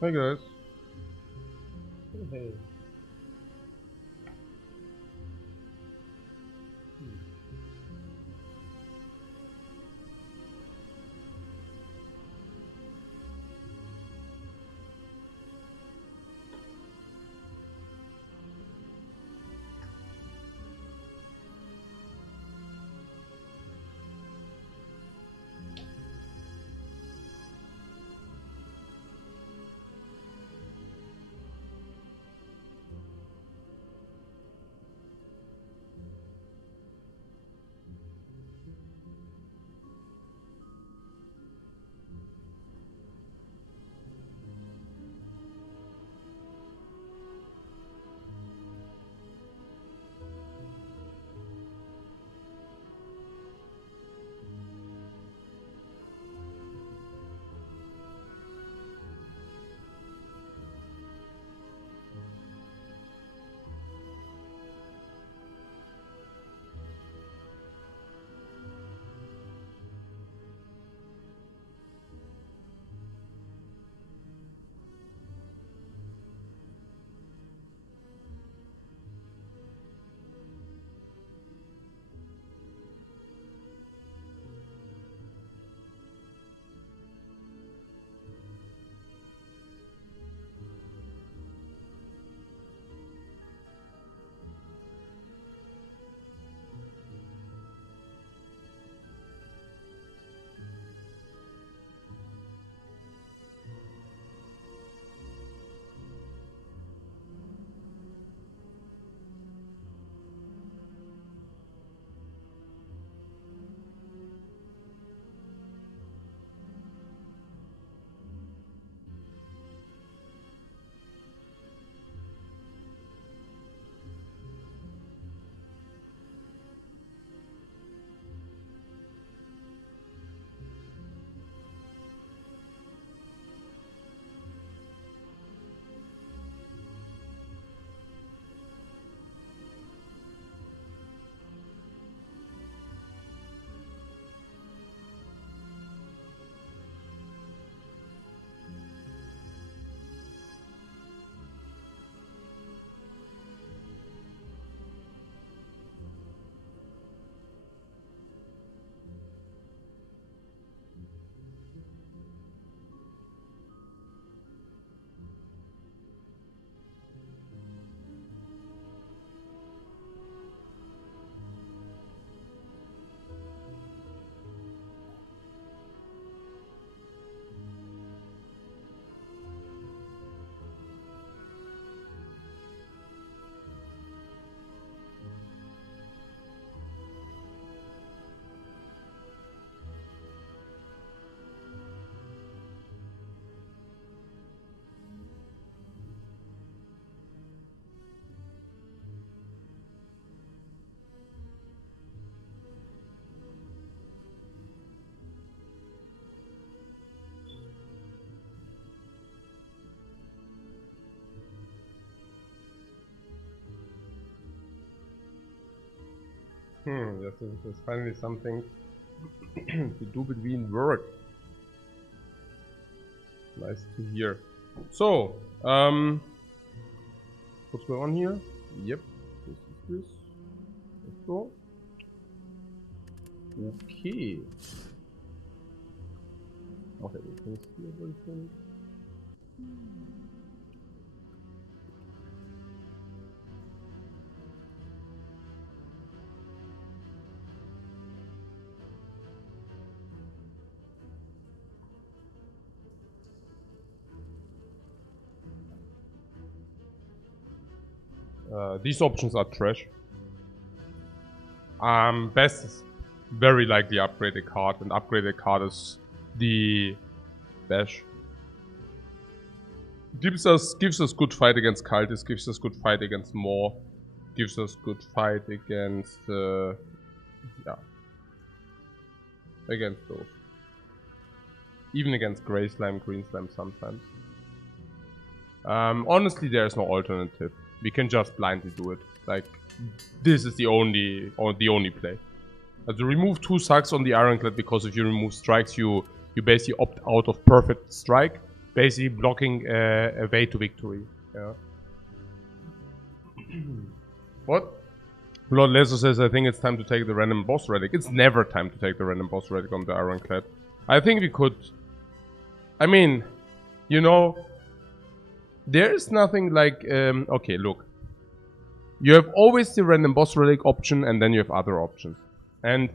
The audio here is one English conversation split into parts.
Hi guys. Hey. This is finally something to do between work. Nice to hear. So, what's going on here? Yep, this is this. Let's go. Okay. Okay, we can see everything. These options are trash. Best is very likely upgrade a card, and upgrade a card is the bash. Gives us good fight against cultists, gives us good fight against Maw, gives us good fight against against those. Even against Grey Slime, Green Slime sometimes. Honestly, there is no alternative. We can just blindly do it. Like, this is the only play. To remove 2 sucks on the Ironclad, because if you remove strikes, you basically opt out of perfect strike. basically blocking a way to victory. Yeah. What? Lord Leso says, I think it's time to take the random boss relic. It's never time to take the random boss relic on the Ironclad. I think we could... I mean, you know, there is nothing like... okay, look. You have always the random boss relic option, and then you have other options. And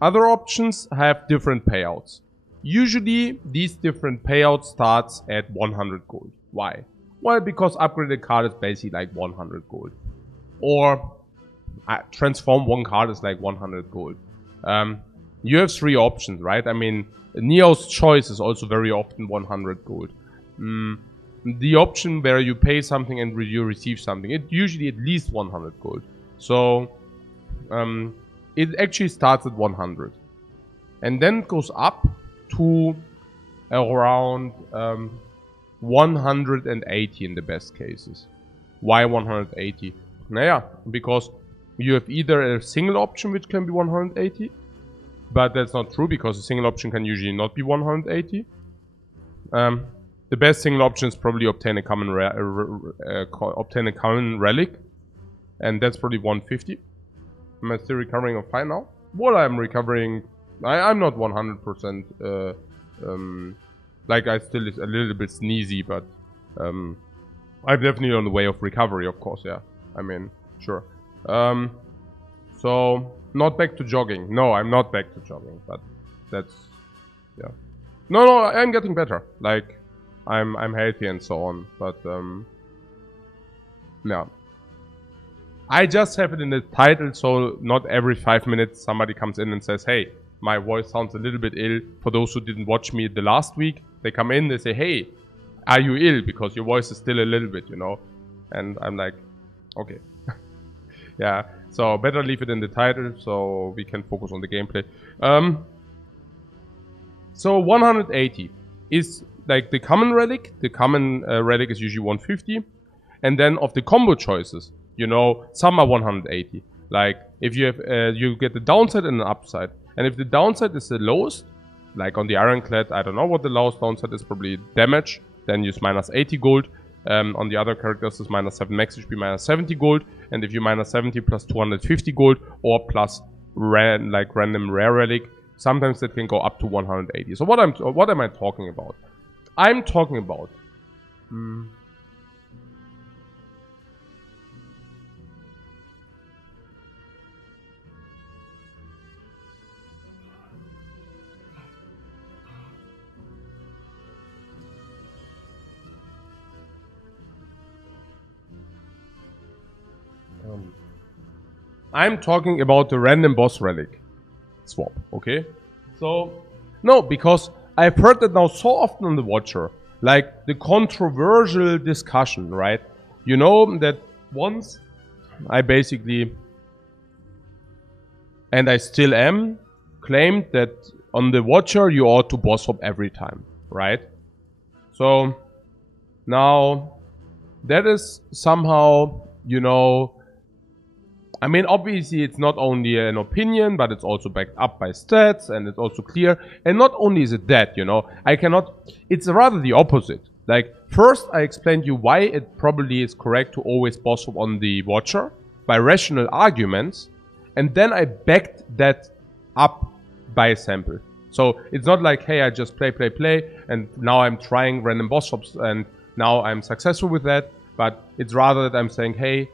other options have different payouts. Usually, these different payouts starts at 100 gold. Why? Well, because upgraded card is basically like 100 gold. Or transform one card is like 100 gold. You have three options, right? I mean, Neo's Choice is also very often 100 gold. The option where you pay something and you receive something, it usually at least 100 gold. So, it actually starts at 100. And then goes up to around 180 in the best cases. Why 180? Naja, because you have either a single option which can be 180, but that's not true because a single option can usually not be 180. The best single option is probably obtain a common relic, and that's probably 150. Am I still recovering on fine now? Well, I'm recovering. I'm not 100%. Like I still is a little bit sneezy, but I'm definitely on the way of recovery, of course. Yeah, I mean, sure. So not back to jogging. No, I'm not back to jogging, but that's yeah. No, I'm getting better. Like I'm healthy and so on, but yeah. I just have it in the title, so not every 5 minutes somebody comes in and says, hey, my voice sounds a little bit ill. For those who didn't watch me the last week, they come in, they say, hey, are you ill? Because your voice is still a little bit, you know. And I'm like, okay. Yeah, so better leave it in the title so we can focus on the gameplay. So 180 is like the common relic. The common relic is usually 150. And then of the combo choices, you know, some are 180. Like if you have, you get the downside and an upside. And if the downside is the lowest, like on the Ironclad, I don't know what the lowest downside is, probably damage, then use minus 80 gold. On the other characters is minus 7 max HP, minus 70 gold. And if you minus 70 plus 250 gold or plus random rare relic, sometimes that can go up to 180. So what am I talking about? I'm talking about I'm talking about the random boss relic swap, okay? So, no, because I've heard that now so often on the Watcher, like the controversial discussion, right? You know that once I basically, and I still am, claimed that on the Watcher you ought to boss swap every time, right? So, now, that is somehow, you know, I mean, obviously, it's not only an opinion, but it's also backed up by stats, and it's also clear. And not only is it that, you know, it's rather the opposite. Like, first, I explained you why it probably is correct to always boss swap on the Watcher by rational arguments, and then I backed that up by a sample. So, it's not like, hey, I just play, and now I'm trying random boss swaps, and now I'm successful with that, but it's rather that I'm saying, hey,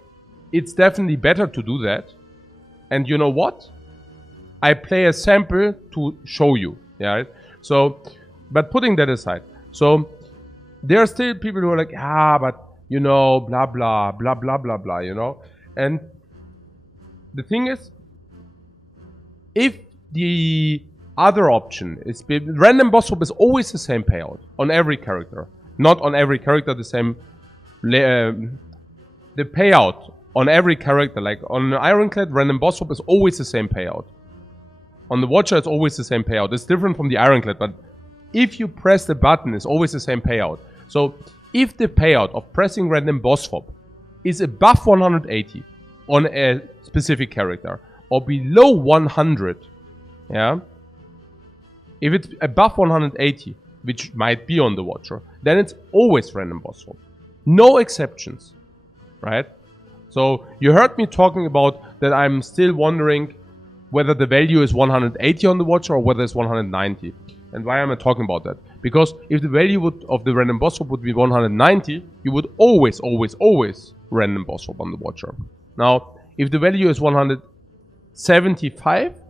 it's definitely better to do that. And you know what? I play a sample to show you. Yeah. Right? So, but putting that aside. So, there are still people who are like, but, you know, blah, blah, blah, blah, blah, blah, you know. And the thing is, if the other option is, random boss swap is always the same payout on every character. Not on every character the same, the payout on every character, like on Ironclad, random boss swap is always the same payout. On the Watcher, it's always the same payout. It's different from the Ironclad, but if you press the button, it's always the same payout. So, if the payout of pressing random boss swap is above 180 on a specific character, or below 100, yeah? If it's above 180, which might be on the Watcher, then it's always random boss swap. No exceptions, right? So you heard me talking about that I'm still wondering whether the value is 180 on the Watcher or whether it's 190. And why am I talking about that? Because if the value of the random boss swap would be 190, you would always random boss swap on the Watcher. Now, if the value is 175,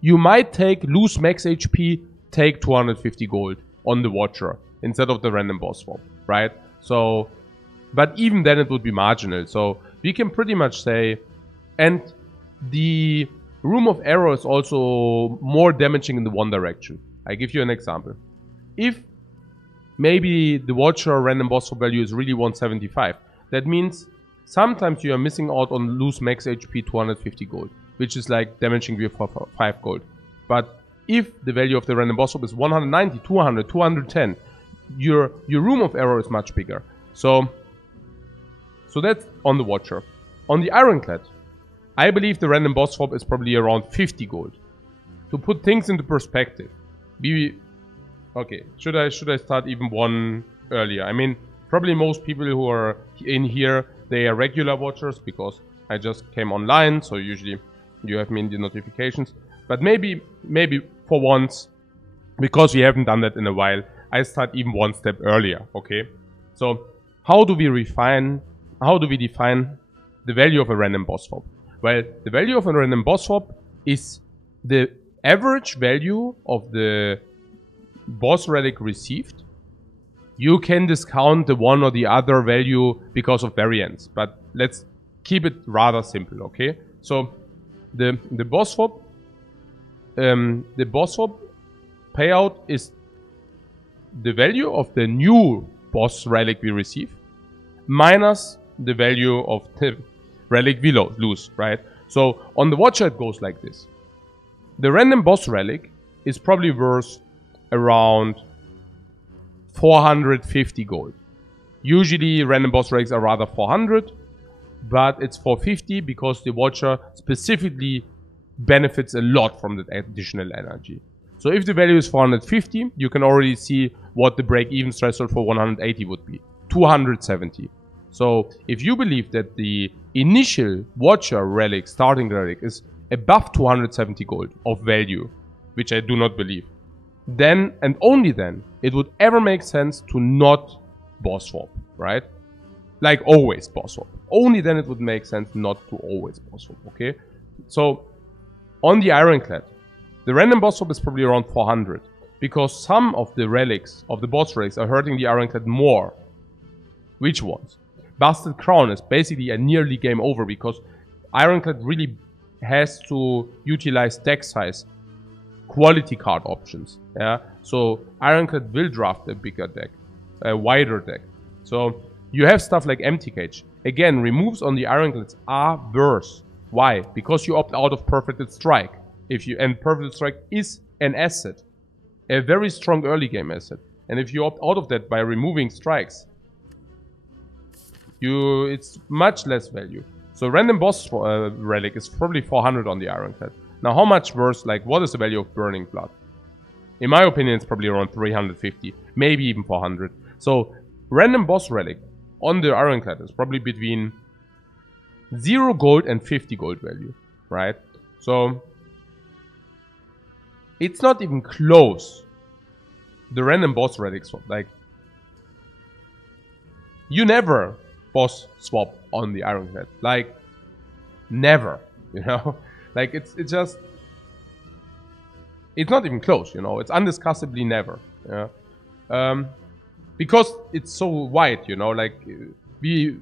you might lose max HP, take 250 gold on the Watcher instead of the random boss swap, right? So, but even then it would be marginal. So we can pretty much say, and the room of error is also more damaging in the one direction. I give you an example. If maybe the Watcher random boss swap value is really 175, that means sometimes you are missing out on lose max HP 250 gold, which is like damaging you for 5 gold. But if the value of the random boss swap is 190, 200, 210, your room of error is much bigger. So that's on the Watcher. On the Ironclad, I believe the random boss swap is probably around 50 gold. To put things into perspective, okay, should I start even one earlier? I mean, probably most people who are in here, they are regular watchers because I just came online, so usually you have me in the notifications. But maybe for once, because we haven't done that in a while, I start even one step earlier, okay? So how do we define the value of a random boss swap? Well, the value of a random boss swap is the average value of the boss relic received. You can discount the one or the other value because of variance, but let's keep it rather simple, okay? So the boss swap payout is the value of the new boss relic we receive minus the value of the relic we lose, right? So on the Watcher it goes like this. The random boss relic is probably worth around 450 gold. Usually random boss relics are rather 400, but it's 450 because the Watcher specifically benefits a lot from that additional energy. So if the value is 450, you can already see what the break-even threshold for 180 would be. 270. So if you believe that the initial Watcher relic, starting relic, is above 270 gold of value, which I do not believe, then and only then it would ever make sense to not boss swap, right? Like always boss swap. Only then it would make sense not to always boss swap, okay? So on the Ironclad, the random boss swap is probably around 400 because some of the relics, of the boss relics, are hurting the Ironclad more. Which ones? Busted Crown is basically a nearly game over because Ironclad really has to utilize deck size quality card options. Yeah, so Ironclad will draft a bigger deck, a wider deck. So you have stuff like Empty Cage. Again, removes on the Ironclads are worse. Why? Because you opt out of Perfected Strike. And Perfected Strike is an asset, a very strong early game asset. And if you opt out of that by removing strikes, it's much less value. So random boss relic is probably 400 on the Ironclad. Now how much worse, like what is the value of Burning Blood? In my opinion, it's probably around 350, maybe even 400. So random boss relic on the Ironclad is probably between 0 gold and 50 gold value, right? So it's not even close. The random boss relic swap, like you never boss swap on the Ironclad, like never, you know. Like it's just, it's not even close, you know. It's undiscussably never, yeah. Because it's so wide, you know. Like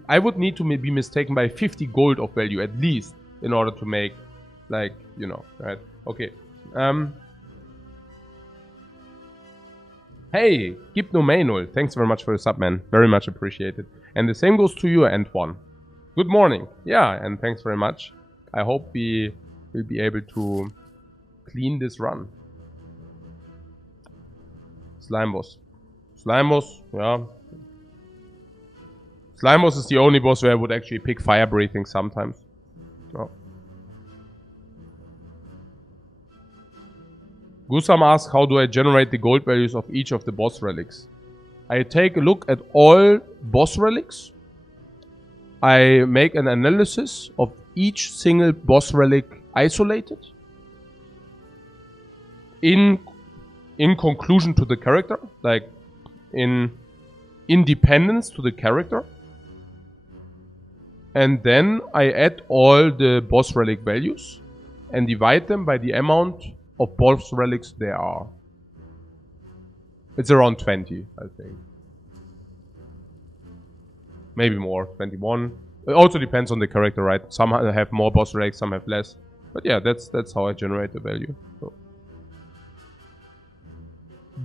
I would need to be mistaken by 50 gold of value at least in order to make, like, you know, right? Okay. Hey, Gipno Manuel, thanks very much for the sub, man. Very much appreciated. And the same goes to you, Antoine. Good morning. Yeah, and thanks very much. I hope we will be able to clean this run. Slime boss. Slime boss, yeah. Slime boss is the only boss where I would actually pick fire breathing sometimes. Oh. Gusam asks, how do I generate the gold values of each of the boss relics? I take a look at all boss relics. I make an analysis of each single boss relic isolated. In conclusion to the character, like in independence to the character. And then I add all the boss relic values and divide them by the amount of boss relics there are. It's around 20, I think. Maybe more, 21. It also depends on the character, right? Some have more boss relics, some have less. But yeah, that's how I generate the value. So.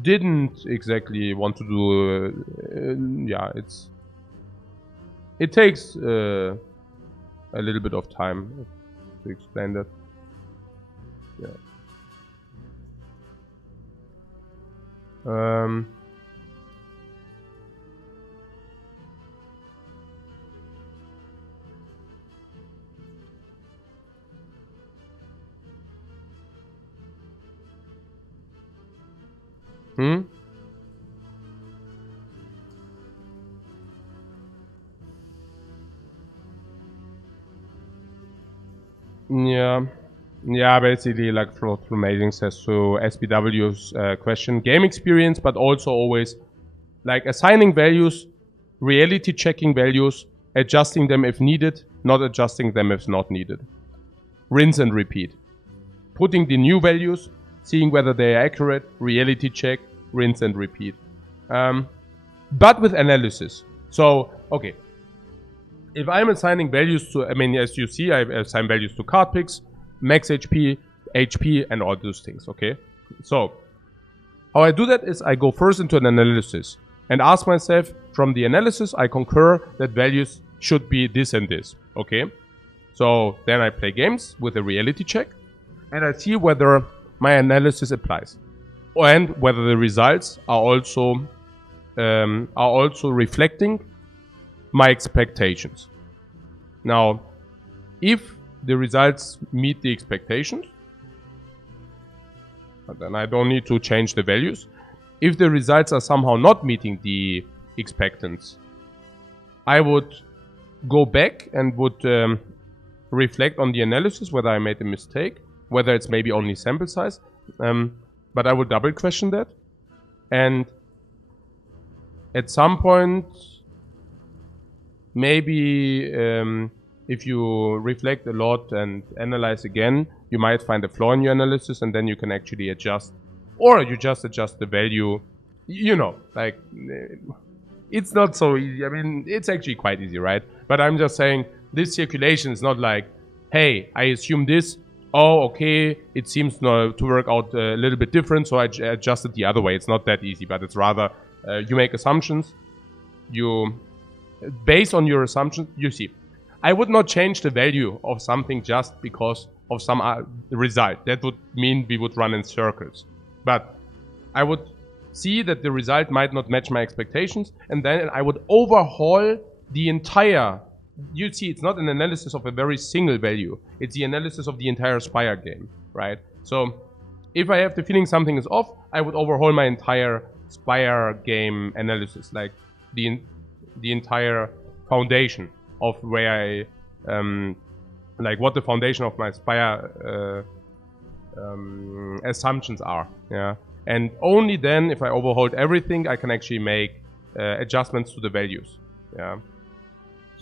Didn't exactly want to do... yeah, it takes a little bit of time to explain that. Yeah. Yeah, basically like through amazing says to SBW's question, game experience, but also always like assigning values, reality checking values, adjusting them if needed, not adjusting them if not needed. Rinse and repeat. Putting the new values, seeing whether they are accurate, reality check, rinse and repeat. But with analysis. So, okay. If I'm assigning values to, I mean, as you see, I assign values to card picks, max HP, HP, and all those things, okay? So, how I do that is I go first into an analysis and ask myself, from the analysis, I concur that values should be this and this, okay? So, then I play games with a reality check and I see whether my analysis applies and whether the results are also reflecting my expectations. Now, if the results meet the expectations, then I don't need to change the values. If the results are somehow not meeting the expectants, I would go back and would reflect on the analysis whether I made a mistake, whether it's maybe only sample size, but I would double question that. And at some point, maybe if you reflect a lot and analyze again, you might find a flaw in your analysis and then you can actually adjust. Or you just adjust the value. You know, like, it's not so easy. I mean, it's actually quite easy, right? But I'm just saying, this circulation is not like, hey, I assume this. Oh, okay, it seems to work out a little bit different, so I adjust it the other way. It's not that easy, but it's rather, you make assumptions. Based on your assumptions, you see, I would not change the value of something just because of some result. That would mean we would run in circles. But I would see that the result might not match my expectations, and then I would overhaul the entire... You see, it's not an analysis of a very single value. It's the analysis of the entire Spire game, right? So, if I have the feeling something is off, I would overhaul my entire Spire game analysis, like the entire foundation of where I, like what the foundation of my Spire assumptions are, yeah. And only then, if I overhaul everything, I can actually make adjustments to the values, yeah.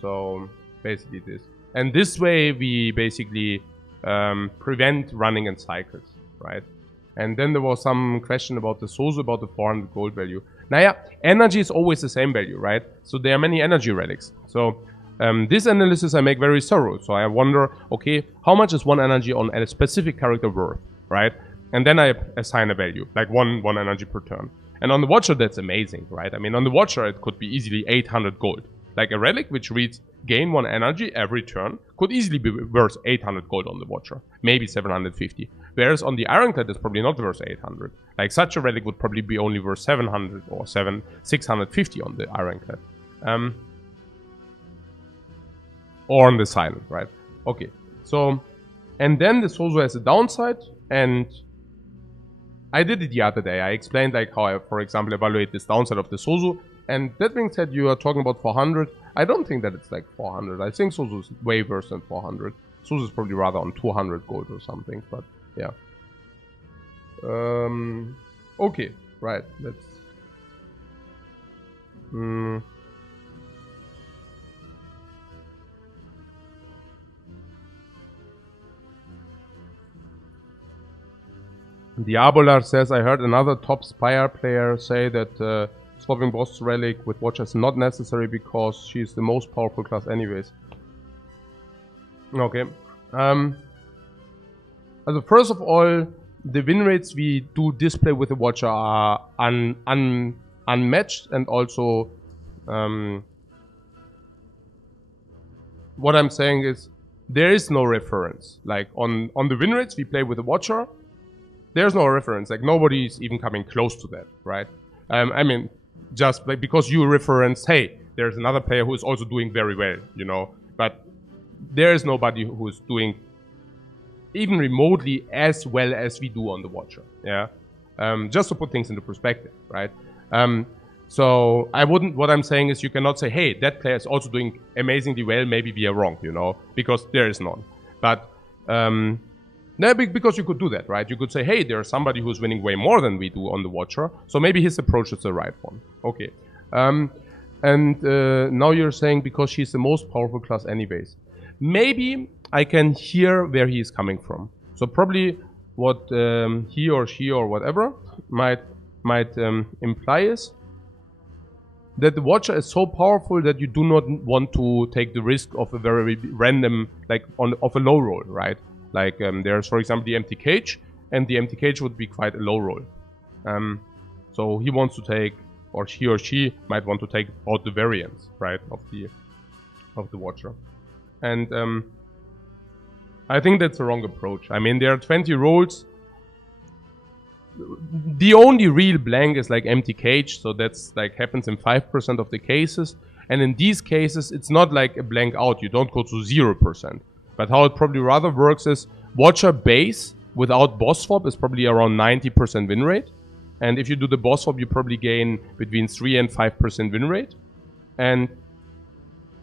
So basically this. And this way we basically prevent running in cycles, right? And then there was some question about the Sozo, about the 400 gold value. Now yeah, energy is always the same value, right? So there are many energy relics. So this analysis I make very thorough. So I wonder, okay, how much is one energy on a specific character worth, right? And then I assign a value, like one energy per turn. And on the Watcher, that's amazing, right? I mean, on the Watcher, it could be easily 800 gold. Like a relic which reads gain 1 energy every turn could easily be worth 800 gold on the Watcher. Maybe 750. Whereas on the Ironclad, it's probably not worth 800. Like such a relic would probably be only worth 700 or 650 on the Ironclad. Or on the Silent, right? Okay. So, and then the Sozo has a downside, and I did it the other day. I explained like how I, for example, evaluate this downside of the Sozu. And that being said, you are talking about 400. I don't think that it's like 400. I think Sozu is way worse than 400. Sozu is probably rather on 200 gold or something. But yeah. Okay, right. Let's. Diabolar says, I heard another top Spire player say that swapping boss relic with Watcher is not necessary because she's the most powerful class anyways. Okay. Also first of all, the win rates we do display with the Watcher are unmatched, and also what I'm saying is there is no reference. Like on the win rates we play with the Watcher, there's no reference. Like nobody's even coming close to that, right? I mean, just like because you reference, hey, there's another player who is also doing very well, you know, but there is nobody who is doing even remotely as well as we do on the Watcher, yeah. Just to put things into perspective, right? So I wouldn't. What I'm saying is, you cannot say, hey, that player is also doing amazingly well. Maybe we are wrong, you know, because there is none. But no, because you could do that, right? You could say, hey, there's somebody who's winning way more than we do on the Watcher, so maybe his approach is the right one. Okay. Now you're saying because she's the most powerful class anyways. Maybe I can hear where he is coming from. So probably what he or she or whatever might imply is that the Watcher is so powerful that you do not want to take the risk of a very random, like of a low roll, right? Like there's, for example, the empty cage, and the empty cage would be quite a low roll. So he wants to take, or he or she might want to take out the variance, right, of the Watcher. And I think that's the wrong approach. I mean, there are 20 rolls. The only real blank is like empty cage, so that's like happens in 5% of the cases. And in these cases, it's not like a blank out. You don't go to 0%. But how it probably rather works is Watcher base without boss swap is probably around 90% win rate. And if you do the boss swap, you probably gain between 3 and 5% win rate. And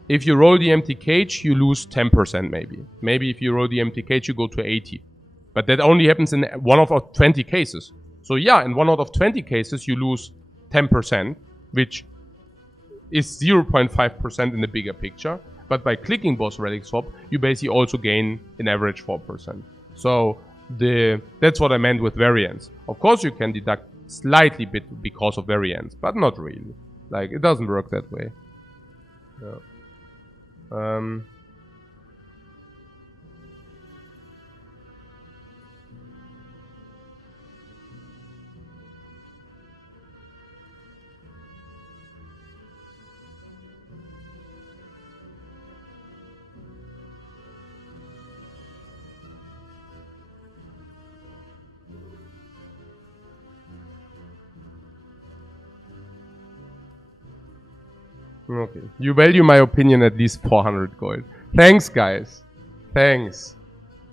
if you roll the empty cage, you lose 10% maybe. Maybe if you roll the empty cage, you go to 80. But that only happens in 1 out of 20 cases. So yeah, in 1 out of 20 cases, you lose 10%, which is 0.5% in the bigger picture. But by clicking boss relic swap, you basically also gain an average 4%. So that's what I meant with variance. Of course, you can deduct slightly bit because of variance, but not really. Like, it doesn't work that way. Yeah. Okay. You value my opinion at least 400 gold. Thanks, guys. Thanks.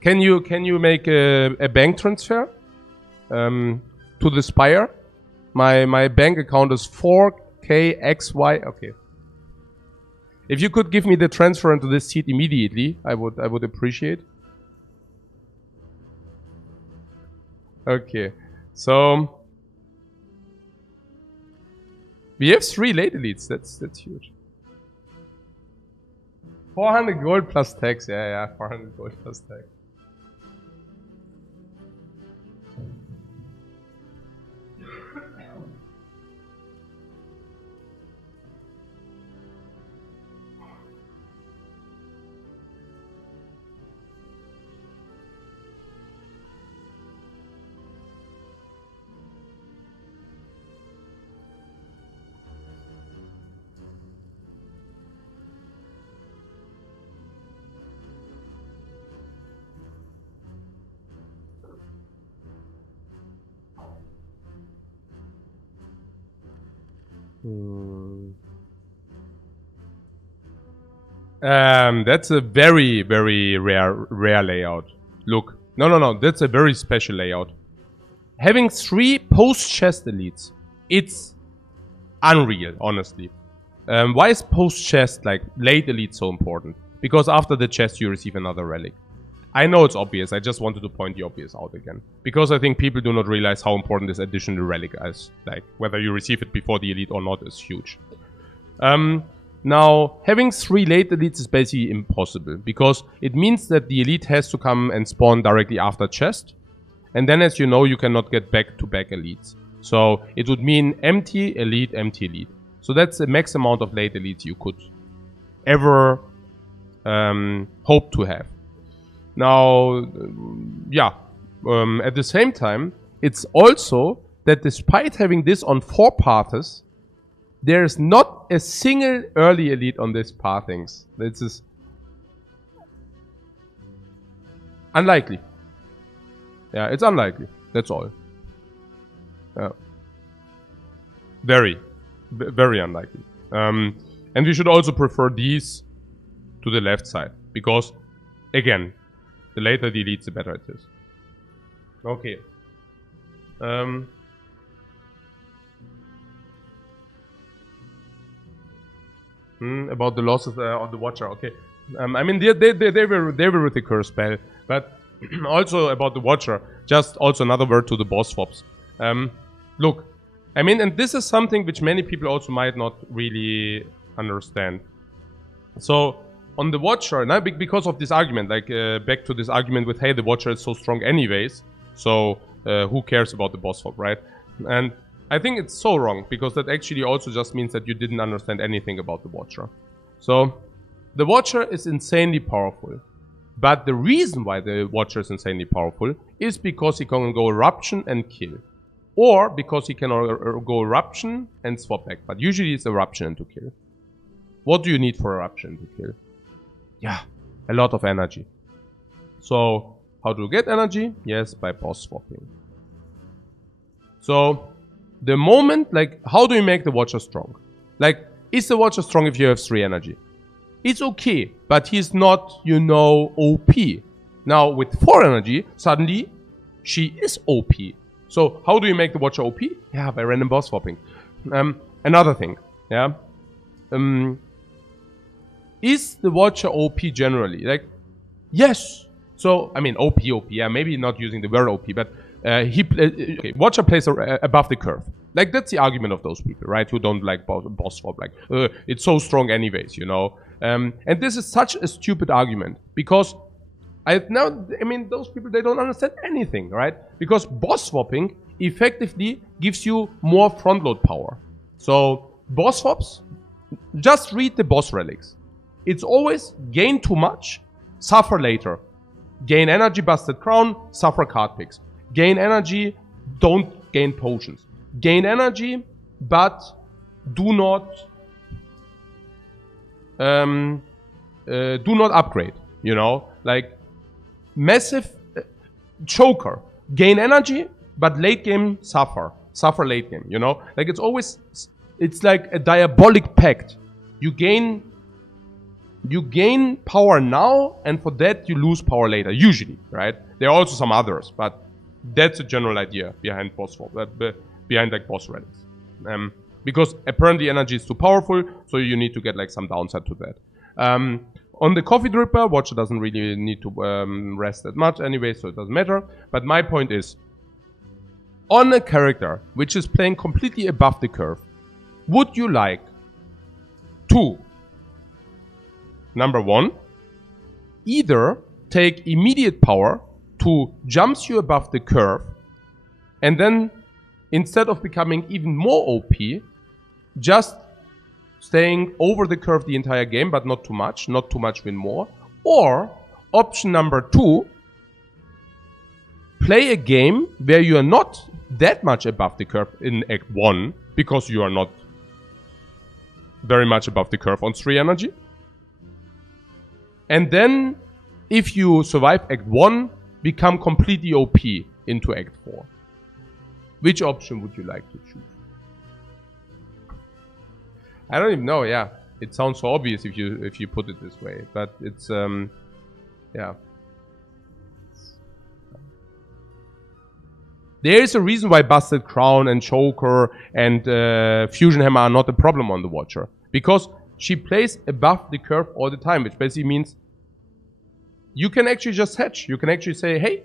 Can you make a bank transfer to the Spire? My bank account is 4KXY. Okay. If you could give me the transfer into this seat immediately, I would appreciate. Okay. So we have 3 late elites. That's huge. 400 gold plus tax. Yeah, 400 gold plus tax. That's a very, very rare layout. Look. No. That's a very special layout. having 3 post-chest elites, it's unreal, honestly. Why is post-chest, like late elite, so important? Because after the chest you receive another relic. I know it's obvious, I just wanted to point the obvious out again. Because I think people do not realize how important this additional relic is. Like, whether you receive it before the elite or not is huge. Now, having 3 late elites is basically impossible. Because it means that the elite has to come and spawn directly after chest. And then, as you know, you cannot get back-to-back elites. So, it would mean empty, elite, empty, elite. So that's the max amount of late elites you could ever hope to have. Now, yeah, at the same time, it's also that despite having this on 4 paths, there's not a single early elite on this pathings. This is unlikely. Yeah, it's unlikely. That's all. Yeah. Very unlikely. And we should also prefer these to the left side. Because, again, the later the elites, the better it is. Okay. About the losses on the Watcher. Okay. I mean, they were with the curse spell. But also about the Watcher. Just also another word to the boss swaps. Look. I mean, and this is something which many people also might not really understand. So, on the Watcher, now because of this argument, like back to this argument with, hey, the Watcher is so strong anyways, so who cares about the boss swap, right? And I think it's so wrong, because that actually also just means that you didn't understand anything about the Watcher. So, the Watcher is insanely powerful. But the reason why the Watcher is insanely powerful is because he can go Eruption and kill. Or because he can go Eruption and swap back. But usually it's Eruption to kill. What do you need for Eruption to kill? Yeah, a lot of energy. So, how do you get energy? Yes, by boss swapping. So, the moment, like, how do you make the Watcher strong? Like, is the Watcher strong if you have 3 energy? It's okay, but he's not, you know, OP. Now, with 4 energy, suddenly, she is OP. So, how do you make the Watcher OP? Yeah, by random boss swapping. Another thing, yeah. Is the Watcher OP generally? Like, yes. So, I mean, OP, yeah, maybe not using the word OP, but okay, Watcher plays above the curve. Like, that's the argument of those people, right? Who don't like boss swap. Like, it's so strong anyways, you know? And this is such a stupid argument. Because I mean, those people, they don't understand anything, right? Because boss swapping effectively gives you more front load power. So, boss swaps, just read the boss relics. It's always gain too much, suffer later. Gain energy, busted crown, suffer card picks. Gain energy, don't gain potions. Gain energy, but do not upgrade, you know? Like, massive choker. Gain energy, but late game suffer. Suffer late game, you know? Like, it's always, it's like a diabolic pact. You gain power now, and for that you lose power later, usually, right? There are also some others, but that's a general idea behind boss swap, behind like boss relics. Because apparently energy is too powerful, so you need to get like some downside to that. On the Coffee Dripper, Watcher doesn't really need to rest that much anyway, so it doesn't matter. But my point is, on a character which is playing completely above the curve, would you like to, number 1, either take immediate power to jumps you above the curve, and then instead of becoming even more OP, just staying over the curve the entire game, but not too much win more. Or option number 2, play a game where you are not that much above the curve in Act 1, because you are not very much above the curve on 3 energy. And then, if you survive Act 1, become completely OP into Act 4. Which option would you like to choose? I don't even know, yeah. It sounds so obvious if you put it this way. But it's, yeah. There is a reason why Busted Crown and Choker and Fusion Hammer are not a problem on the Watcher. Because she plays above the curve all the time, which basically means you can actually just hedge. You can actually say, hey,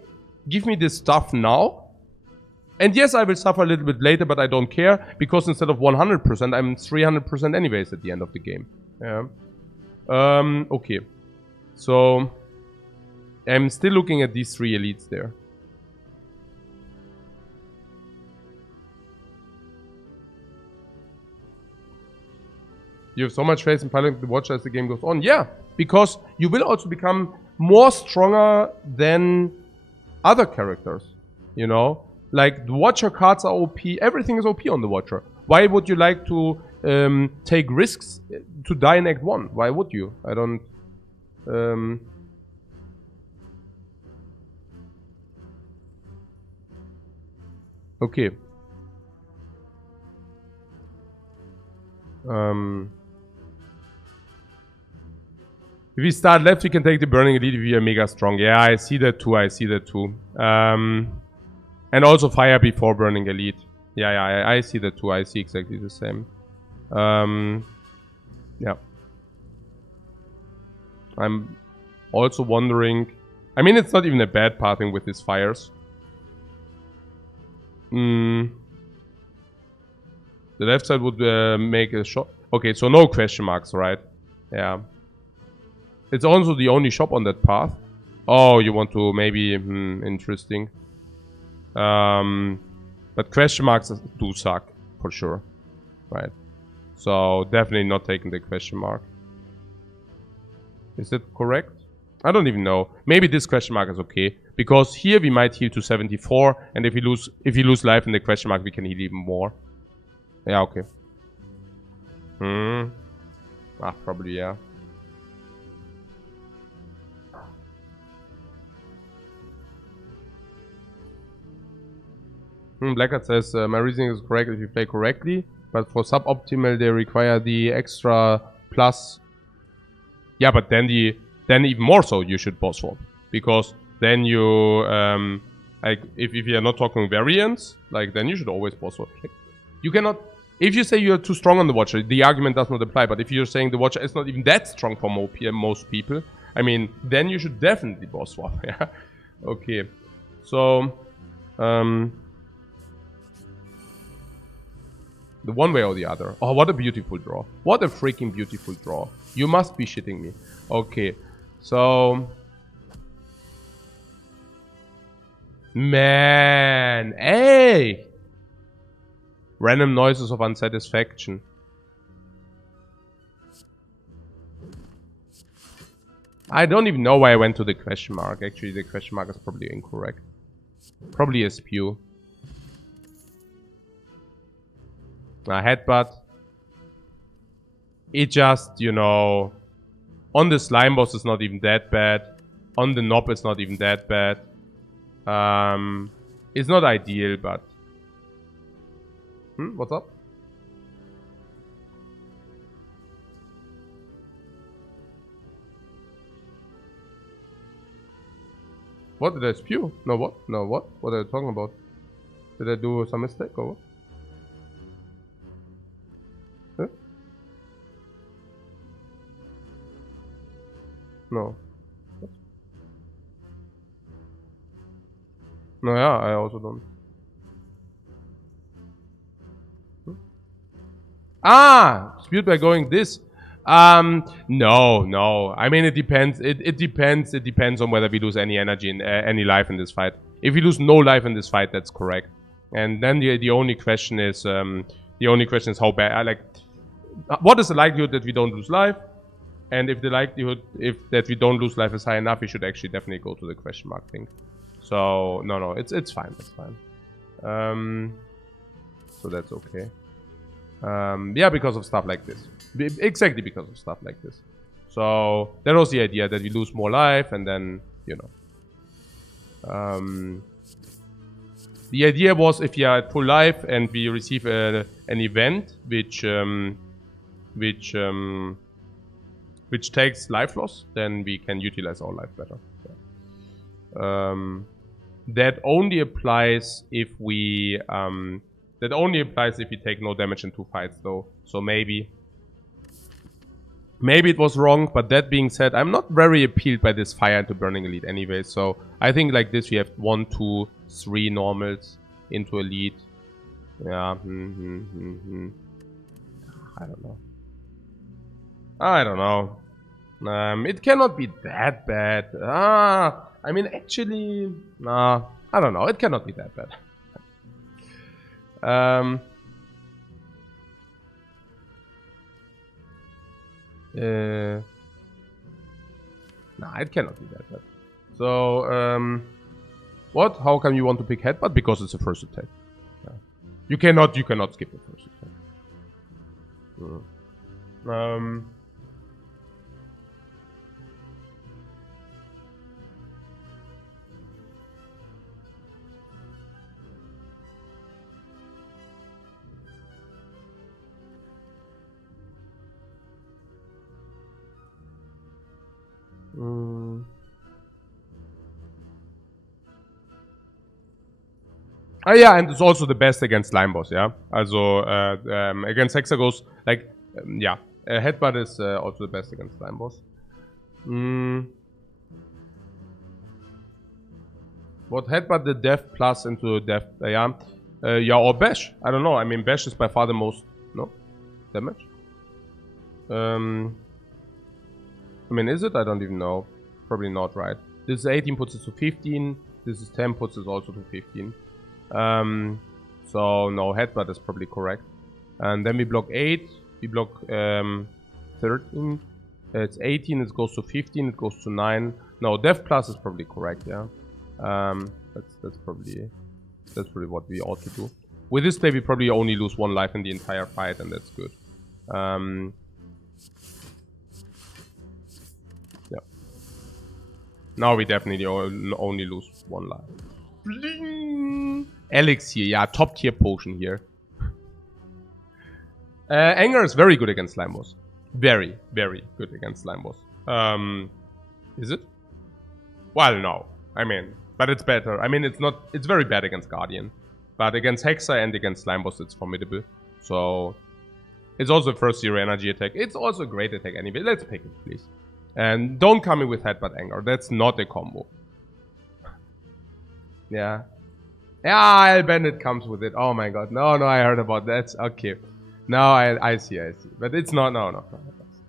give me this stuff now. And yes, I will suffer a little bit later, but I don't care. Because instead of 100%, I'm 300% anyways at the end of the game. Yeah. Okay. So, I'm still looking at these 3 elites there. You have so much faith in piloting the Watcher as the game goes on. Yeah, because you will also become more stronger than other characters. You know? Like, the Watcher cards are OP. Everything is OP on the Watcher. Why would you like to take risks to die in Act 1? Why would you? I don't... Okay. If we start left, we can take the Burning Elite if we are mega strong. Yeah, I see that too. I see that too. And also fire before Burning Elite. Yeah, I see that too. I see exactly the same. Yeah. I'm also wondering... I mean, it's not even a bad pathing with these fires. The left side would make a shot. Okay, so no question marks, right? Yeah. It's also the only shop on that path. Oh, you want to maybe... interesting. But question marks do suck, for sure. Right. So, definitely not taking the question mark. Is that correct? I don't even know. Maybe this question mark is okay. Because here we might heal to 74. And if we lose life in the question mark, we can heal even more. Yeah, okay. Probably, yeah. Blackheart says, my reasoning is correct if you play correctly, but for suboptimal they require the extra plus. Yeah, but then even more so you should boss swap. Because then you, like, if you are not talking variants, like, then you should always boss swap. You cannot, if you say you're too strong on the Watcher, the argument does not apply, but if you're saying the Watcher is not even that strong for most people, I mean, then you should definitely boss swap, yeah? Okay, so, the one way or the other. Oh, what a beautiful draw. What a freaking beautiful draw. You must be shitting me. Okay. So... Man. Hey! Random noises of unsatisfaction. I don't even know why I went to the question mark. Actually, the question mark is probably incorrect. Probably a spew. A headbutt. It just, you know, on the slime boss it's not even that bad. On the knob it's not even that bad. It's not ideal, but... What's up? What did I spew? No, what? No, what? What are you talking about? Did I do some mistake or what? No. No, yeah, I also don't. Spewed by going this. No. I mean, it depends. It depends. It depends on whether we lose any energy in any life in this fight. If we lose no life in this fight, that's correct. And then the only question is how bad. Like, what is the likelihood that we don't lose life? And if the likelihood that we don't lose life is high enough, we should actually definitely go to the question mark thing. So no, it's fine. It's fine. So that's okay. Yeah, because of stuff like this. Exactly because of stuff like this. So that was the idea, that we lose more life and then, you know. The idea was if we are at full life and we receive an event which takes life loss, then we can utilize our life better. that only applies if we take no damage in 2 fights though. So maybe it was wrong, but that being said, I'm not very appealed by this fire into Burning Elite anyway. So I think like this we have 1, 2, 3 normals into Elite. Yeah. I don't know. It cannot be that bad. I mean, actually, nah, I don't know. It cannot be that bad. Nah, it cannot be that bad. So, what? How come you want to pick Headbutt? Because it's a first attack. Yeah. You cannot skip the first attack. Oh yeah, and it's also the best against Slime Boss, yeah? Also, against Hexagos, like, yeah. Headbutt is also the best against Slime Boss. What Headbutt the Death plus into Death, yeah? Yeah, or Bash. I don't know. I mean, Bash is by far the most, no? Damage? I mean, is it? I don't even know. Probably not, right? This is 18, puts it to 15. This is 10, puts it also to 15. So, no, Headbutt is probably correct. And then we block 8. We block 13. It's 18, it goes to 15, it goes to 9. No, Death Plus is probably correct, yeah. That's probably what we ought to do. With this play, we probably only lose 1 life in the entire fight, and that's good. Yeah. Now we definitely only lose 1 life. Bling! Elixir, yeah, top tier potion here. Anger is very good against Slime Boss. Very, very good against Slime Boss. Is it? Well, no. I mean, but it's better. I mean, it's very bad against Guardian. But against Hexa and against Slime Boss, it's formidable. So, it's also a first 0 energy attack. It's also a great attack anyway. Let's pick it, please. And don't come in with Headbutt Anger. That's not a combo. Yeah. Yeah, Bandit comes with it. Oh my god. No, I heard about that. Okay. Now I see. But it's not, no.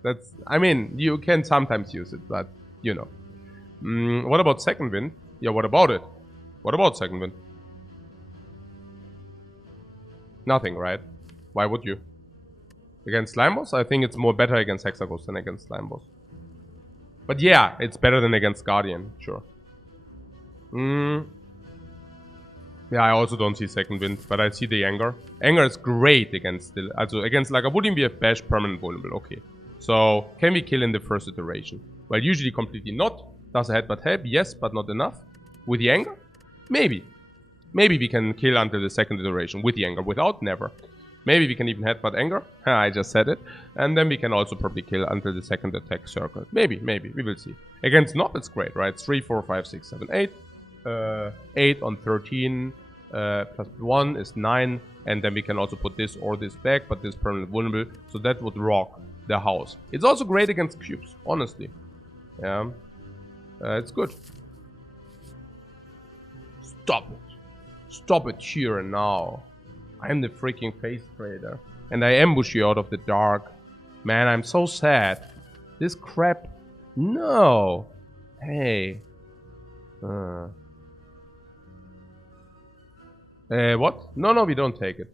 That's, I mean, you can sometimes use it, but, you know. What about Second Wind? Yeah, what about it? What about Second Wind? Nothing, right? Why would you? Against Slime Boss? I think it's more better against Hexagos than against Slime Boss. But yeah, it's better than against Guardian, sure. Yeah, I also don't see Second Wind, but I see the Anger. Anger is great against the... Also, against Lagavulin we have Bash, permanent vulnerable, okay. So, can we kill in the first iteration? Well, usually completely not. Does a Headbutt help? Yes, but not enough. With the Anger? Maybe. Maybe we can kill until the second iteration with the Anger. Without, never. Maybe we can even Headbutt Anger. I just said it. And then we can also probably kill until the second attack circle. Maybe. We will see. Against Nob, it's great, right? 3, 4, 5, 6, 7, 8. 8 on 13. Plus 1 is 9. And then we can also put this or this back, but this permanent vulnerable. So that would rock the house. It's also great against cubes, honestly. Yeah. It's good. Stop it. Stop it here and now. I'm the freaking face trader. And I ambush you out of the dark. Man, I'm so sad. This crap. No. Hey. What? No, we don't take it.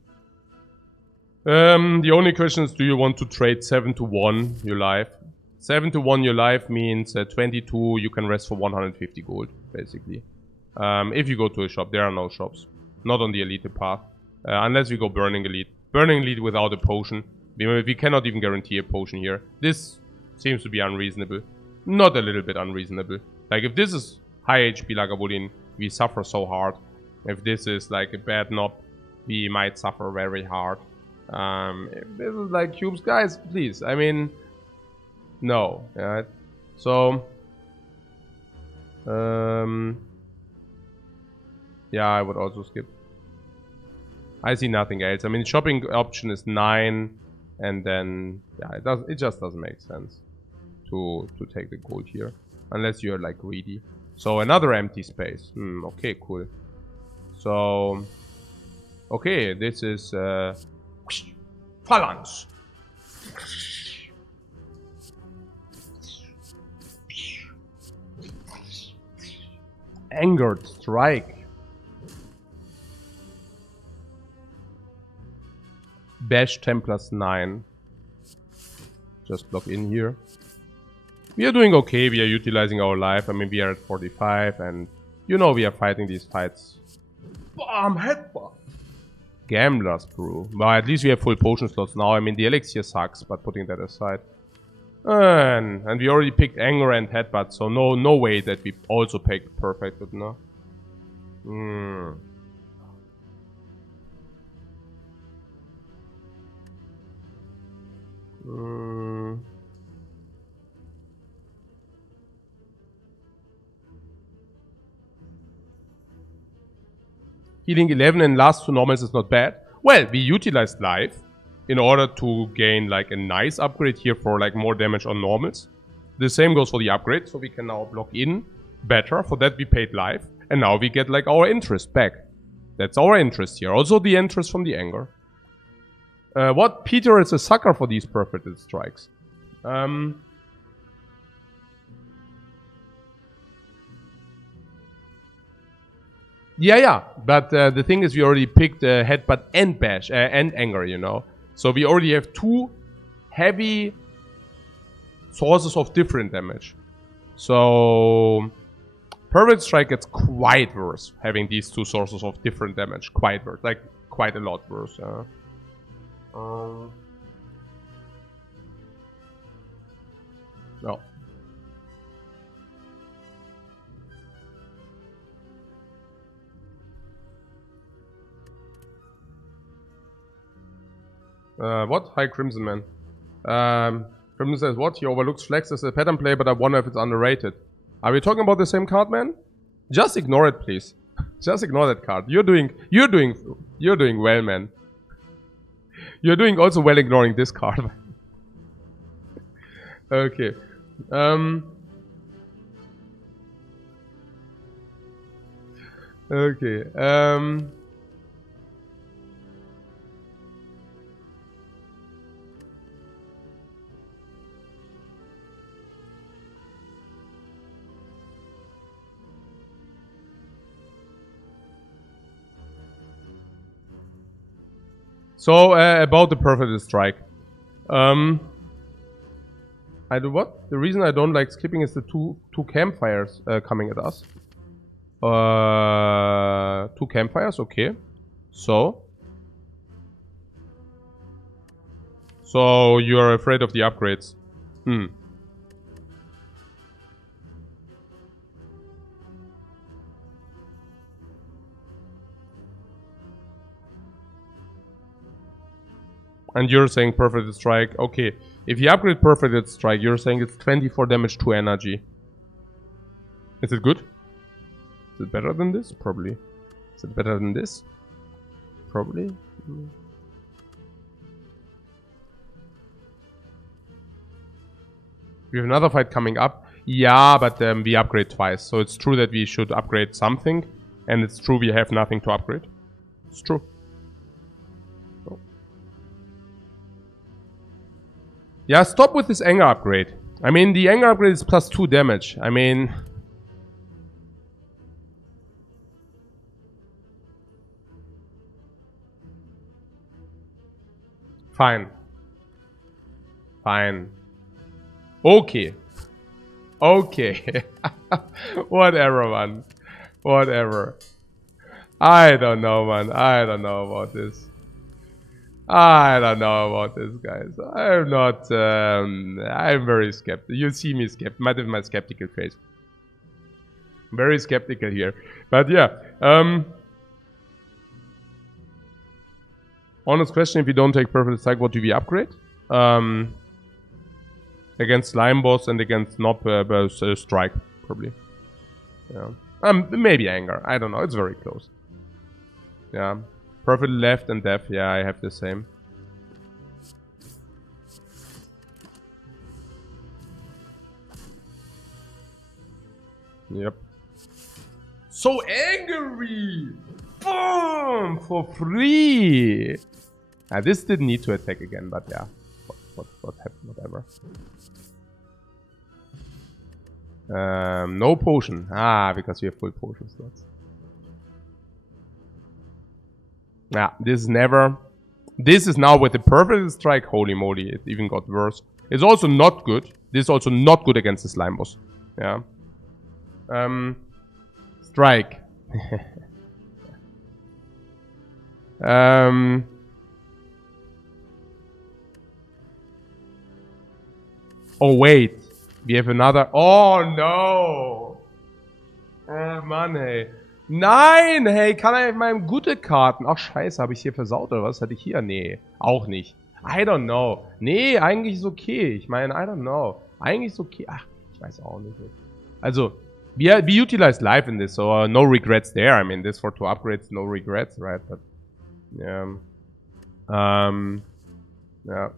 The only question is, do you want to trade 7 to 1 your life? 7 to 1 your life means 22 you can rest for 150 gold, basically. If you go to a shop, there are no shops. Not on the Elite path. Unless we go Burning Elite. Burning Elite without a potion. We cannot even guarantee a potion here. This seems to be unreasonable. Not a little bit unreasonable. Like, if this is high HP Lagavulin, we suffer so hard. If this is like a bad Nob, we might suffer very hard. If this is like cubes, guys, please. I mean, no. Right? So, Yeah, I would also skip. I see nothing else. I mean, shopping option is 9, and then yeah, it just doesn't make sense to take the gold here unless you're like greedy. So another empty space. Okay, cool. So okay, this is phalanx. Angered strike. Bash 10 plus 9. Just block in here. We are doing okay. We are utilizing our life. I mean, we are at 45 and you know we are fighting these fights. Bam! Headbutt! Gambler's Brew. Well, at least we have full potion slots now. I mean, the elixir sucks, but putting that aside. And we already picked Anger and Headbutt, so no way that we also picked Perfect, but no. Healing 11 and last 2 normals is not bad. Well, we utilized life in order to gain like a nice upgrade here for like more damage on normals. The same goes for the upgrade, so we can now block in better. For that we paid life, and now we get like our interest back. That's our interest here. Also the interest from the anger. What? Peter is a sucker for these perfected strikes. Yeah, but the thing is we already picked Headbutt and Bash, and Anger, you know. So we already have 2 heavy sources of different damage. So Perfect Strike gets quite worse having these 2 sources of different damage. Quite worse, like quite a lot worse. No. What? Hi, Crimson Man. Crimson says, what? He overlooks Flex as a pattern play, but I wonder if it's underrated. Are we talking about the same card, man? Just ignore it, please. Just ignore that card. You're doing well, man. You're doing also well ignoring this card. Okay. Okay. So, about the perfect strike. I do what? The reason I don't like skipping is the two campfires coming at us. 2 campfires, okay. So you are afraid of the upgrades. And you're saying perfect strike. Okay, if you upgrade perfect strike, you're saying it's 24 damage to energy. Is it good? Is it better than this? Probably. Is it better than this? Probably. We have another fight coming up. Yeah, but we upgrade twice. So it's true that we should upgrade something. And it's true we have nothing to upgrade. It's true. Yeah, stop with this anger upgrade. I mean, the anger upgrade is plus 2 damage. I mean... Fine. Fine. Okay. Okay. Whatever, man. Whatever. I don't know, man. I don't know about this. I don't know about this, guys. I'm not... I'm very skeptical. You see me my skeptical face. Very skeptical here. But yeah. Honest question, if you don't take perfect strike, what do we upgrade? Against Slime Boss and against Knob Strike, probably. Yeah. Maybe Anger. I don't know. It's very close. Yeah. Perfect left and deaf. Yeah, I have the same. Yep. So angry! Boom! For free! This didn't need to attack again, but yeah. What happened? Whatever. No potion. Because we have full potion slots. Yeah, this is never... This is now with the perfect strike. Holy moly, it even got worse. It's also not good. This is also not good against the slime boss. Yeah. Strike. Oh wait. We have another... Oh no! Oh Mann, hey. Nein, hey, kann er in meinem gute Karten... Ach scheiße, habe ich hier versaut oder was? Hatte ich hier? Nee, auch nicht. I don't know. Nee, eigentlich ist okay. Ich meine, I don't know. Eigentlich ist okay. Ach, ich weiß auch nicht. Also, we utilize life in this, so no regrets there. I mean, this for 2 upgrades, no regrets, right? But, yeah. Yeah.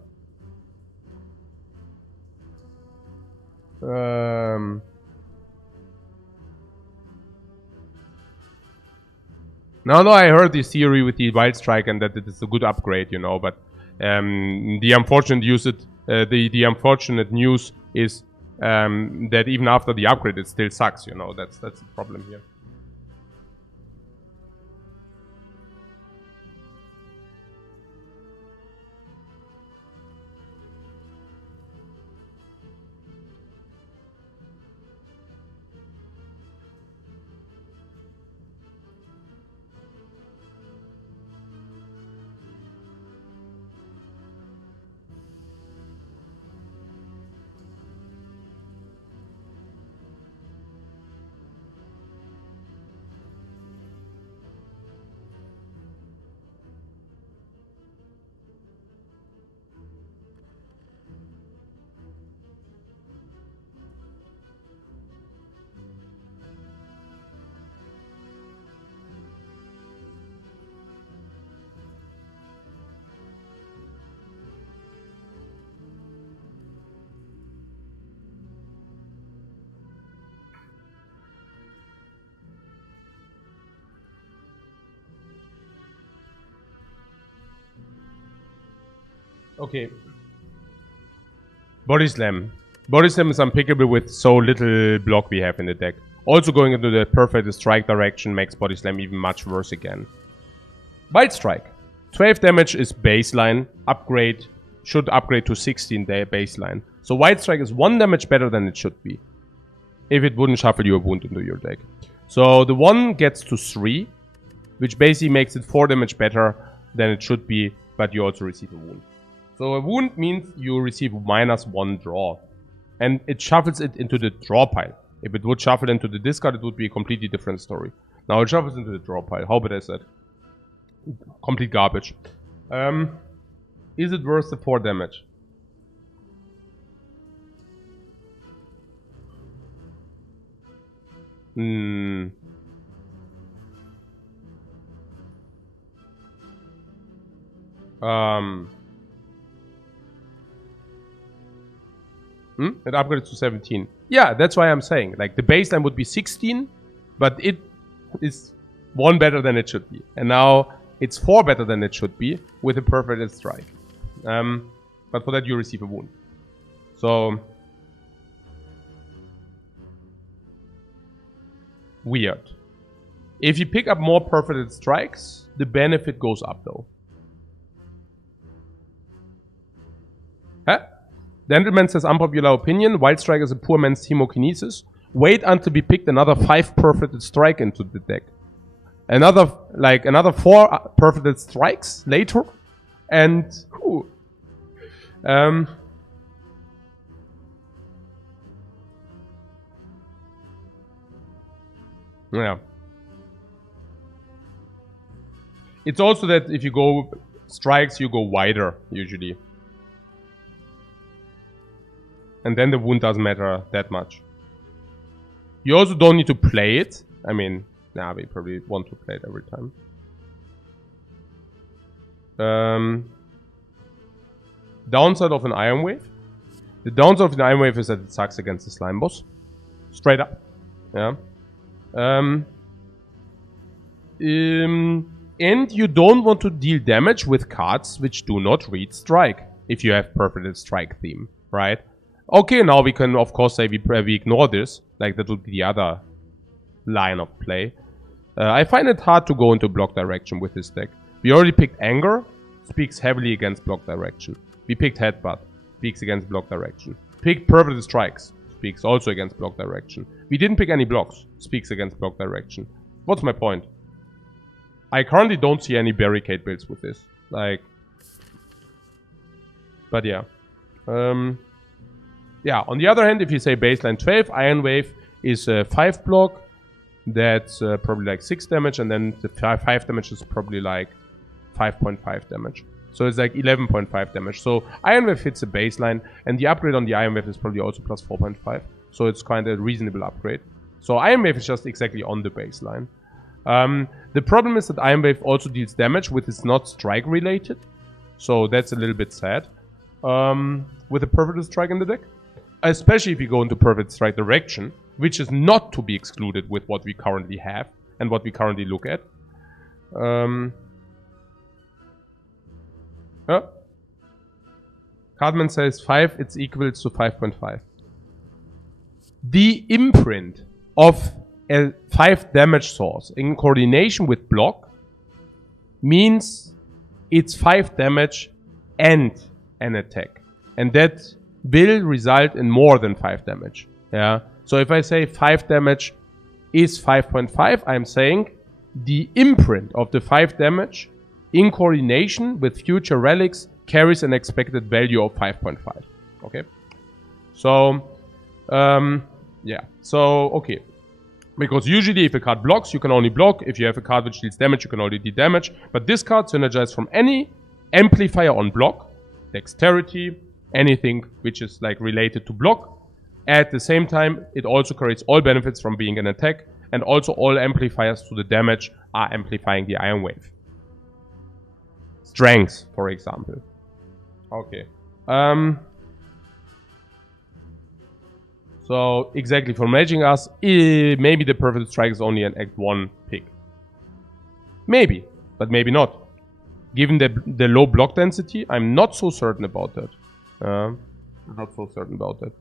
No, I heard this theory with the Wild Strike and that it is a good upgrade, you know, but the unfortunate unfortunate news is that even after the upgrade it still sucks, you know, that's the problem here. Okay. Body Slam. Body Slam is unpickable with so little block we have in the deck. Also going into the perfect strike direction makes Body Slam even much worse again. Wild Strike. 12 damage is baseline. Upgrade. Should upgrade to 16 baseline. So Wild Strike is 1 damage better than it should be. If it wouldn't shuffle your wound into your deck. So the 1 gets to 3. Which basically makes it 4 damage better than it should be. But you also receive a wound. So a wound means you receive -1 draw. And it shuffles it into the draw pile. If it would shuffle into the discard, it would be a completely different story. Now it shuffles into the draw pile. How bad is that? Complete garbage. Is it worth the 4 damage? It upgrades to 17. Yeah, that's why I'm saying. Like, the baseline would be 16, but it is 1 better than it should be. And now it's 4 better than it should be with a perfect strike. But for that you receive a wound. So... weird. If you pick up more perfect strikes, the benefit goes up though. Huh? The Gentleman says, unpopular opinion, Wild Strike is a poor man's chemokinesis. Wait until we picked another 5 perfected strike into the deck. Another 4 perfected strikes later. And yeah. It's also that if you go strikes, you go wider usually. And then the wound doesn't matter that much. You also don't need to play it. I mean, nah, we probably want to play it every time. Downside of an Iron Wave. The downside of an Iron Wave is that it sucks against the slime boss. Straight up. Yeah. And you don't want to deal damage with cards which do not read strike. If you have Perforated Strike theme, right? Okay, now we can of course say we ignore this. Like that would be the other line of play. I find it hard to go into block direction with this deck. We already picked Anger. Speaks heavily against block direction. We picked Headbutt. Speaks against block direction. Picked Perforated Strikes. Speaks also against block direction. We didn't pick any blocks. Speaks against block direction. What's my point? I currently don't see any barricade builds with this. Like... But yeah. Yeah, on the other hand, if you say baseline 12, Iron Wave is 5 block. That's probably like 6 damage. And then the 5 damage is probably like 5.5 damage. So it's like 11.5 damage. So Iron Wave hits a baseline, and the upgrade on the Iron Wave is probably also plus 4.5. So it's kind of a reasonable upgrade. So Iron Wave is just exactly on the baseline. The problem is that Iron Wave also deals damage with it's not strike related. So that's a little bit sad. With a Perforated Strike in the deck. Especially if you go into Perforated Strike direction, which is not to be excluded with what we currently have and what we currently look at. Cardman says 5, it's equals to 5.5. The imprint of a 5 damage source in coordination with block means it's 5 damage and an attack. And that will result in more than 5 damage. Yeah. So if I say 5 damage is 5.5, I'm saying the imprint of the 5 damage in coordination with future relics carries an expected value of 5.5. Okay. So, yeah. So, okay. Because usually if a card blocks, you can only block. If you have a card which deals damage, you can only deal damage. But this card synergizes from any amplifier on block, dexterity, anything which is like related to block. At the same time, it also creates all benefits from being an attack. And also all amplifiers to the damage are amplifying the Iron Wave. Strength, for example. Okay. So, exactly, for Maging Us, maybe the Perforated Strike is only an Act 1 pick. Maybe, but maybe not. Given the low block density, I'm not so certain about that. Not so certain about that.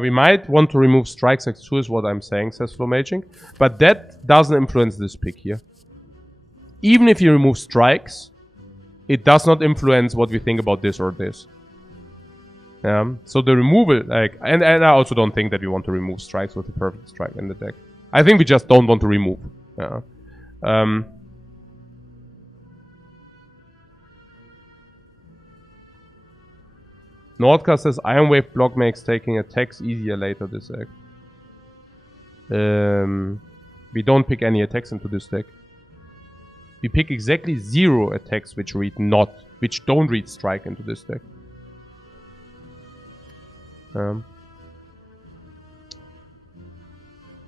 We might want to remove strikes X2 is what I'm saying, says Flowmaging. But that doesn't influence this pick here. Even if you remove strikes, it does not influence what we think about this or this. So the removal, like, and I also don't think that we want to remove strikes with a Perfect Strike in the deck. I think we just don't want to remove. Nordka says Iron Wave block makes taking attacks easier later this deck. We don't pick any attacks into this deck. We pick exactly 0 attacks which don't read strike into this deck.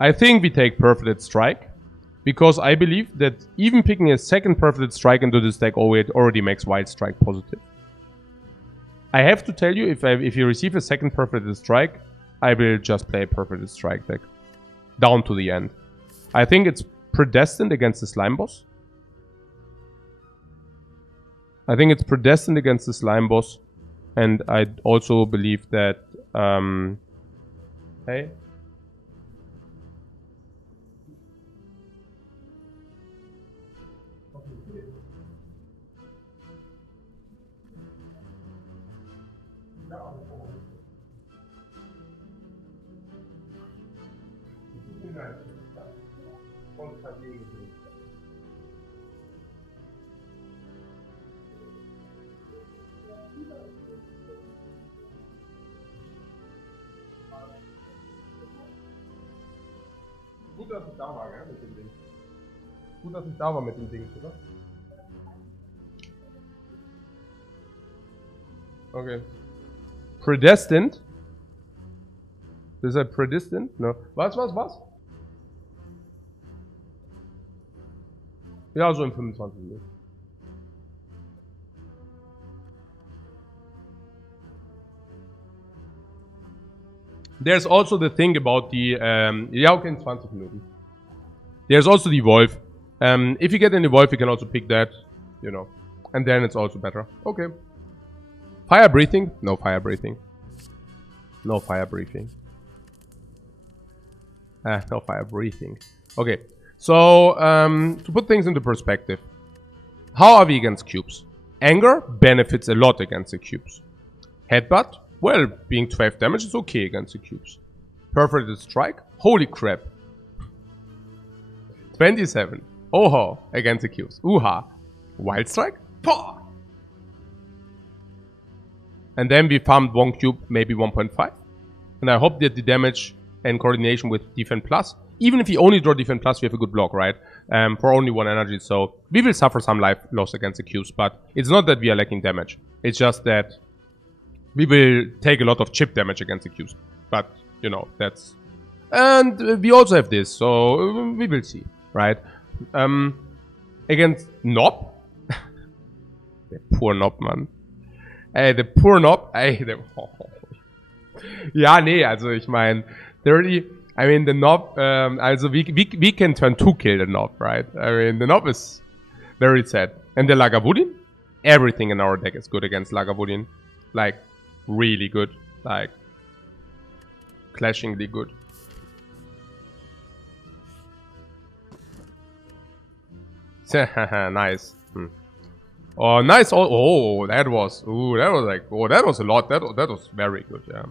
I think we take Perforated Strike, because I believe that even picking a second Perforated Strike into this deck already makes Wild Strike positive. I have to tell you, if you receive a second Perforated Strike, I will just play a Perforated Strike deck. Down to the end. I think it's predestined against the Slime Boss. And I also believe that... hey? Gut, dass ich da war, gell, mit dem Ding. Gut, dass ich da war mit dem Ding, oder? Okay. Predestined? Is that predestined? No. Was? Ja, so in 25 Minuten. There's also the thing about the, ja, okay, in 20 Minuten. There's also the Wolf. If you get any Wolf, you can also pick that, you know. And then it's also better. Okay. Fire breathing? No fire breathing. No fire breathing. No fire breathing. Okay. So, to put things into perspective. How are we against cubes? Anger benefits a lot against the cubes. Headbutt? Well, being 12 damage is okay against the cubes. Perforated strike? Holy crap. 27. Oho, against the cubes. Uha. Wild strike? Pah! And then we farmed one cube, maybe 1.5. And I hope that the damage and coordination with Defend Plus, even if we only draw Defend Plus, we have a good block, right? For only 1 energy, so we will suffer some life loss against the cubes, but it's not that we are lacking damage. It's just that we will take a lot of chip damage against the cubes. But, you know, that's... And we also have this, so we will see, right? Against Knob. Der poor Knob, man. Ey, der poor Knob. Ey, der... Oh. Ja, nee, also ich meine, 30... I mean, the Knob... also, we can turn 2-kill the Knob, right? I mean, the Knob is very sad. And the Lagavulin? Everything in our deck is good against Lagavulin. Like... really good, like clashingly good. Nice. Oh, nice. Oh, that was. Ooh, that was like. Oh, that was a lot. That was very good. Yeah.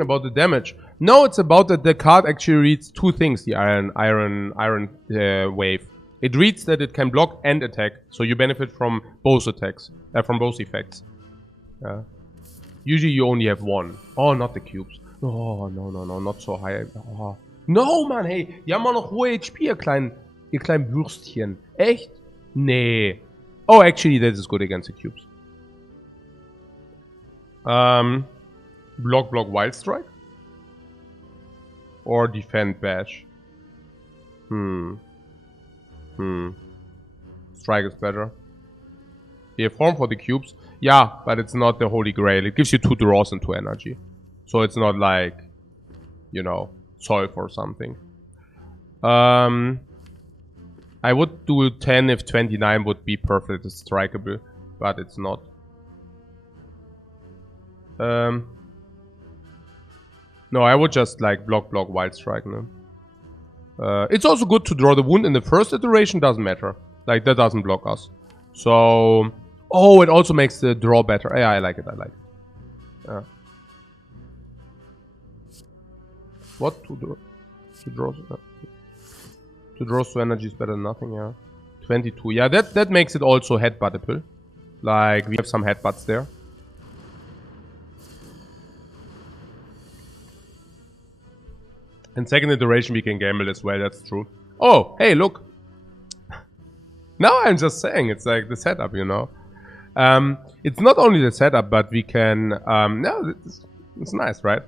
About the damage. No, it's about that the card actually reads two things, the iron wave. It reads that it can block and attack, so you benefit from both attacks, from both effects. Usually you only have one. Oh, not the cubes. Oh, no, not so high. Oh. No, man, hey, die haben auch noch hohe HP, ihr kleinen Würstchen. Echt? Nee. Oh, actually, that is good against the cubes. Block Wild Strike? Or Defend Bash? Strike is better. Yeah, form for the cubes. Yeah, but it's not the Holy Grail. It gives you 2 draws and 2 energy. So it's not like, you know, Solve or something. I would do 10 if 29 would be perfectly strikeable, but it's not. No, I would just like block Wild Strike. No? It's also good to draw the wound in the first iteration, doesn't matter. Like, that doesn't block us. So, oh, it also makes the draw better. Yeah, I like it, Yeah. What? To draw to energy is better than nothing, yeah. 22. Yeah, that makes it also headbuttable. Like, we have some headbutts there. And second iteration we can gamble as well, that's true. Oh, hey, look. Now I'm just saying, it's like the setup, you know. It's not only the setup, but we can... no, it's nice, right?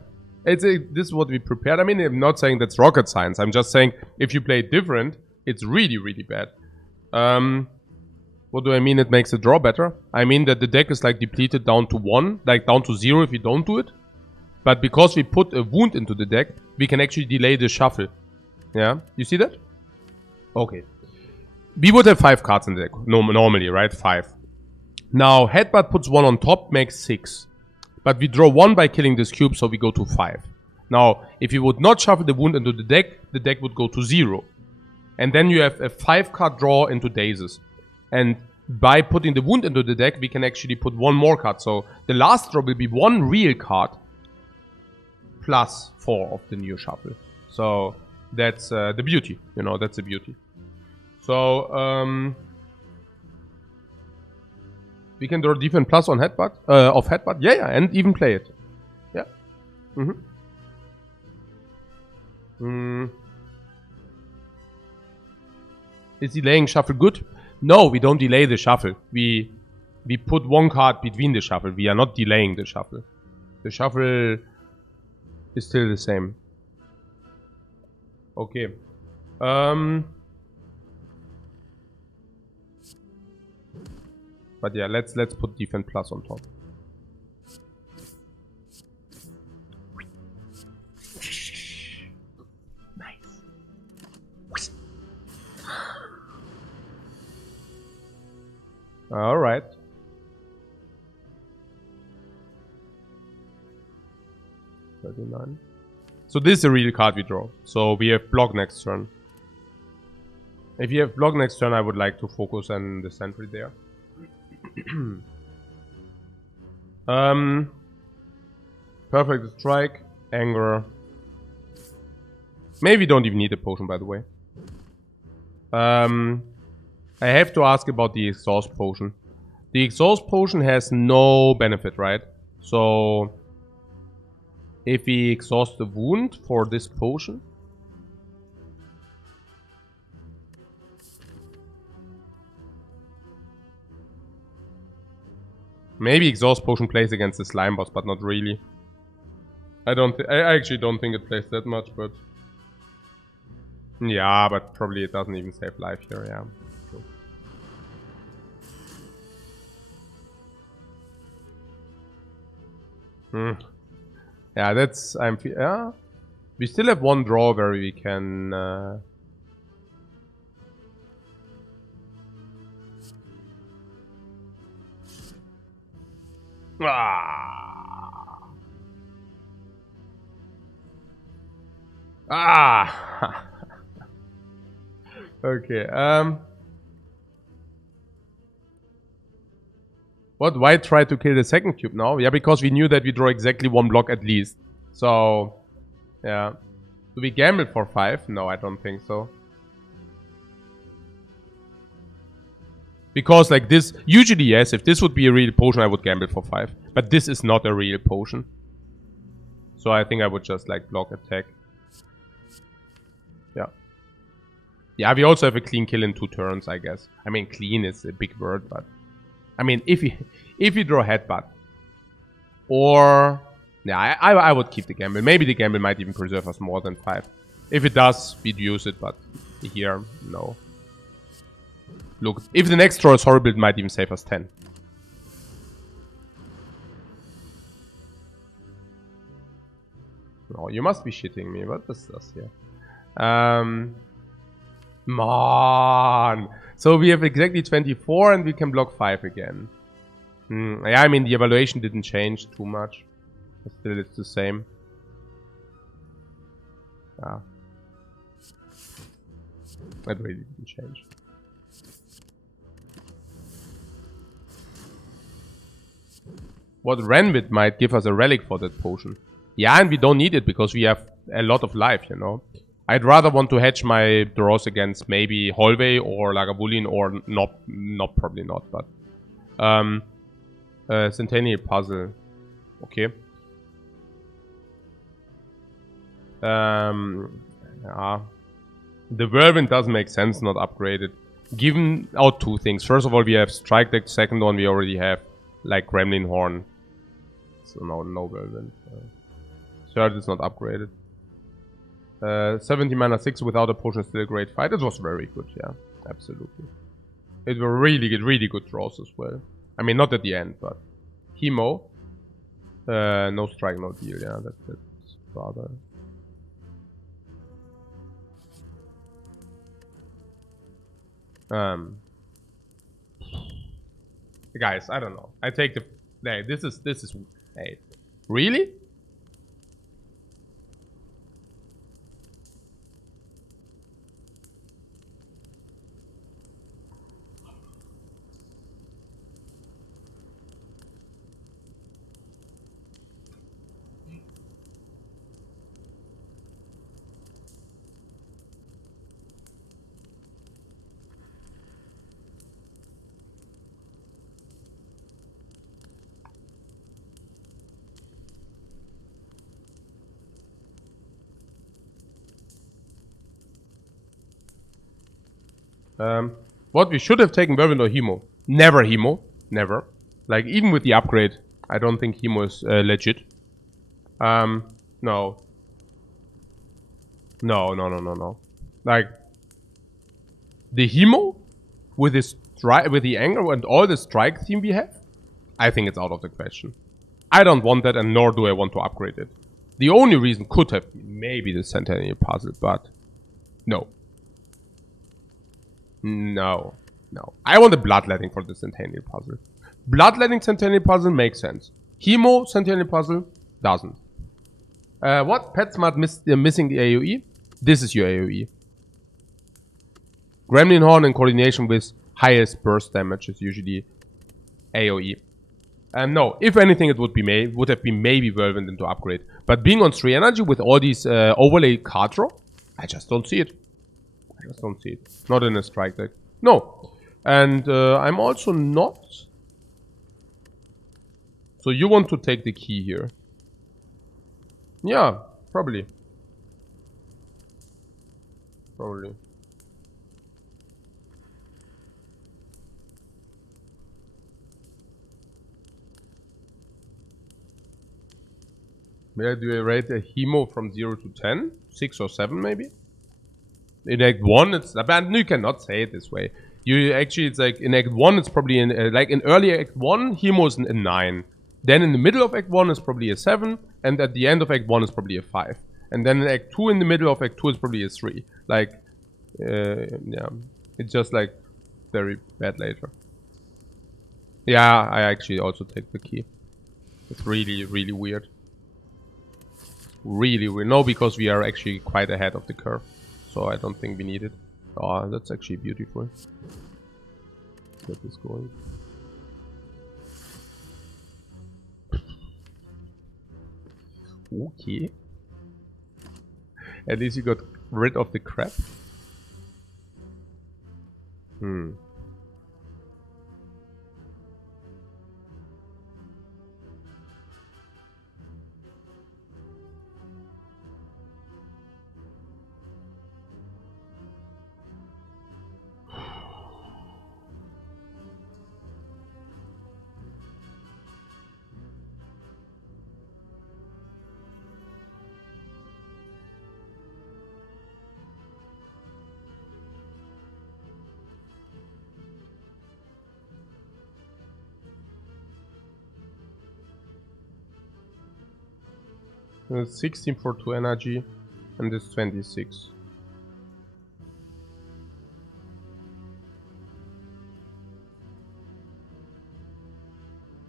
This is what we prepared. I mean, I'm not saying that's rocket science. I'm just saying, if you play it different, it's really, really bad. What do I mean it makes the draw better? I mean that the deck is like depleted down to 1, like down to 0 if you don't do it. But because we put a wound into the deck, we can actually delay the shuffle. Yeah? You see that? Okay. We would have 5 cards in the deck. Normally, right? 5. Now, Headbutt puts 1 on top, makes 6. But we draw 1 by killing this cube, so we go to 5. Now, if you would not shuffle the wound into the deck would go to 0. And then you have a 5-card draw into Dazes. And by putting the wound into the deck, we can actually put one more card. So the last draw will be one real card plus 4 of the new shuffle. So that's the beauty, you know, that's the beauty. So we can draw defense plus on headbutt, of headbutt, yeah, and even play it. Yeah. Is delaying shuffle good? No, we don't delay the shuffle. We put one card between the shuffle. We are not delaying the shuffle. The shuffle is still the same. Okay. But yeah, let's put defense plus on top. Nice. All right. So this is a real card we draw. So we have block next turn. If you have block next turn, I would like to focus on the sentry there. Perfect strike, anger. Maybe don't even need a potion, by the way. I have to ask about the exhaust potion. The exhaust potion has no benefit, right? So if we exhaust the wound for this potion, maybe exhaust potion plays against the slime boss, but not really. I actually don't think it plays that much, but yeah, but probably it doesn't even save life here. Yeah. True. Yeah, that's yeah. We still have one draw where we can. Okay. What? Why try to kill the second cube now? Yeah, because we knew that we draw exactly one block at least. So, yeah. Do we gamble for 5? No, I don't think so. Because like this, usually yes, if this would be a real potion, I would gamble for 5. But this is not a real potion. So I think I would just like block attack. Yeah. Yeah, we also have a clean kill in 2 turns, I guess. I mean, clean is a big word, but... I mean, if you draw headbutt. Or... Yeah, I would keep the gamble. Maybe the gamble might even preserve us more than 5. If it does, we'd use it, but here, no. Look, if the next draw is horrible, it might even save us 10. Oh, you must be shitting me. What is this here? Man. So we have exactly 24 and we can block 5 again. Yeah, I mean, the evaluation didn't change too much. But still, it's the same. Ah. That really didn't change. What Renwit might give us a relic for that potion. Yeah, and we don't need it because we have a lot of life, you know. I'd rather want to hedge my draws against maybe Hallway or Lagavulin or not probably not, but Centennial Puzzle. Okay. Yeah. The Whirlwind doesn't make sense not upgraded. Given out 2 things. First of all, we have Strike Deck. Second one, we already have like Gremlin Horn. So no Whirlwind. Third is not upgraded. 70 mana 6 without a potion is still a great fight. It was very good, yeah. Absolutely. It were really good draws as well. I mean, not at the end, but... Hemo. No strike, no deal, yeah. That's rather... Guys, I don't know. I take the... Hey, this is... Hey. Really? What we should have taken Whirlwind or Hemo. Never Hemo. Never. Like, even with the upgrade, I don't think Hemo is legit. No. No. Like, the Hemo with the anger and all the strike theme we have, I think it's out of the question. I don't want that, and nor do I want to upgrade it. The only reason could have been maybe the Centennial Puzzle, but no. No. I want the Bloodletting for the Centennial Puzzle. Bloodletting Centennial Puzzle makes sense. Hemo Centennial Puzzle doesn't. What? PetSmart missing the AoE? This is your AoE. Gremlin Horn in coordination with highest burst damage is usually AoE. No, if anything, it would have been maybe Whirlwind into upgrade. But being on 3 energy with all these overlay card draw, I just don't see it. Not in a strike deck. No. And I'm also not. So you want to take the key here? Yeah, probably. Where do I rate a Hemo from 0 to 10? 6 or 7 maybe? In Act 1, it's... But you cannot say it this way. It's like, in Act 1, it's probably like in early Act 1, Hemo is a 9. Then in the middle of Act 1 is probably a 7. And at the end of Act 1 is probably a 5. And then in Act 2, in the middle of Act 2 is probably a 3. Like, yeah. It's just like, very bad later. Yeah, I actually also take the key. It's really, really weird. Really weird. No, because we are actually quite ahead of the curve. So I don't think we need it. Oh, that's actually beautiful. Get this going. Okay. At least you got rid of the crap. Hmm. It's 16 for 2 energy, and this 26.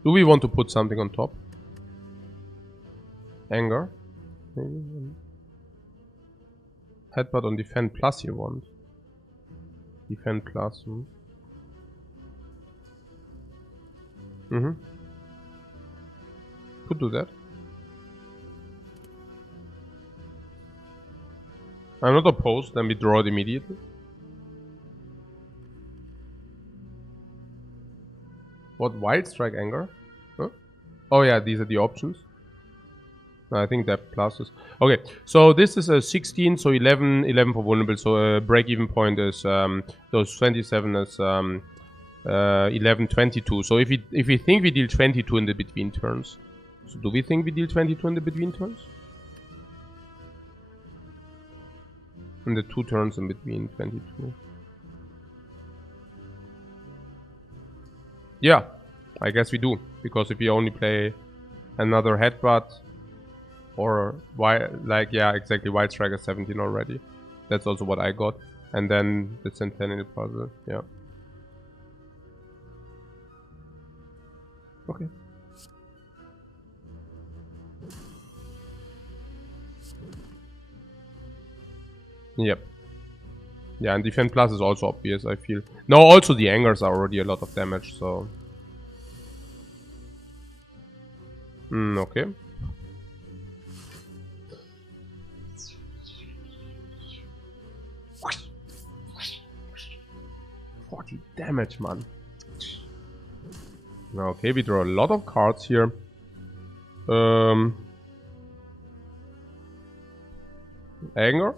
Do we want to put something on top? Anger? Maybe. Headbutt on defend plus you want. Defend plus. Could do that. I'm not opposed, then we draw it immediately. What? Wild Strike Anger? Huh? Oh yeah, these are the options. I think that pluses. Okay, so this is a 16, so 11 for vulnerable, so break-even point is, those 27 is 11, 22. So if we think we deal 22 in the between turns. So do we think we deal 22 in the between turns? In the 2 turns in between 22. Yeah, I guess we do. Because if we only play another headbutt, or like, yeah, exactly, Wild Striker 17 already. That's also what I got. And then the Centennial Puzzle, yeah. Okay. Yep. Yeah, and Defend Plus is also obvious, I feel. No, also the Angers are already a lot of damage, so... okay. Damage, man. Okay, we draw a lot of cards here. Anger.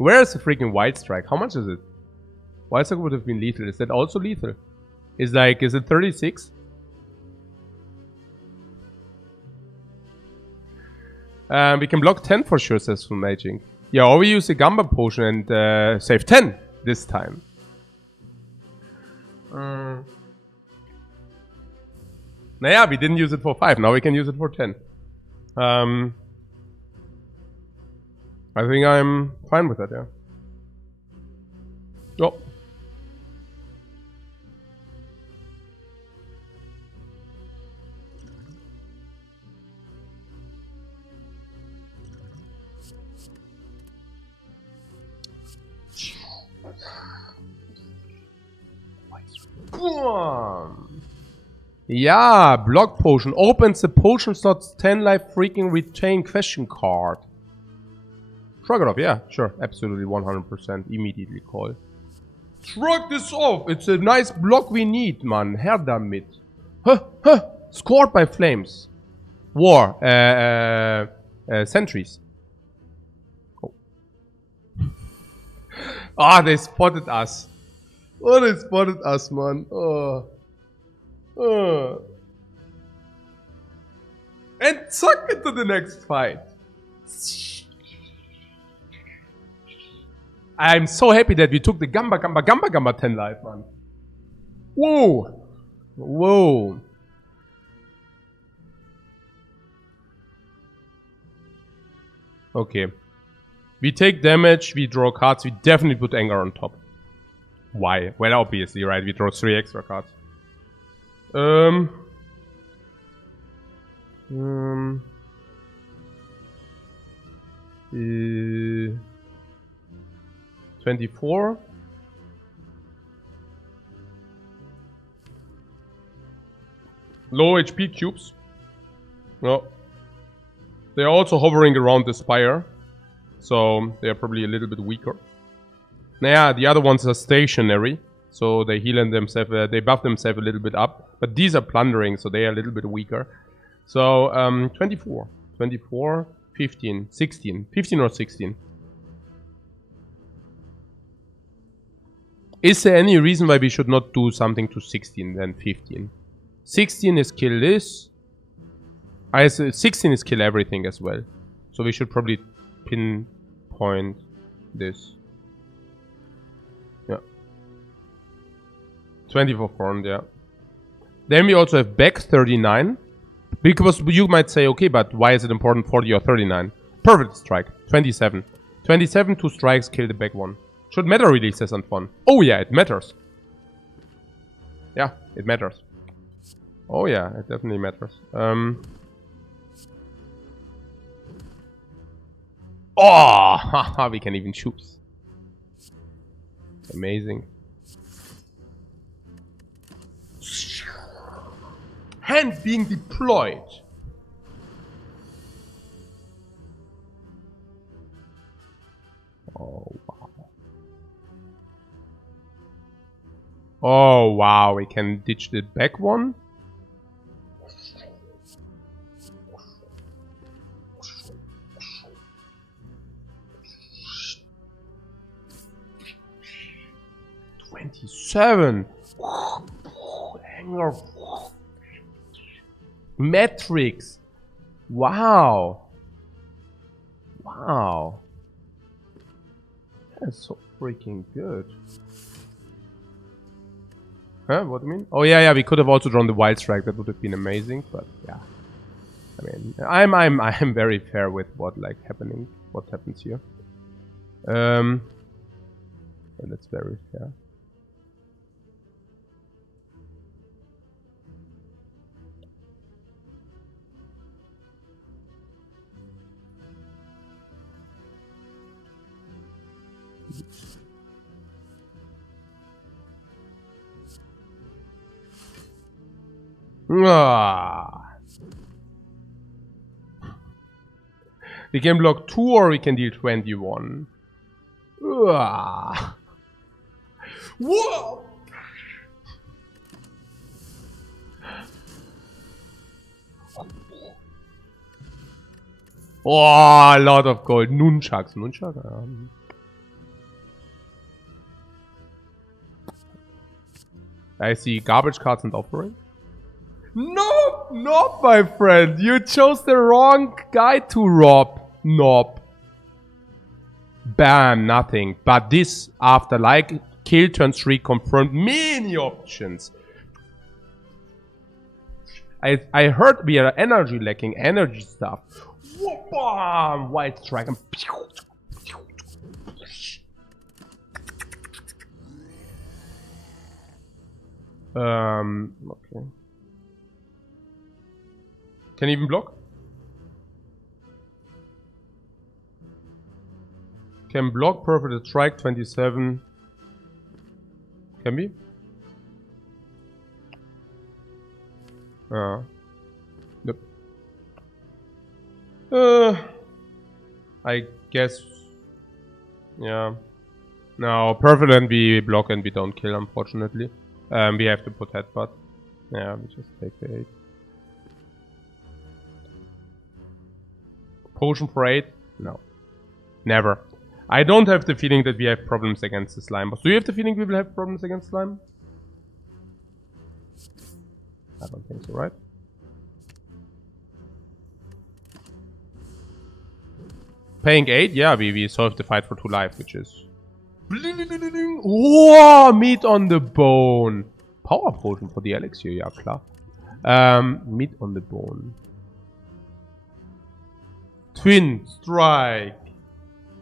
Where is the freaking Wild Strike? How much is it? Wild Strike would have been lethal. Is that also lethal? Is it 36? We can block 10 for sure, says from Maging. Yeah, or we use the Gamba Potion and save 10 this time. Naja, we didn't use it for 5. Now we can use it for 10. I think I'm fine with that, yeah. Oh. Yeah, block potion. Opens the potion slots 10 life freaking retain question card. Shrug it off, yeah, sure. Absolutely 100%. Immediately call. Shrug this off. It's a nice block we need, man. Her damit. Huh. Scored by flames. War. Sentries. Oh. Ah, they spotted us. Oh, they spotted us, man. And suck into the next fight. I'm so happy that we took the Gamba 10 life, man. Whoa. Whoa. Okay. We take damage, we draw cards, we definitely put anger on top. Why? Well, obviously, right? We draw 3 extra cards. 24. Low HP cubes. No. They are also hovering around the Spire. So they are probably a little bit weaker. Naja, the other ones are stationary. So they heal themselves, they buff themselves a little bit up. But these are plundering, so they are a little bit weaker. So 24. 24, 15, 16. 15 or 16. Is there any reason why we should not do something to 16 than 15? 16 is kill this. 16 is kill everything as well. So we should probably pinpoint this. Yeah. 24 front, yeah. Then we also have back 39. Because you might say, okay, but why is it important 40 or 39? Perfect strike. 27. 27, 2 strikes, kill the back one. Should matter really, says Antoine. Oh yeah, it matters. Yeah, it matters. Oh yeah, it definitely matters. Oh, we can even choose. Amazing. Hand being deployed. Oh wow. Oh wow, we can ditch the back one. Seven. Hanger. Matrix. Wow. Wow. That's so freaking good. Huh? What do you mean? Oh yeah, we could have also drawn the Wild Strike. That would have been amazing. But yeah, I mean, I'm very fair with what happens here. That's very fair. We can block 2 or we can deal 21. Whoa! Oh, a lot of gold. Nunchucks. Nunchuck? I see garbage cards and offering. No, not my friend. You chose the wrong guy to rob. Nope. Bam, nothing. But this after like kill turn 3 confirmed many options. I heard we are energy lacking, energy stuff. Bam, white strike and okay. Can you even block? Can block, perfect strike, 27. Can be? Nope. I guess. Yeah. No, perfect and we block and we don't kill, unfortunately. We have to put headbutt. Yeah, we just take the 8. Potion for 8? No. Never. I don't have the feeling that we have problems against the slime boss. Do you have the feeling we will have problems against slime? I don't think so, right? Paying 8? Yeah, we solved the fight for 2 life, which is... Whoa, meat on the bone. Power potion for the elixir, ja klar. Meat on the bone. Twin strike.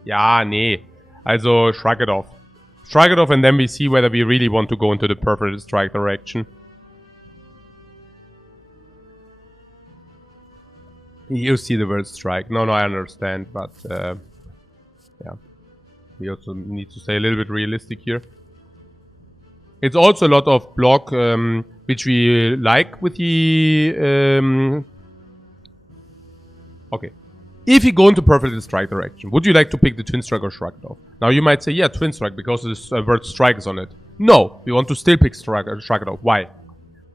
Ja, nee. Also, shrug it off. Shrug it off and then we see whether we really want to go into the perfect strike direction. You see the word strike. No, I understand, but yeah. We also need to stay a little bit realistic here. It's also a lot of block, which we like with the... Okay. If you go into perfect strike direction, would you like to pick the twin strike or shrug it off? Now you might say, yeah, twin strike, because this word strike is on it. No, we want to still pick shrug it off. Why?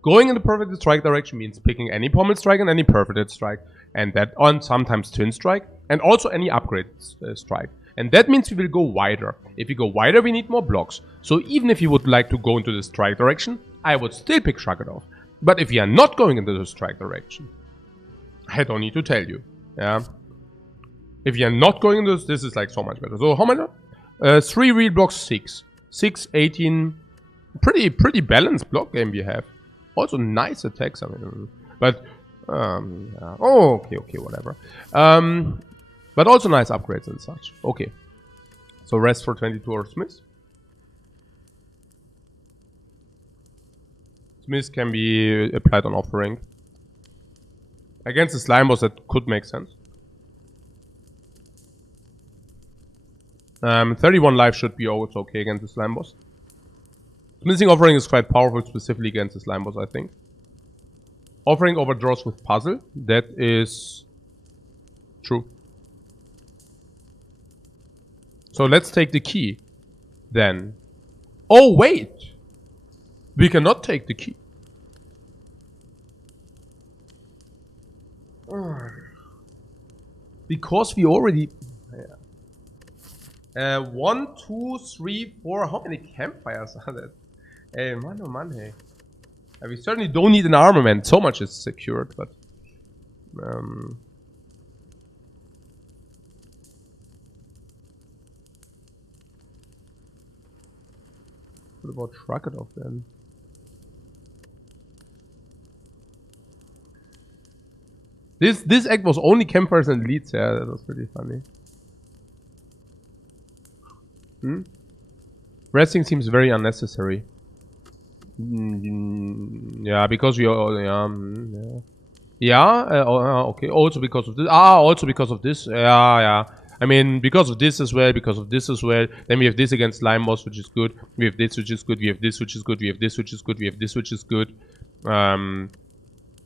Going in the perfect strike direction means picking any pommel strike and any perfect strike. And that on sometimes twin strike, and also any upgrade strike. And that means we will go wider. If we go wider, we need more blocks. So even if you would like to go into the strike direction, I would still pick shrug it off. But if you are not going into the strike direction, I don't need to tell you. Yeah. If you are not going into this is like so much better. So how many? 3 real blocks, 6. 6, 18. Pretty balanced block game we have. Also nice attacks. I mean, but yeah. Oh, okay, whatever. But also nice upgrades and such. Okay. So rest for 22 or Smith. Smith can be applied on offering. Against the slime boss that could make sense. 31 life should be also okay against the slime boss. Smithing offering is quite powerful specifically against the slime boss, I think. Offering overdraws with puzzle. That is true. So let's take the key. Then. Oh, wait! We cannot take the key. Because we already... Yeah. 1, 2, 3, 4... How many campfires are that? Hey, man, oh man, hey. We certainly don't need an armament. So much is secured, but... What about shrug it off then? This act was only campfires and leads, yeah, that was pretty funny. Resting seems very unnecessary. Yeah, because we are, okay, also because of this. Also because of this. Yeah. I mean, because of this as well, Then we have this against slime boss, which is good. We have this, which is good. We have this, which is good. We have this, which is good. We have this, which is good.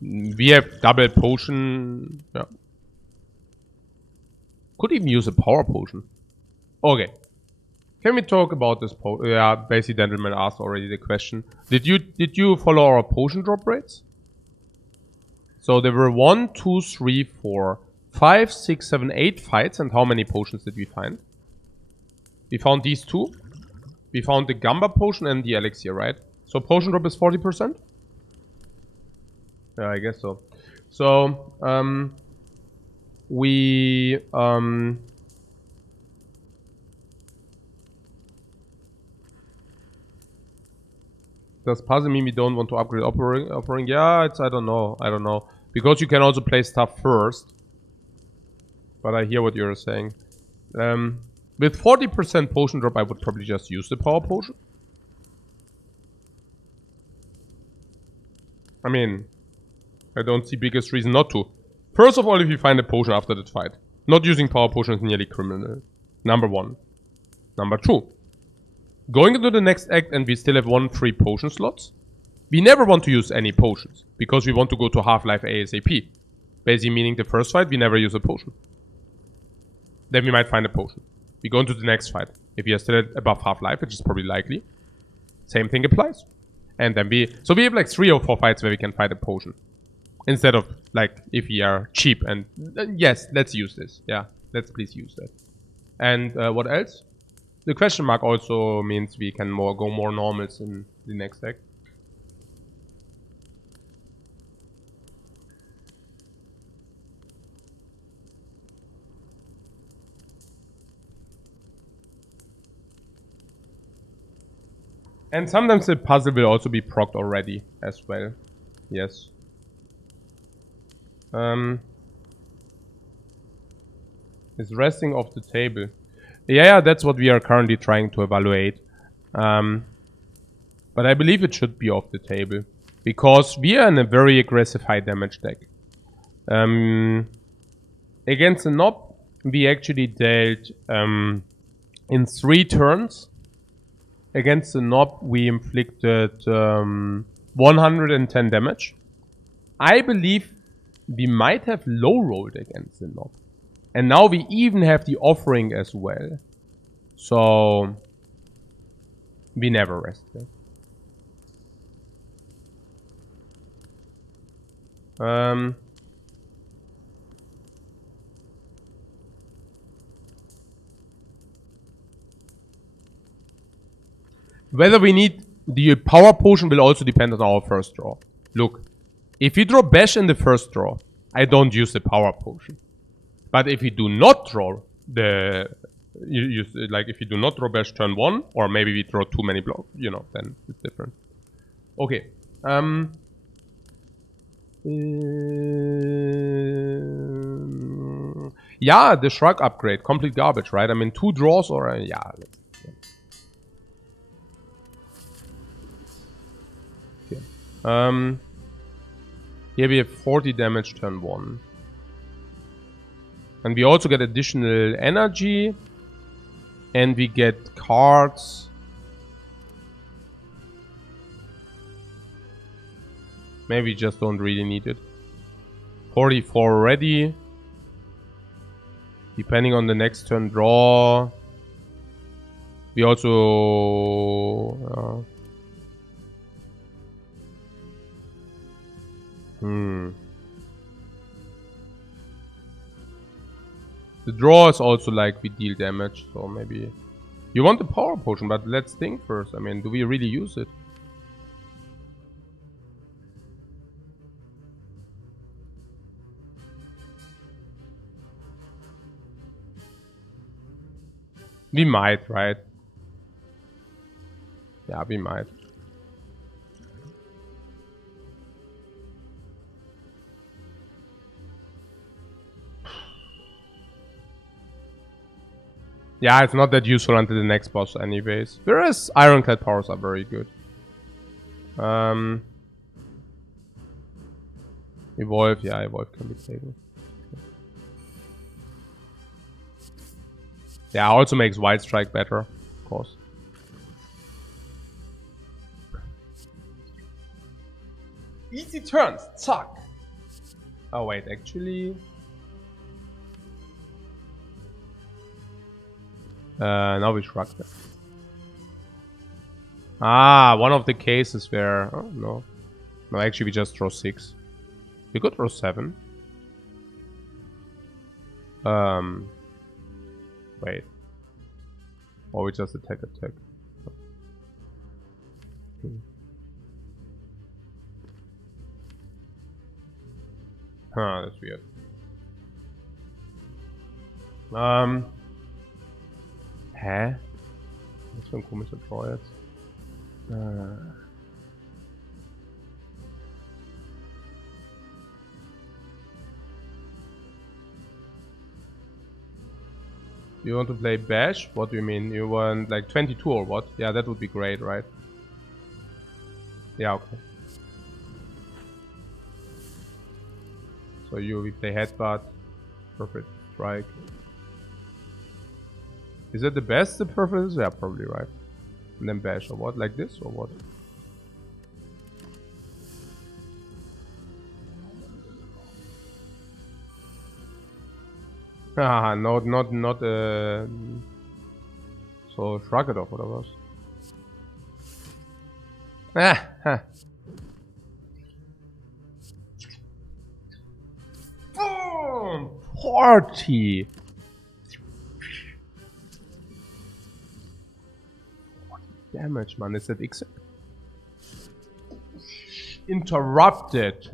We have double potion. Yeah. Could even use a power potion. Okay. Can we talk about this yeah, basically Gentleman asked already the question. Did you follow our potion drop rates? So there were 1, 2, 3, 4, 5, 6, 7, 8 fights, and how many potions did we find? We found these 2. We found the Gamba potion and the elixir, right? So potion drop is 40%? Yeah, I guess so. So, we, does puzzle mean we don't want to upgrade offering? Yeah, it's, I don't know. Because you can also play stuff first. But I hear what you're saying. With 40% potion drop, I would probably just use the power potion. I mean, I don't see biggest reason not to. First of all, if you find a potion after that fight. Not using power potion is nearly criminal. Number 1. Number 2. Going into the next act and we still have 1 free potion slots. We never want to use any potions. Because we want to go to Half-Life ASAP. Basically meaning the first fight, we never use a potion. Then we might find a potion. We go into the next fight. If we are still above Half-Life, which is probably likely. Same thing applies. And then so we have like 3 or 4 fights where we can find a potion. Instead of, like, if we are cheap and... yes, let's use this. Yeah, let's please use that. And what else? The question mark also means we can go more normals in the next deck. And sometimes the puzzle will also be procced already as well. Yes. Is resting off the table. Yeah, that's what we are currently trying to evaluate. But I believe it should be off the table. Because we are in a very aggressive high damage deck. Against the Knob, we actually dealt in 3 turns. Against the Knob, we inflicted 110 damage. I believe we might have low rolled against the Knob. And now we even have the offering as well. So we never rested. Whether we need the power potion will also depend on our first draw. Look, if we draw Bash in the first draw, I don't use the power potion. But if we do not draw the... like, if you do not draw Bash turn 1, or maybe we draw too many blocks, you know, then it's different. Okay. Yeah, the Shrug upgrade. Complete garbage, right? I mean, 2 draws or... yeah. Okay. Here we have 40 damage turn 1. And we also get additional energy. And we get cards. Maybe we just don't really need it. 44 already. Depending on the next turn draw. We also... The draw is also like we deal damage, so maybe... You want the power potion, but let's think first. I mean, do we really use it? We might, right? Yeah, we might. Yeah, it's not that useful until the next boss anyways. Whereas Ironclad powers are very good. Evolve, yeah, Evolve can be taken. Yeah, also makes Wild Strike better, of course. Easy turns, suck. Oh wait, actually... now we shrug them. Ah, one of the cases where... Oh, no. No, actually we just draw 6. We could draw 7. Wait. Or we just attack. Huh, that's weird. Hä? Was für ein komischer Draw jetzt? You want to play Bash? What do you mean? You want like 22 or what? Yeah, that would be great, right? Yeah, okay. So we play Headbutt. Perfect Strike. Is it the best, the perfect? Yeah, probably right. And then Bash or what? Like this or what? Ah, not so shrug it off oder was? Ah, 40 damage, man. Is that X? Interrupted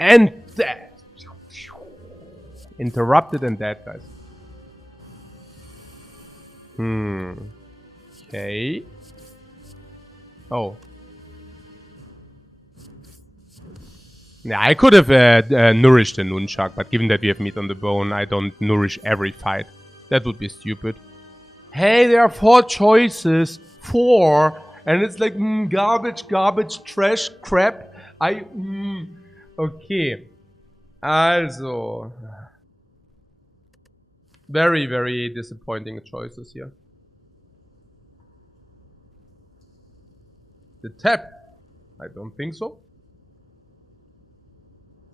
and dead. Interrupted and dead, guys. Okay. Oh. Yeah, I could have nourished the Nunchuck, but given that we have meat on the bone, I don't nourish every fight. That would be stupid. Hey, there are 4 choices. 4. And it's like, garbage, garbage, trash, crap. Okay. Also. Very, very disappointing choices here. The tap? I don't think so.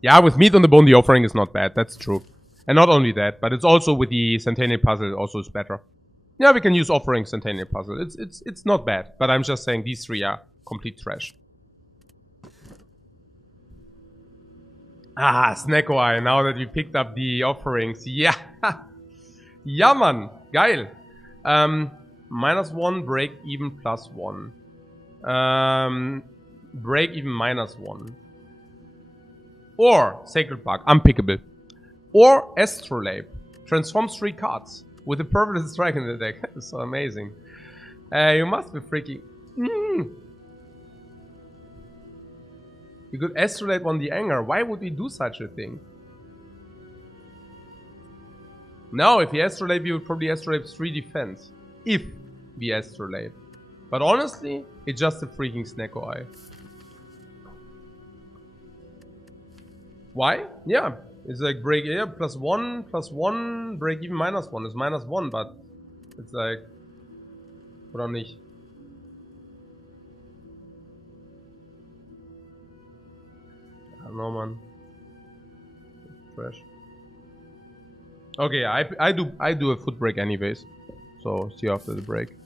Yeah, with meat on the bone, the offering is not bad. That's true. And not only that, but it's also with the Centennial Puzzle, it also is better. Yeah, we can use offering Centennial Puzzle. It's not bad, but I'm just saying these 3 are complete trash. Ah, Snacko Eye, now that we picked up the offerings. Yeah. Ja, Mann. Geil. -1, break even +1. Break even -1. Or Sacred Bug, unpickable. Or Astrolabe, transforms 3 cards with a permanent strike in the deck. That's so amazing. You must be freaking. You could Astrolabe on the Anger. Why would we do such a thing? No, if we Astrolabe, we would probably Astrolabe 3 defense. If we Astrolabe. But honestly, it's just a freaking Snacko Eye. Why? Yeah. It's like break, yeah, +1, break even -1 is -1, but it's like, oder nicht? I don't know, man. Trash. Okay, I do a foot break anyways, so see you after the break.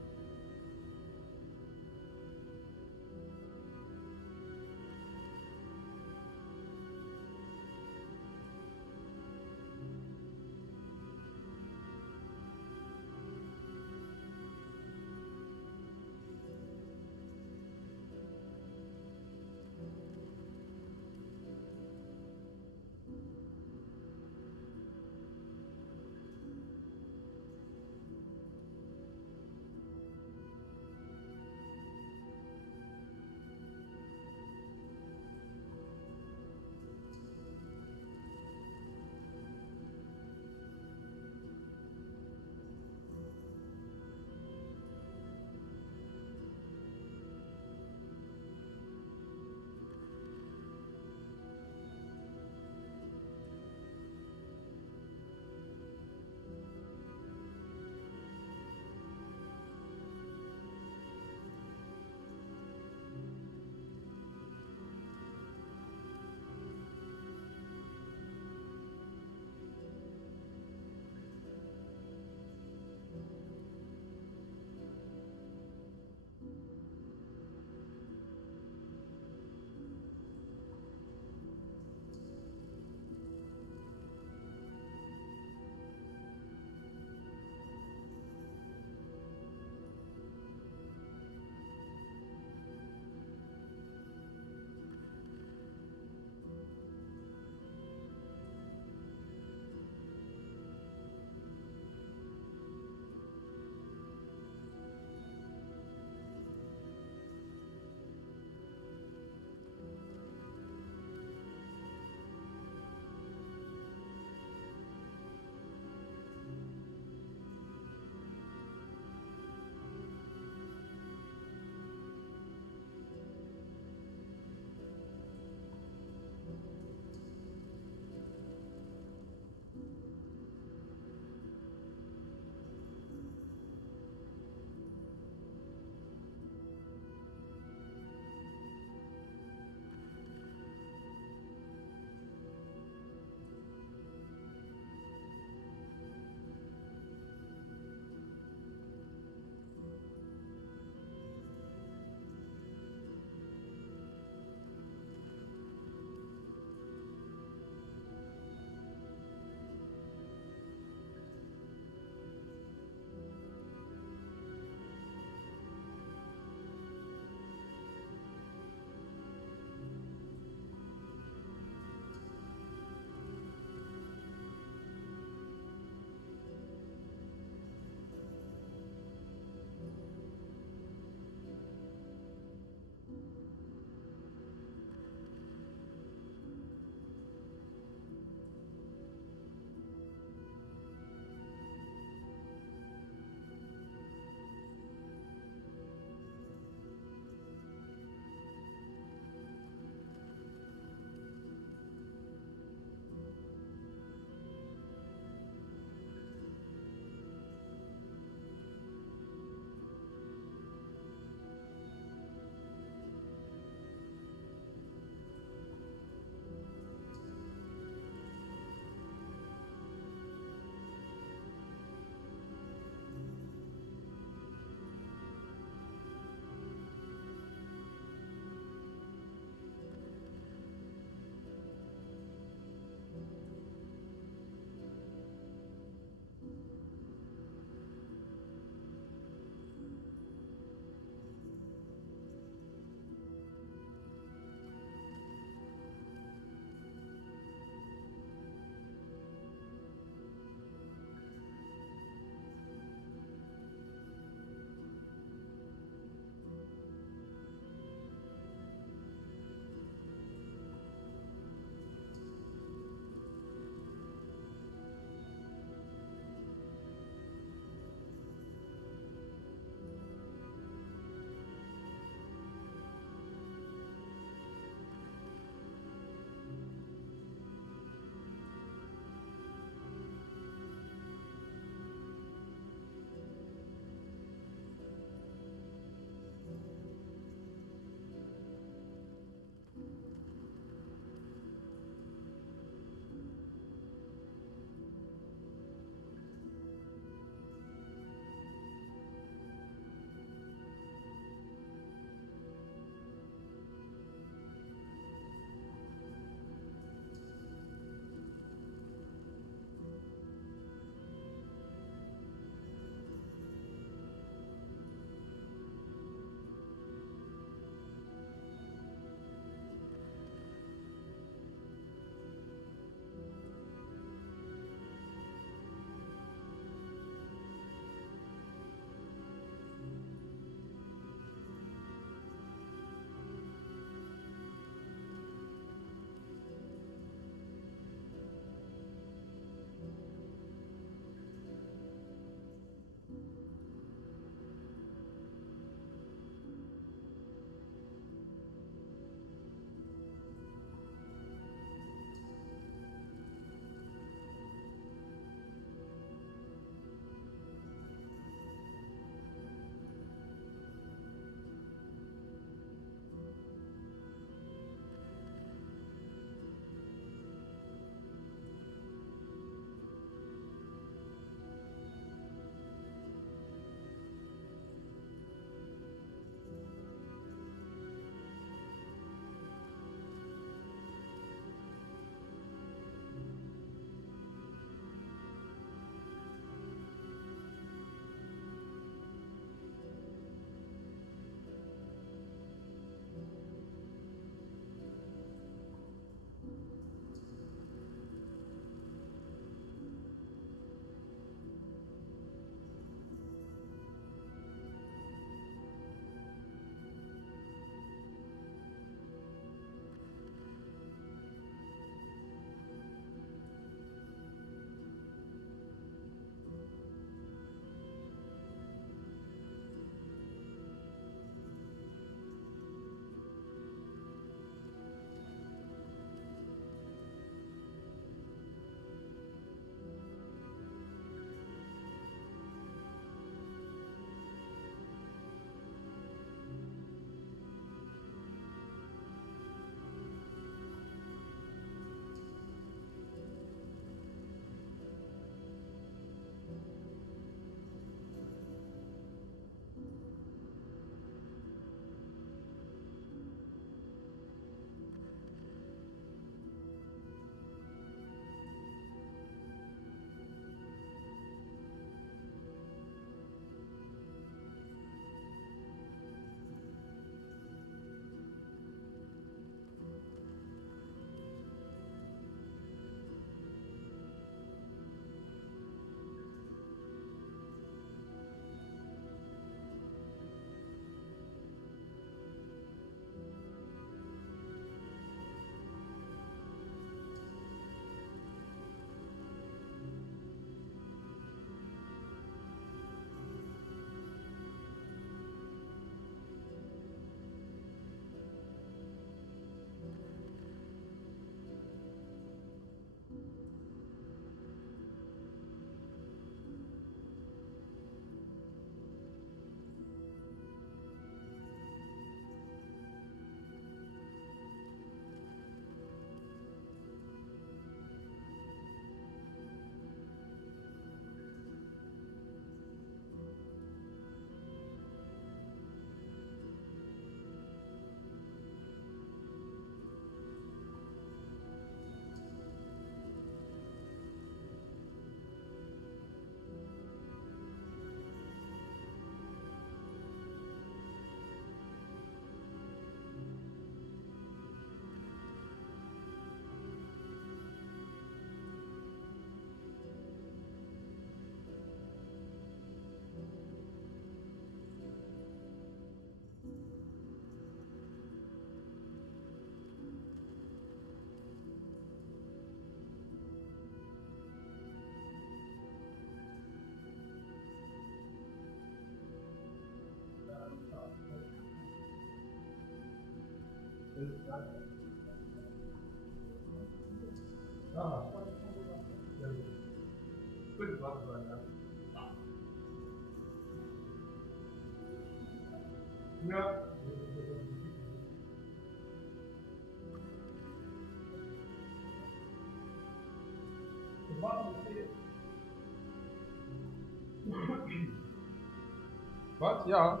Was? Ja.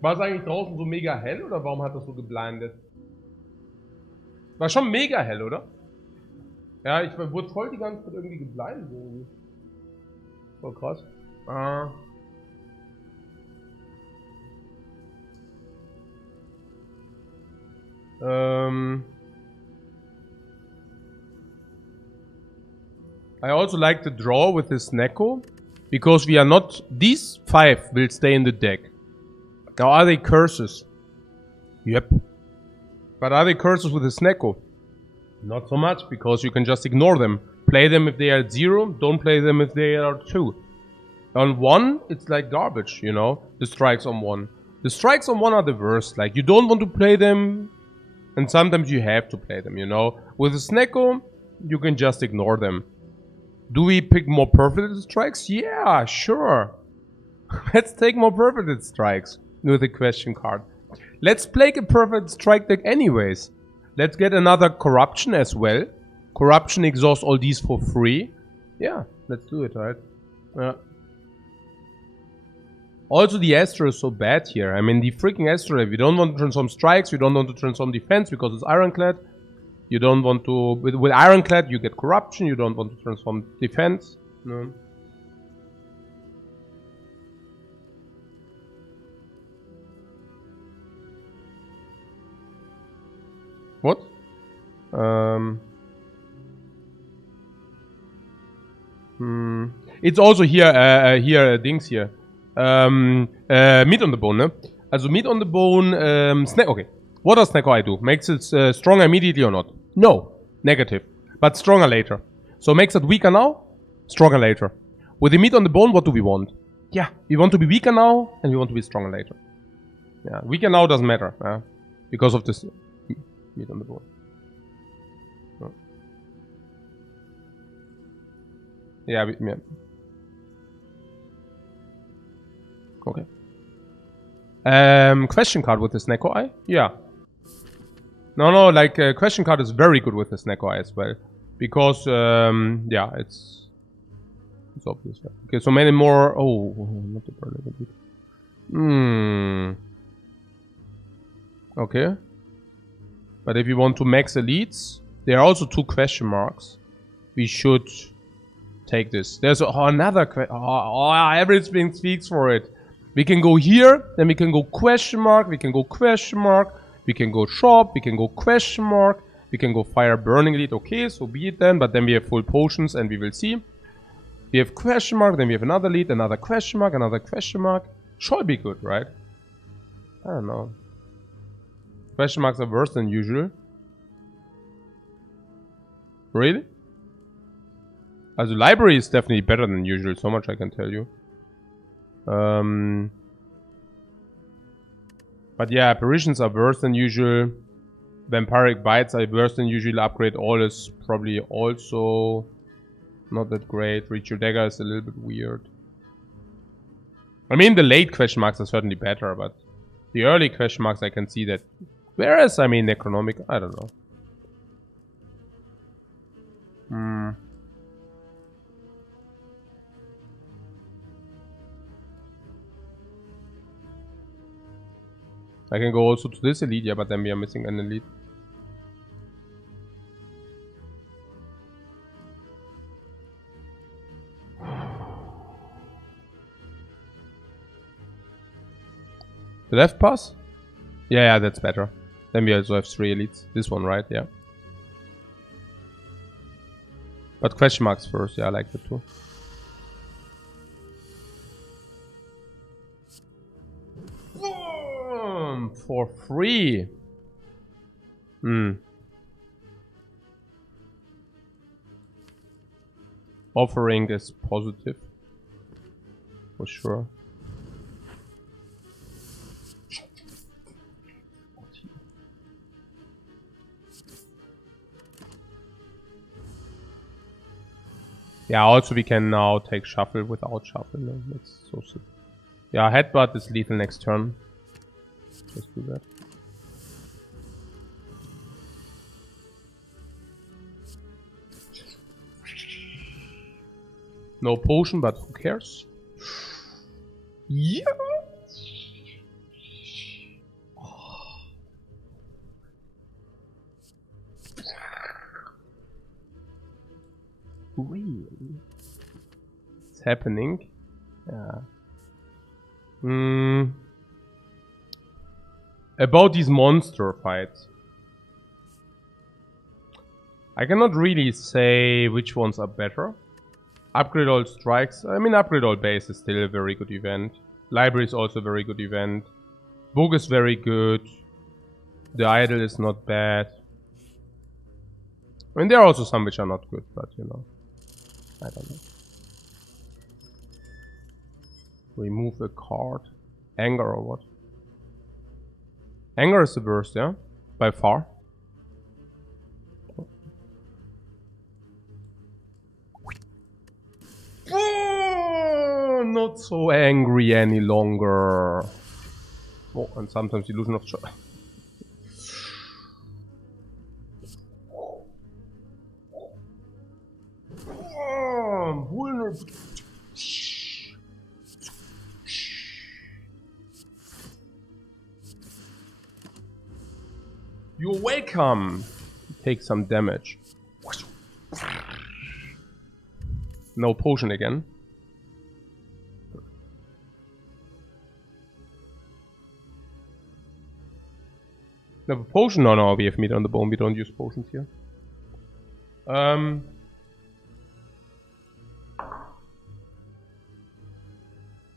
War es eigentlich draußen so mega hell oder warum hat das so geblindet? War schon mega hell, oder? Ja, ich wurde voll die ganze Zeit irgendwie geblindet. Irgendwie. Voll krass. I also like the draw with this Neko. Because we are not... These 5 will stay in the deck. Now are they curses? Yep. But are they curses with this Neko? Not so much, because you can just ignore them. Play them if they are at 0, don't play them if they are 2. On 1, it's like garbage, you know? The strikes on 1. The strikes on 1 are the worst. Like, you don't want to play them, and sometimes you have to play them, you know? With a Snecko, you can just ignore them. Do we pick more perforated strikes? Yeah, sure. Let's take more perforated strikes with a question card. Let's play a perforated strike deck anyways. Let's get another corruption as well. Corruption exhausts all these for free. Yeah, let's do it, right? Yeah. Also, the Astro is so bad here. I mean, the freaking Astro, we don't want to transform strikes, we don't want to transform defense because it's Ironclad. You don't want to... With Ironclad, you get corruption, you don't want to transform defense. No. What? It's also here, Dings here. Meat on the bone, ne? Also meat on the bone, snack. Okay. What does Snecko Eye do? Makes it stronger immediately or not? No. Negative. But stronger later. So makes it weaker now, stronger later. With the meat on the bone, what do we want? Yeah, we want to be weaker now, and we want to be stronger later. Yeah, weaker now doesn't matter, because of this meat on the bone. Oh. Yeah, yeah. Okay. Question card with the Snecko Eye? Yeah. No, like, question card is very good with the Snecko Eye as well. Because, yeah, it's obvious. Yeah. Okay, so many more... Oh, not the burn. Okay. But if you want to max elites, there are also 2 question marks. We should take this. There's another question. Everything speaks for it. We can go here, then we can go question mark, we can go question mark, we can go shop, we can go question mark, we can go fire burning lead. Okay, so be it then, but then we have full potions and we will see. We have question mark, then we have another lead, another question mark, another question mark. Should be good, right? I don't know. Question marks are worse than usual. Really? Also library is definitely better than usual, so much I can tell you. But yeah, apparitions are worse than usual. Vampiric bites are worse than usual. Upgrade all is probably also not that great. Reach your dagger is a little bit weird. I mean, the late question marks are certainly better, but the early question marks I can see that. Whereas, I mean, Necronomic, I don't know. I can go also to this elite, yeah, but then we are missing an elite. The left pass? Yeah, that's better. Then we also have 3 elites. This one, right? Yeah. But question marks first, yeah, I like that too. For free. Offering is positive. For sure. Yeah, also we can now take shuffle without shuffle. No, that's so sick. Yeah, headbutt is lethal next turn. Let's do that. No potion, but who cares? Yeah. Really? It's happening. Yeah. About these monster fights. I cannot really say which ones are better. Upgrade all strikes. I mean, upgrade all base is still a very good event. Library is also a very good event. Book is very good. The idol is not bad. I mean, there are also some which are not good, but you know, I don't know. Remove a card. Anger or what? Anger is the worst, yeah? By far. Oh, not so angry any longer. Oh, and sometimes illusion of choice. Oh, vulnerable. You're welcome. Take some damage. No potion again. No potion? No, we have meat on the bone. We don't use potions here.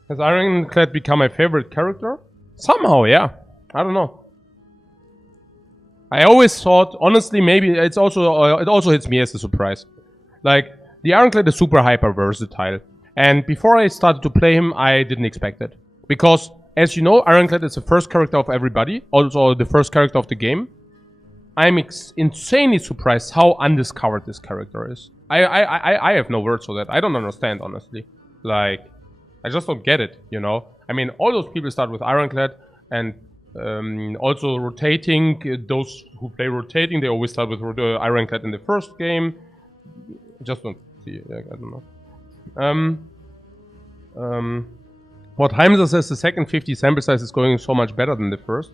Has Ironclad become my favorite character? Somehow, yeah. I don't know. I always thought, honestly, maybe it's also it also hits me as a surprise. Like, the Ironclad is super hyper versatile. And before I started to play him, I didn't expect it. Because, as you know, Ironclad is the first character of everybody. Also the first character of the game. I'm insanely surprised how undiscovered this character is. I have no words for that. I don't understand, honestly. Like, I just don't get it, you know? I mean, all those people start with Ironclad, and also rotating. Those who play rotating, they always start with Ironclad in the first game. Just don't see. I don't know. What Heimser says, the second 50 sample size is going so much better than the first.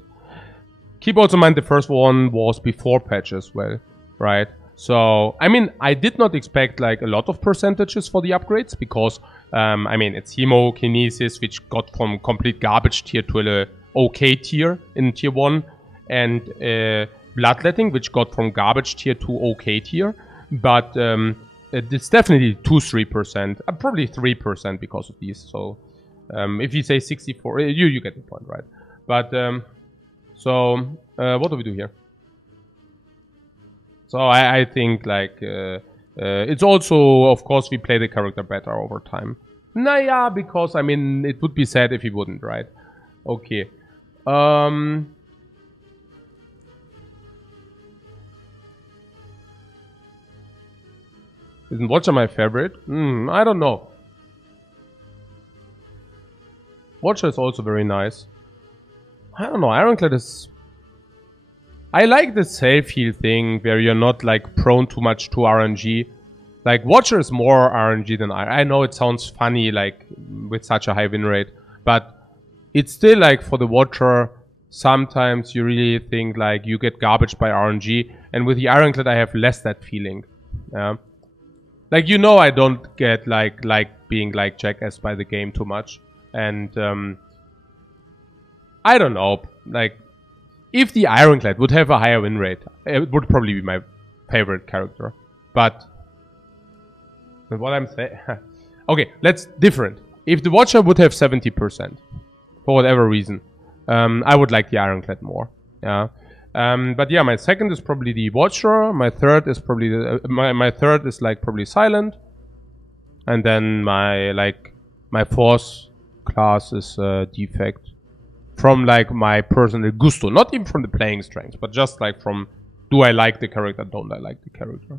Keep also in mind the first one was before patch as well, right? So, I mean, I did not expect like a lot of percentages for the upgrades because, I mean, it's Hemokinesis, which got from complete garbage tier to a okay tier in tier 1, and Bloodletting, which got from garbage tier to okay tier, but it's definitely 2-3%, probably 3% because of these. So, if you say 64, you get the point, right? But so what do we do here? So I think like it's also, of course, we play the character better over time. Naya, because I mean it would be sad if he wouldn't, right? Okay. Isn't Watcher my favorite? I don't know. Watcher is also very nice. I don't know, Ironclad is... I like the self-heal thing, where you're not like prone too much to RNG. Like, Watcher is more RNG than I know it sounds funny, like, with such a high win rate. But it's still like, for the Watcher, sometimes you really think like, you get garbage by RNG. And with the Ironclad, I have less that feeling. Yeah. Like, you know, I don't get like being like jackassed by the game too much. And I don't know, like, if the Ironclad would have a higher win rate, it would probably be my favorite character. But what I'm saying... okay, let's different. If the Watcher would have 70%, for whatever reason, I would like the Ironclad more. Yeah. But yeah, my second is probably the Watcher. My third is probably my third is like probably Silent, and then my fourth class is Defect. From like my personal gusto, not even from the playing strength, but just like from, do I like the character, don't I like the character?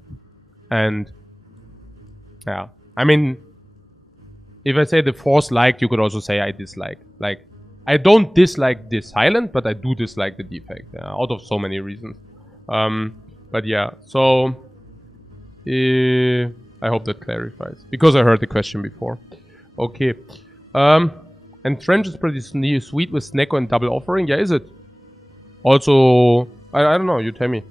And yeah, I mean, if I say the Force liked, you could also say I dislike. Like, I don't dislike this Silent, but I do dislike the defect. Out of so many reasons. But yeah, so I hope that clarifies. Because I heard the question before. Okay. And Trench is pretty sweet with Snecko and double offering. Yeah, is it? Also, I don't know. You tell me.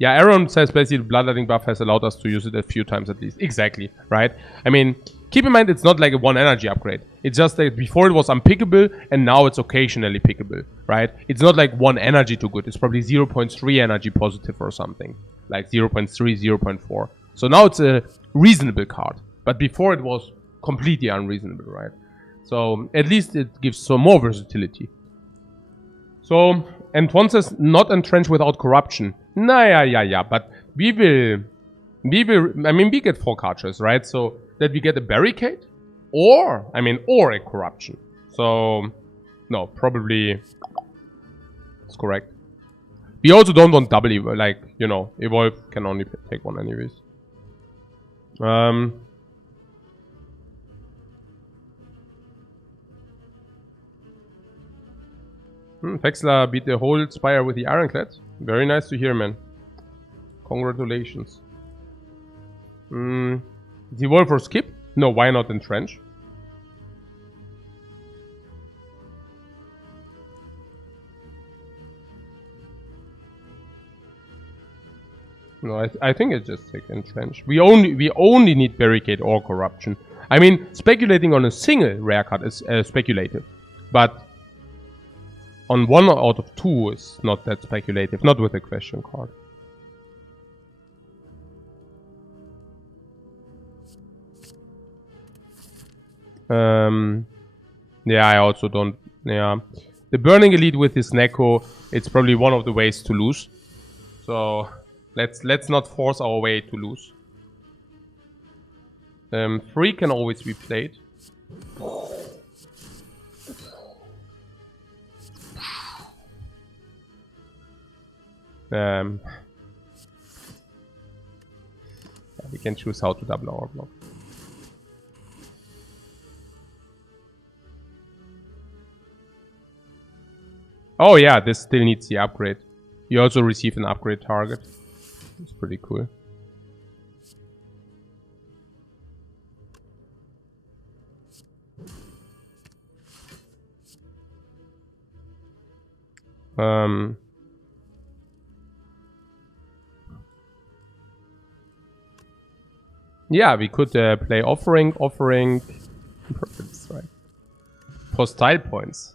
Yeah, Aaron says basically the Bloodletting buff has allowed us to use it a few times at least. Exactly, right? I mean, keep in mind it's not like a 1 energy upgrade. It's just that before it was unpickable and now it's occasionally pickable, right? It's not like 1 energy too good. It's probably 0.3 energy positive or something. Like 0.3, 0.4. So now it's a reasonable card. But before it was completely unreasonable, right? So at least it gives some more versatility. So, and one says not entrench without corruption. Nah, yeah. But we will, I mean, we get 4 cartridges, right? So that we get a barricade or a corruption. So, no, probably it's correct. We also don't want double evolve, like, you know, evolve can only take 1 anyways. Vexler beat the whole Spire with the Ironclad. Very nice to hear, man. Congratulations. The evolve for skip? No, why not entrench? No, I think it's just take entrench. We only need barricade or corruption. I mean, speculating on a single rare card is speculative, but on 1 out of 2 is not that speculative. Not with a question card. Yeah, I also don't. Yeah, the Burning Elite with his Neko, it's probably one of the ways to lose. So let's not force our way to lose. 3 can always be played. We can choose how to double our block. Oh yeah, this still needs the upgrade. You also receive an upgrade target. It's pretty cool. Yeah, we could play offering. That's right. For style points.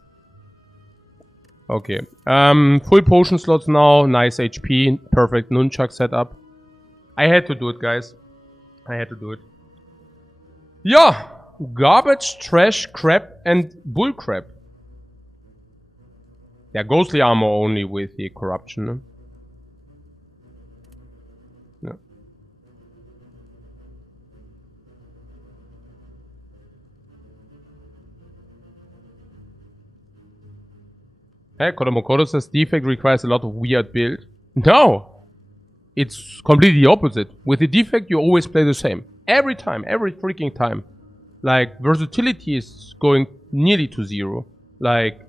Okay. Full potion slots now. Nice HP. Perfect nunchuck setup. I had to do it, guys. I had to do it. Yeah. Garbage, trash, crap, and bullcrap. Yeah, ghostly armor only with the corruption. No? Yeah. Hey, Kodomokodo says defect requires a lot of weird build. No! It's completely the opposite. With the defect, you always play the same. Every time, every freaking time. Like, versatility is going nearly to 0. Like,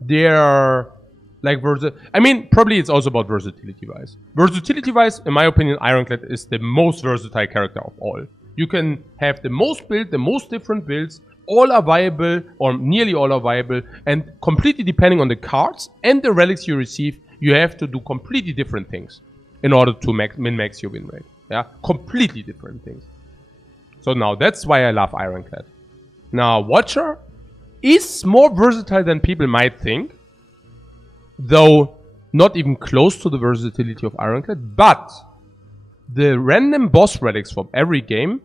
they're... Like, I mean, probably it's also about versatility-wise. Versatility-wise, in my opinion, Ironclad is the most versatile character of all. You can have the most build, the most different builds. All are viable, or nearly all are viable, and completely depending on the cards and the relics you receive, you have to do completely different things in order to min-max your win rate. Yeah, completely different things. So now, that's why I love Ironclad. Now, Watcher is more versatile than people might think, though not even close to the versatility of Ironclad, but the random boss relics from every game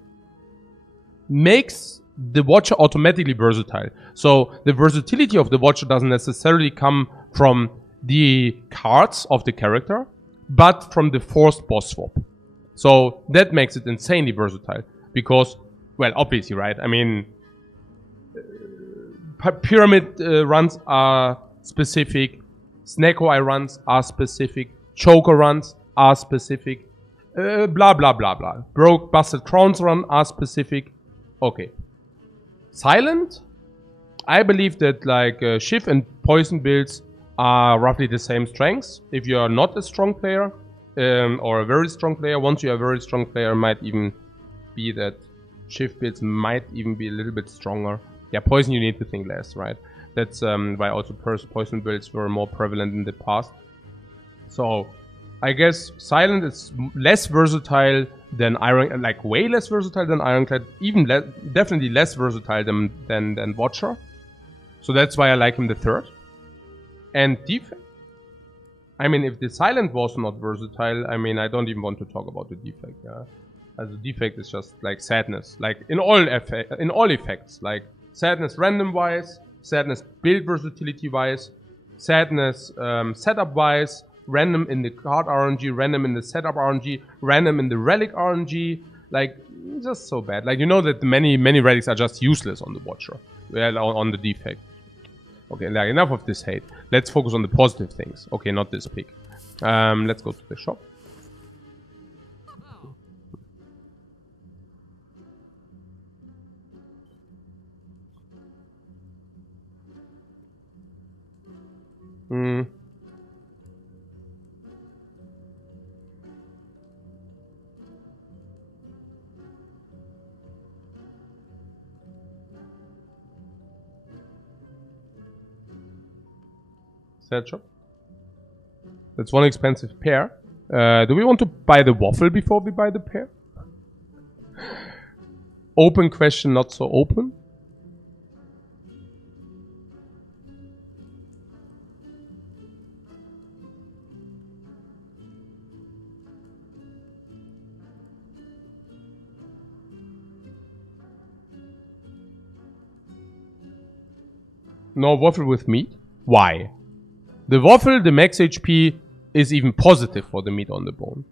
makes the Watcher automatically versatile. So the versatility of the Watcher doesn't necessarily come from the cards of the character, but from the forced boss swap. So that makes it insanely versatile. Because, well, obviously, right? I mean, Pyramid runs are specific. Snake Eye runs are specific. Choker runs are specific. Blah, blah, blah, blah. Broke, busted crowns run are specific. Okay. Silent? I believe that like Shiv and Poison builds are roughly the same strengths. If you are not a strong player or a very strong player, once you are a very strong player, might even be that Shiv builds might even be a little bit stronger. Yeah, Poison you need to think less, right? That's why also Poison builds were more prevalent in the past. So I guess Silent is less versatile than Iron, like way less versatile than Ironclad, even definitely less versatile than Watcher. So that's why I like him the third. And defect. I mean, if the Silent was not versatile, I mean, I don't even want to talk about the defect. Yeah, as a defect is just like sadness, like in all effects, like sadness random wise, sadness build versatility wise, sadness setup wise, random in the card RNG, random in the setup RNG, random in the relic RNG, like just so bad. Like you know that many relics are just useless on the Watcher, well on the defect. Okay, like enough of this hate. Let's focus on the positive things. Okay, not this pick. Let's go to the shop. Sad shop. That's one expensive pair. Do we want to buy the waffle before we buy the pair? Open question, not so open. No waffle with meat? Why? The waffle, the max HP, is even positive for the meat on the bone.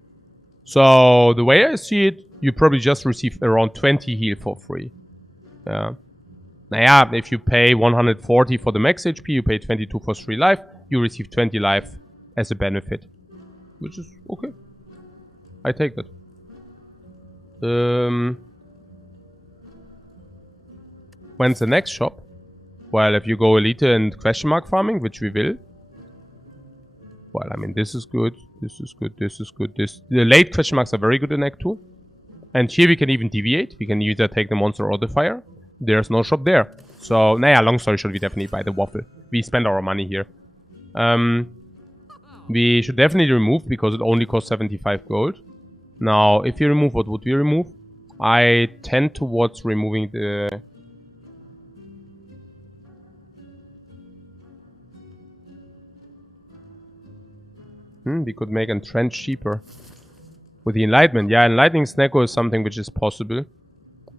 So, the way I see it, you probably just receive around 20 heal for free. Yeah. Naja, if you pay 140 for the max HP, you pay 22 for 3 life, you receive 20 life as a benefit. Which is okay. I take that. When's the next shop? Well, if you go Elite and question mark farming, which we will. Well, I mean, this is good, this is good, this is good, this... The late question marks are very good in Act 2. And here we can even deviate. We can either take the monster or the fire. There's no shop there. So, naja, long story short, we definitely buy the waffle. We spend our money here. We should definitely remove, because it only costs 75 gold. Now, if you remove, what would we remove? I tend towards removing the... we could make Entrench cheaper. With the Enlightenment. Yeah, Enlightening Snecko is something which is possible.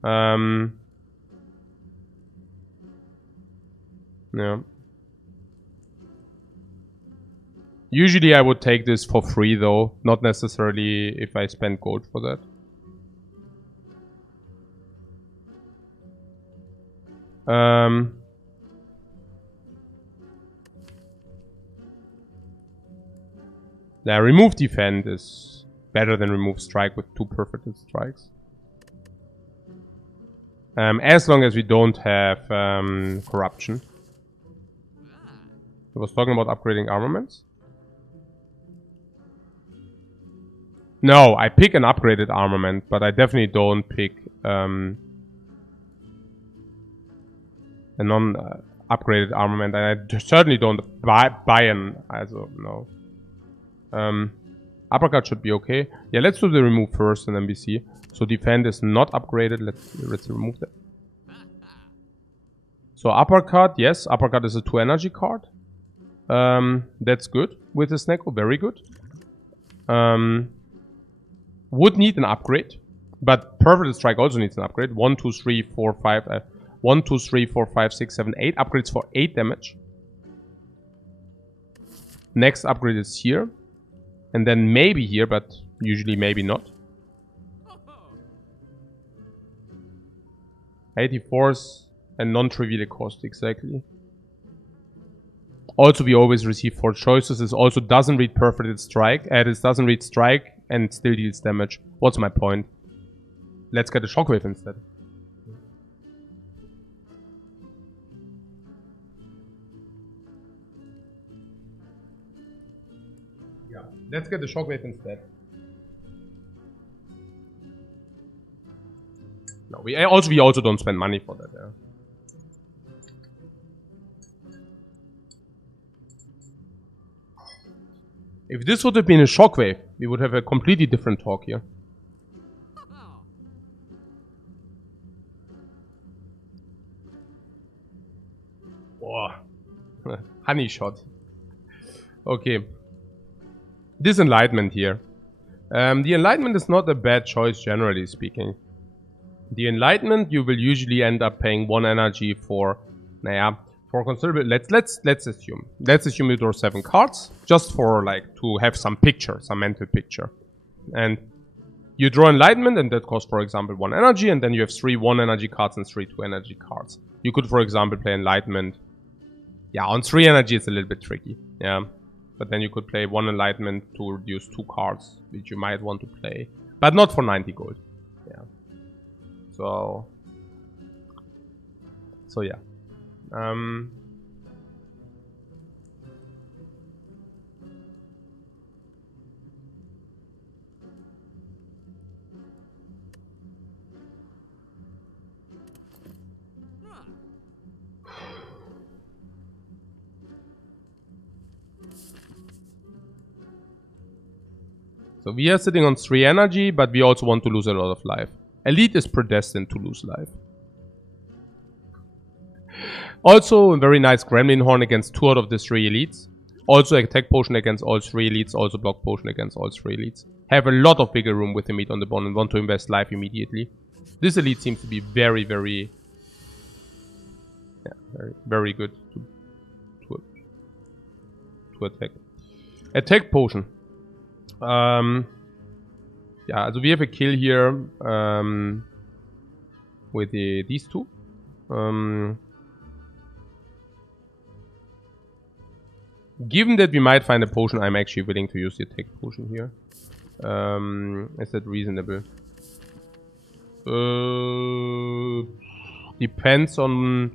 Yeah. Usually I would take this for free though. Not necessarily if I spend gold for that. Yeah, remove defend is better than remove strike with 2 perfected strikes. As long as we don't have corruption. I was talking about upgrading armaments. No, I pick an upgraded armament, but I definitely don't pick a non-upgraded armament, and I certainly don't buy an. Also, no. Uppercut should be okay. Yeah, let's do the remove first and then we see. So defend is not upgraded. Let's remove that. So uppercut, yes, uppercut is a 2 energy card. That's good with the Snecko, very good. Would need an upgrade, but perfect strike also needs an upgrade. 1, 2, 3, 4, 5. 1, 2, 3, 4, 5, 6, 7, 8 upgrades for 8 damage. Next upgrade is here. And then maybe here, but usually maybe not. 84s and non-trivial cost, exactly. Also, we always receive 4 choices. This also doesn't read perfected strike. This doesn't read strike, and still deals damage. What's my point? Let's get a shockwave instead. Yeah, let's get the shockwave instead. No, we also don't spend money for that. Yeah. If this would have been a shockwave, we would have a completely different talk here. Oh, honey shot. Okay. This enlightenment here. The enlightenment is not a bad choice, generally speaking. The enlightenment you will usually end up paying 1 energy for. Naja, for considerable. Let's assume you draw 7 cards just for like to have some picture, some mental picture, and you draw enlightenment, and that costs, for example, 1 energy, and then you have 3 1 energy cards and 3 2 energy cards. You could, for example, play enlightenment. Yeah, on 3 energy it's a little bit tricky. Yeah, but then you could play 1 enlightenment to reduce 2 cards, which you might want to play, but not for 90 gold. Yeah. So yeah. So we are sitting on 3 energy, but we also want to lose a lot of life. Elite is predestined to lose life. Also, a very nice Gremlin Horn against 2 out of the 3 elites. Also, attack potion against all 3 elites. Also, block potion against all 3 elites. Have a lot of wiggle room with the meat on the bone and want to invest life immediately. This elite seems to be very, very... Yeah, very good to attack. Attack potion. Yeah, so we have a kill here with these 2. Given that we might find a potion, I'm actually willing to use the attack potion here. Is that reasonable? Depends on...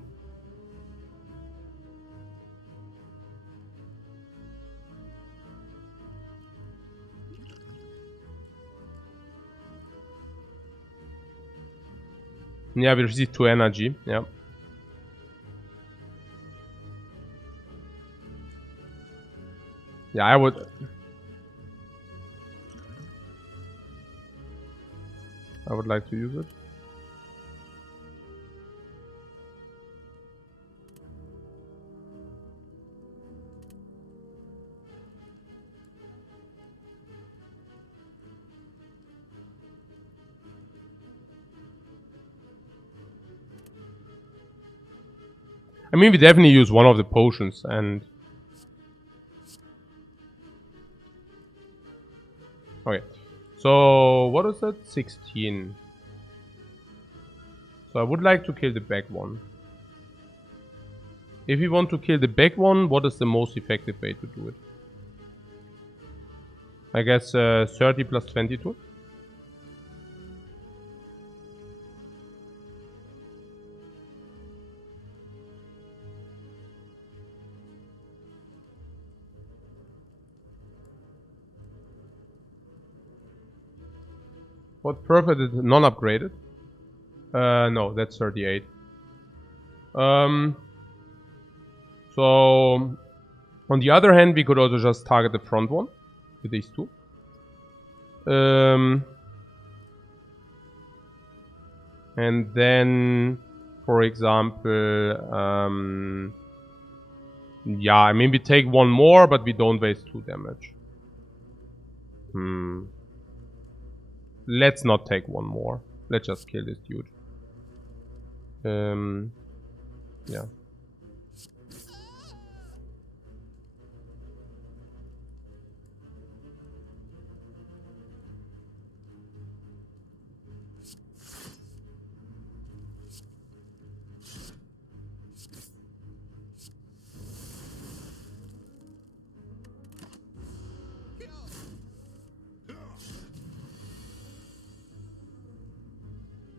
Yeah, we receive 2 energy, yeah. Yeah, I would like to use it. I mean, we definitely use one of the potions and... Okay. So, what is that? 16. So I would like to kill the back one. If we want to kill the back one, what is the most effective way to do it? I guess 30 plus 22. What perfect is non-upgraded? No, that's 38. So on the other hand, we could also just target the front one with these 2. And then, for example, yeah, I mean, we take 1 more, but we don't waste 2 damage. Let's not take 1 more. Let's just kill this dude. Yeah.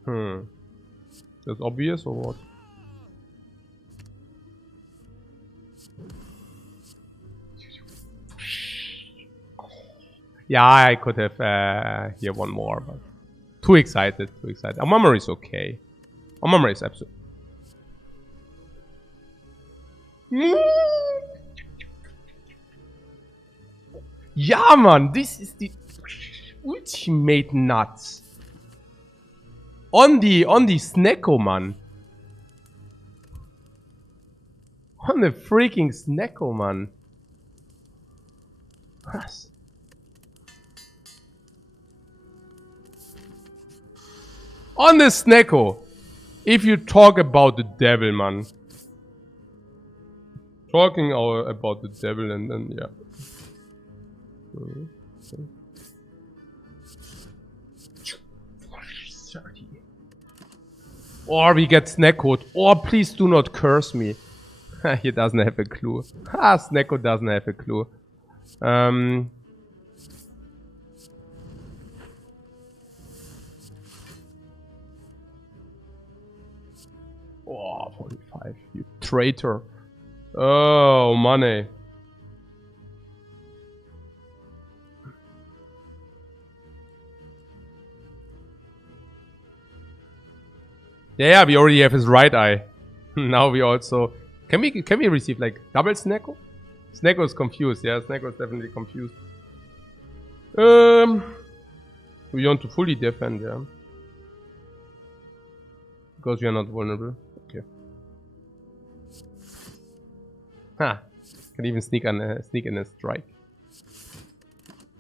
That's obvious or what? Yeah, I could have here one more, but too excited, too excited. Our memory is okay. Our memory is absolute. Yeah, man, this is the ultimate nuts. On the Snecko, man. On the freaking Snecko, man. What? On the Snecko. If you talk about the devil, man. Talking about the devil and then, yeah. Or we get Snecko. Or please do not curse me. He doesn't have a clue. Snecko doesn't have a clue. Oh, 45. You traitor. Oh, money. Yeah, we already have his right eye. Now we also... Can we receive like double Snecko? Snecko is confused, yeah, Snecko is definitely confused. We want to fully defend, yeah. Because we are not vulnerable. Okay. Ha! Can even sneak in a strike.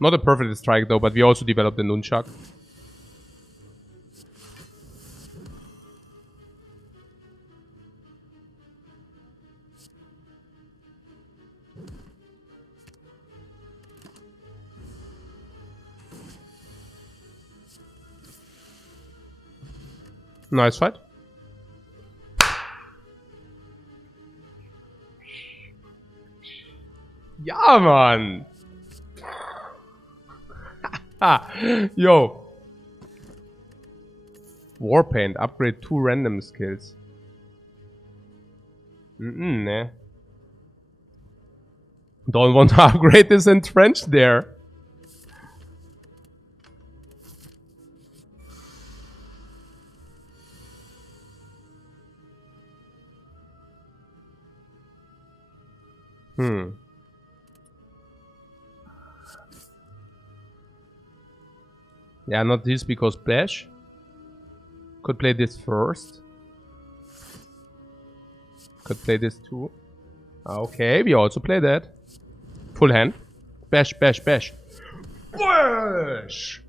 Not a perfect strike though, but we also developed the nunchuck. Nice fight. Ja, Mann! Yo! Warpaint, upgrade 2 random skills. Ne. Don't want to upgrade this entrenched there. Yeah, not this because Bash. Could play this first. Could play this too. Okay, we also play that. Full hand. Bash, bash, bash. Bash!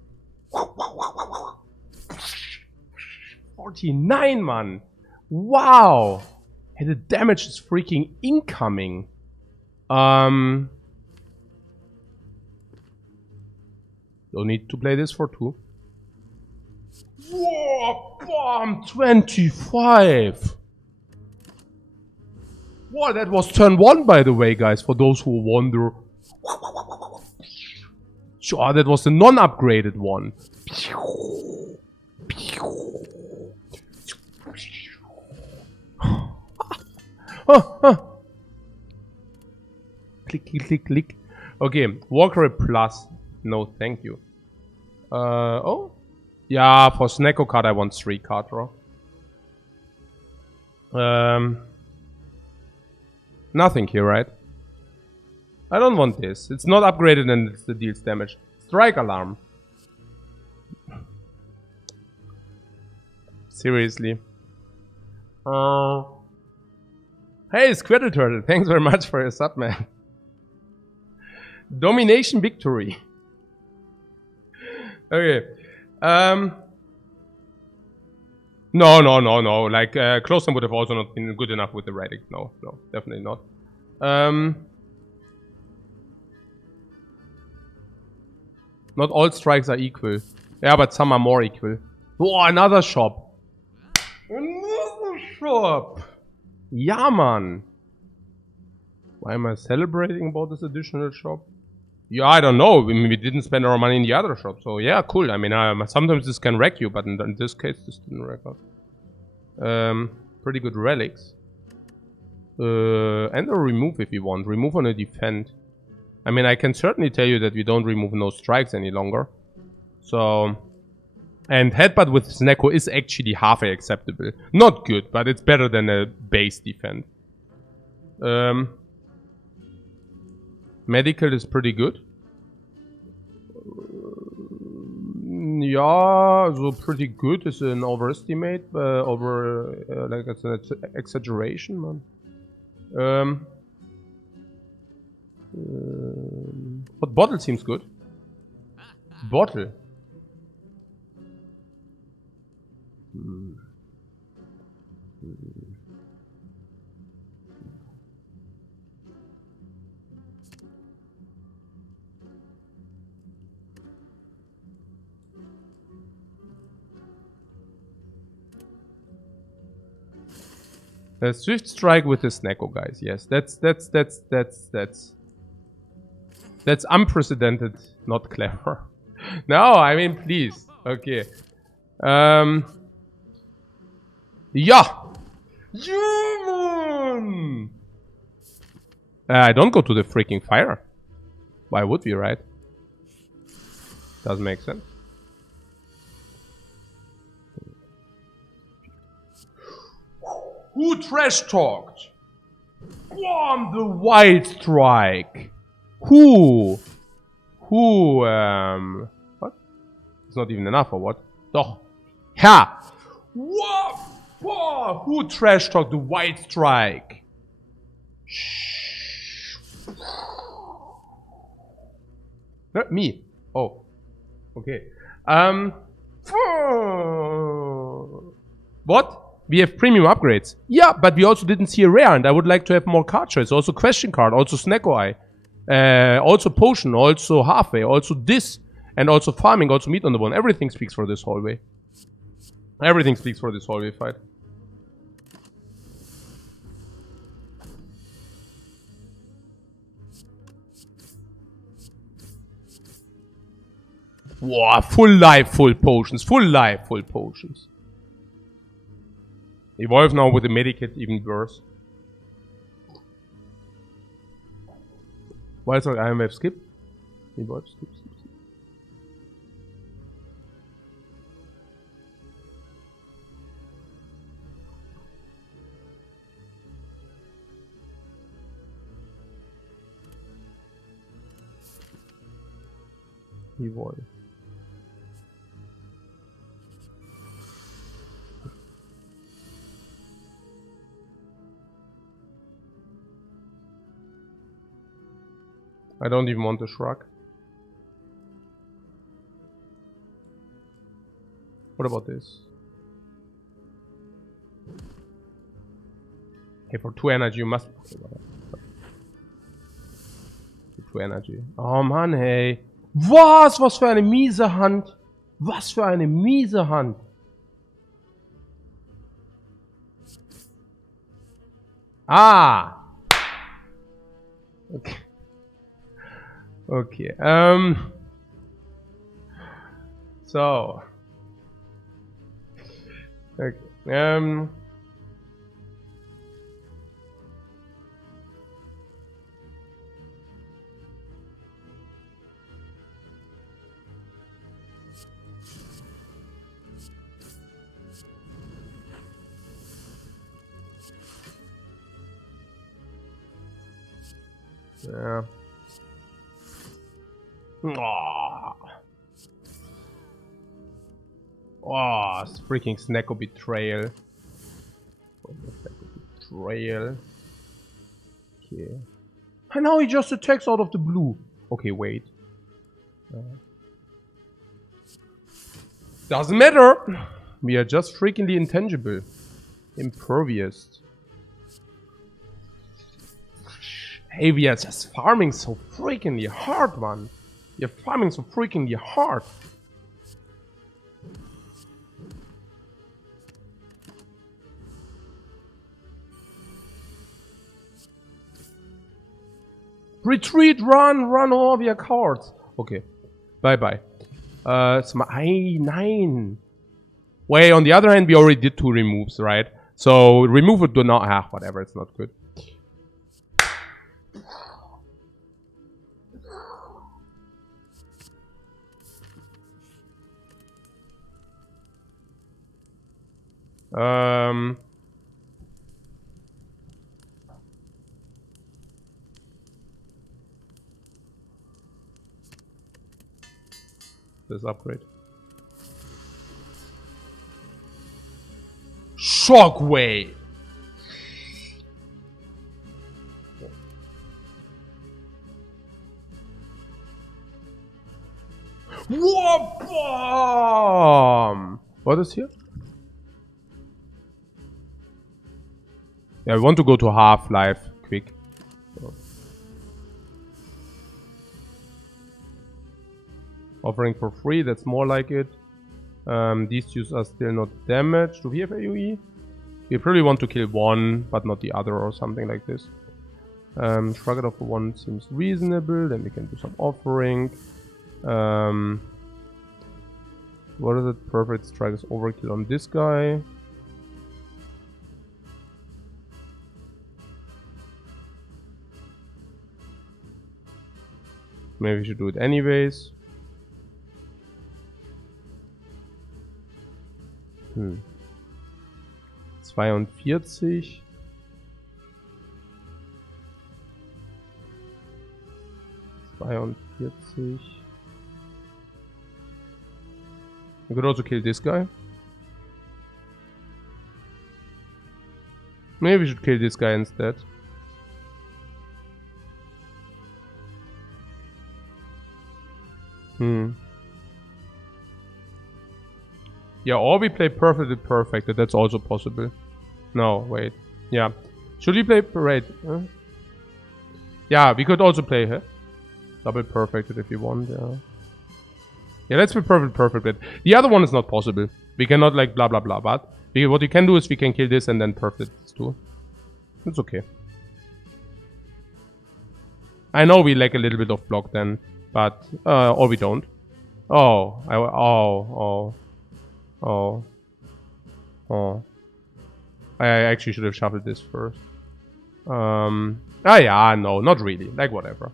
49, man! Wow! Hey, the damage is freaking incoming. Don't need to play this for 2. Whoa! Bomb! 25! Wow, that was turn 1 by the way, guys, for those who wonder. Sure, that was the non-upgraded one. Click, click, click, click. Okay, Walker plus. No, thank you. Oh? Yeah, for Snecko card I want 3 card draw. Nothing here, right? I don't want this. It's not upgraded and it's the deals damage. Strike alarm. Seriously. Hey, Squirtle Turtle, thanks very much for your sub, man. Domination victory. Okay. No. Like, Closem would have also not been good enough with the Radic. No, definitely not. Not all strikes are equal. Yeah, but some are more equal. Oh, another shop. Another shop. Yeah, man. Why am I celebrating about this additional shop? Yeah, I don't know. I mean, we didn't spend our money in the other shop, so yeah, cool. I mean, sometimes this can wreck you, but in this case, this didn't wreck us. Pretty good relics. And a remove if you want. Remove on a defend. I mean, I can certainly tell you that we don't remove no strikes any longer. So... And headbutt with Snecko is actually halfway acceptable. Not good, but it's better than a base defend. Medical is pretty good. Yeah, so pretty good is an overestimate, like it's an exaggeration, man. But bottle seems good. Bottle. A swift strike with the Snecko, guys. Yes, that's unprecedented, not clever. No, I mean, please. Okay. Yeah. Human. I don't go to the freaking fire. Why would we, right? Doesn't make sense. Who trash talked? On the white strike. Who? What? It's not even enough or what? Doch. Ha! What? Oh, who trash talked the white strike? Not me. Oh. Okay. What? We have premium upgrades. Yeah, but we also didn't see a rare, and I would like to have more card choice. Also question card, also Snecko Eye. Also potion, also halfway, also this, and also farming, also meat on the bone. Everything speaks for this hallway. Everything speaks for this hallway fight. Wow, full life, full potions. Full life, full potions. Evolve now with the medikit, even worse. Why is not IMF skip? Evolve, skip. Evolve. I don't even want to shrug. What about this? Okay, for 2 energy you must... Okay, 2 energy. Oh Mann, hey. Was für eine miese Hand. Was für eine miese Hand. Ah. Okay. Okay, so. Okay, yeah. Oh, it's freaking Snecko betrayal. Betrayal. Okay. And now he just attacks out of the blue. Okay, wait. Doesn't matter. We are just freakingly intangible. Impervious. Hey, we are just farming so freakingly hard, man. We are farming so freakingly hard. Retreat, run all your cards. Okay. Bye-bye. Nein. Wait, on the other hand, we already did 2 removes, right? So, remove it do not... whatever, it's not good. This upgrade. Shockwave! Whoa, bomb! What is here? Yeah, I want to go to Half-Life quick. So. Offering for free, that's more like it. These two are still not damaged. Do we have AoE? We probably want to kill one, but not the other or something like this. Shrug it off for one seems reasonable. Then we can do some offering. What is it? Perfect strike is overkill on this guy. Maybe we should do it anyways. 42. You could also kill this guy. Maybe we should kill this guy instead. Yeah, or we play perfectly perfected. That's also possible. No, wait. Yeah. Should we play parade? Huh? Yeah, we could also play double perfected if you want. Yeah, let's play perfected. The other one is not possible. We cannot like blah blah blah. But what you can do is we can kill this and then perfect this too. It's okay. I know we lack a little bit of block then, but or we don't. I actually should have shuffled this first. Yeah, no, not really. Like whatever.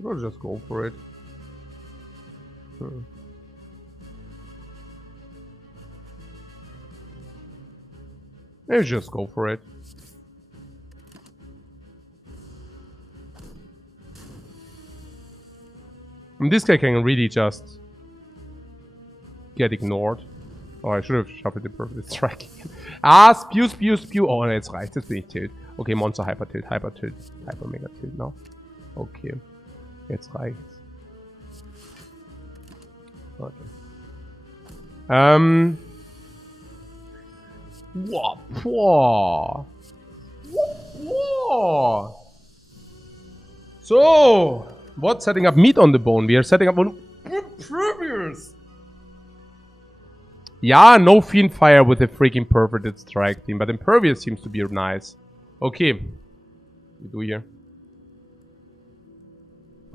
We'll just go for it. Let's just go for it. And this guy can really just get ignored. Oh, I should have shuffled the perfect strike. Spew. Oh, ne, jetzt reicht. Jetzt bin ich tilt. Okay, Monster Hyper Tilt, Hyper Mega Tilt now. Okay. Jetzt reicht's. Okay. So, what's setting up meat on the bone? We are setting up on previous. Yeah, no Fiend Fire with a freaking perfected strike team, but Impervious seems to be nice. Okay. We do here.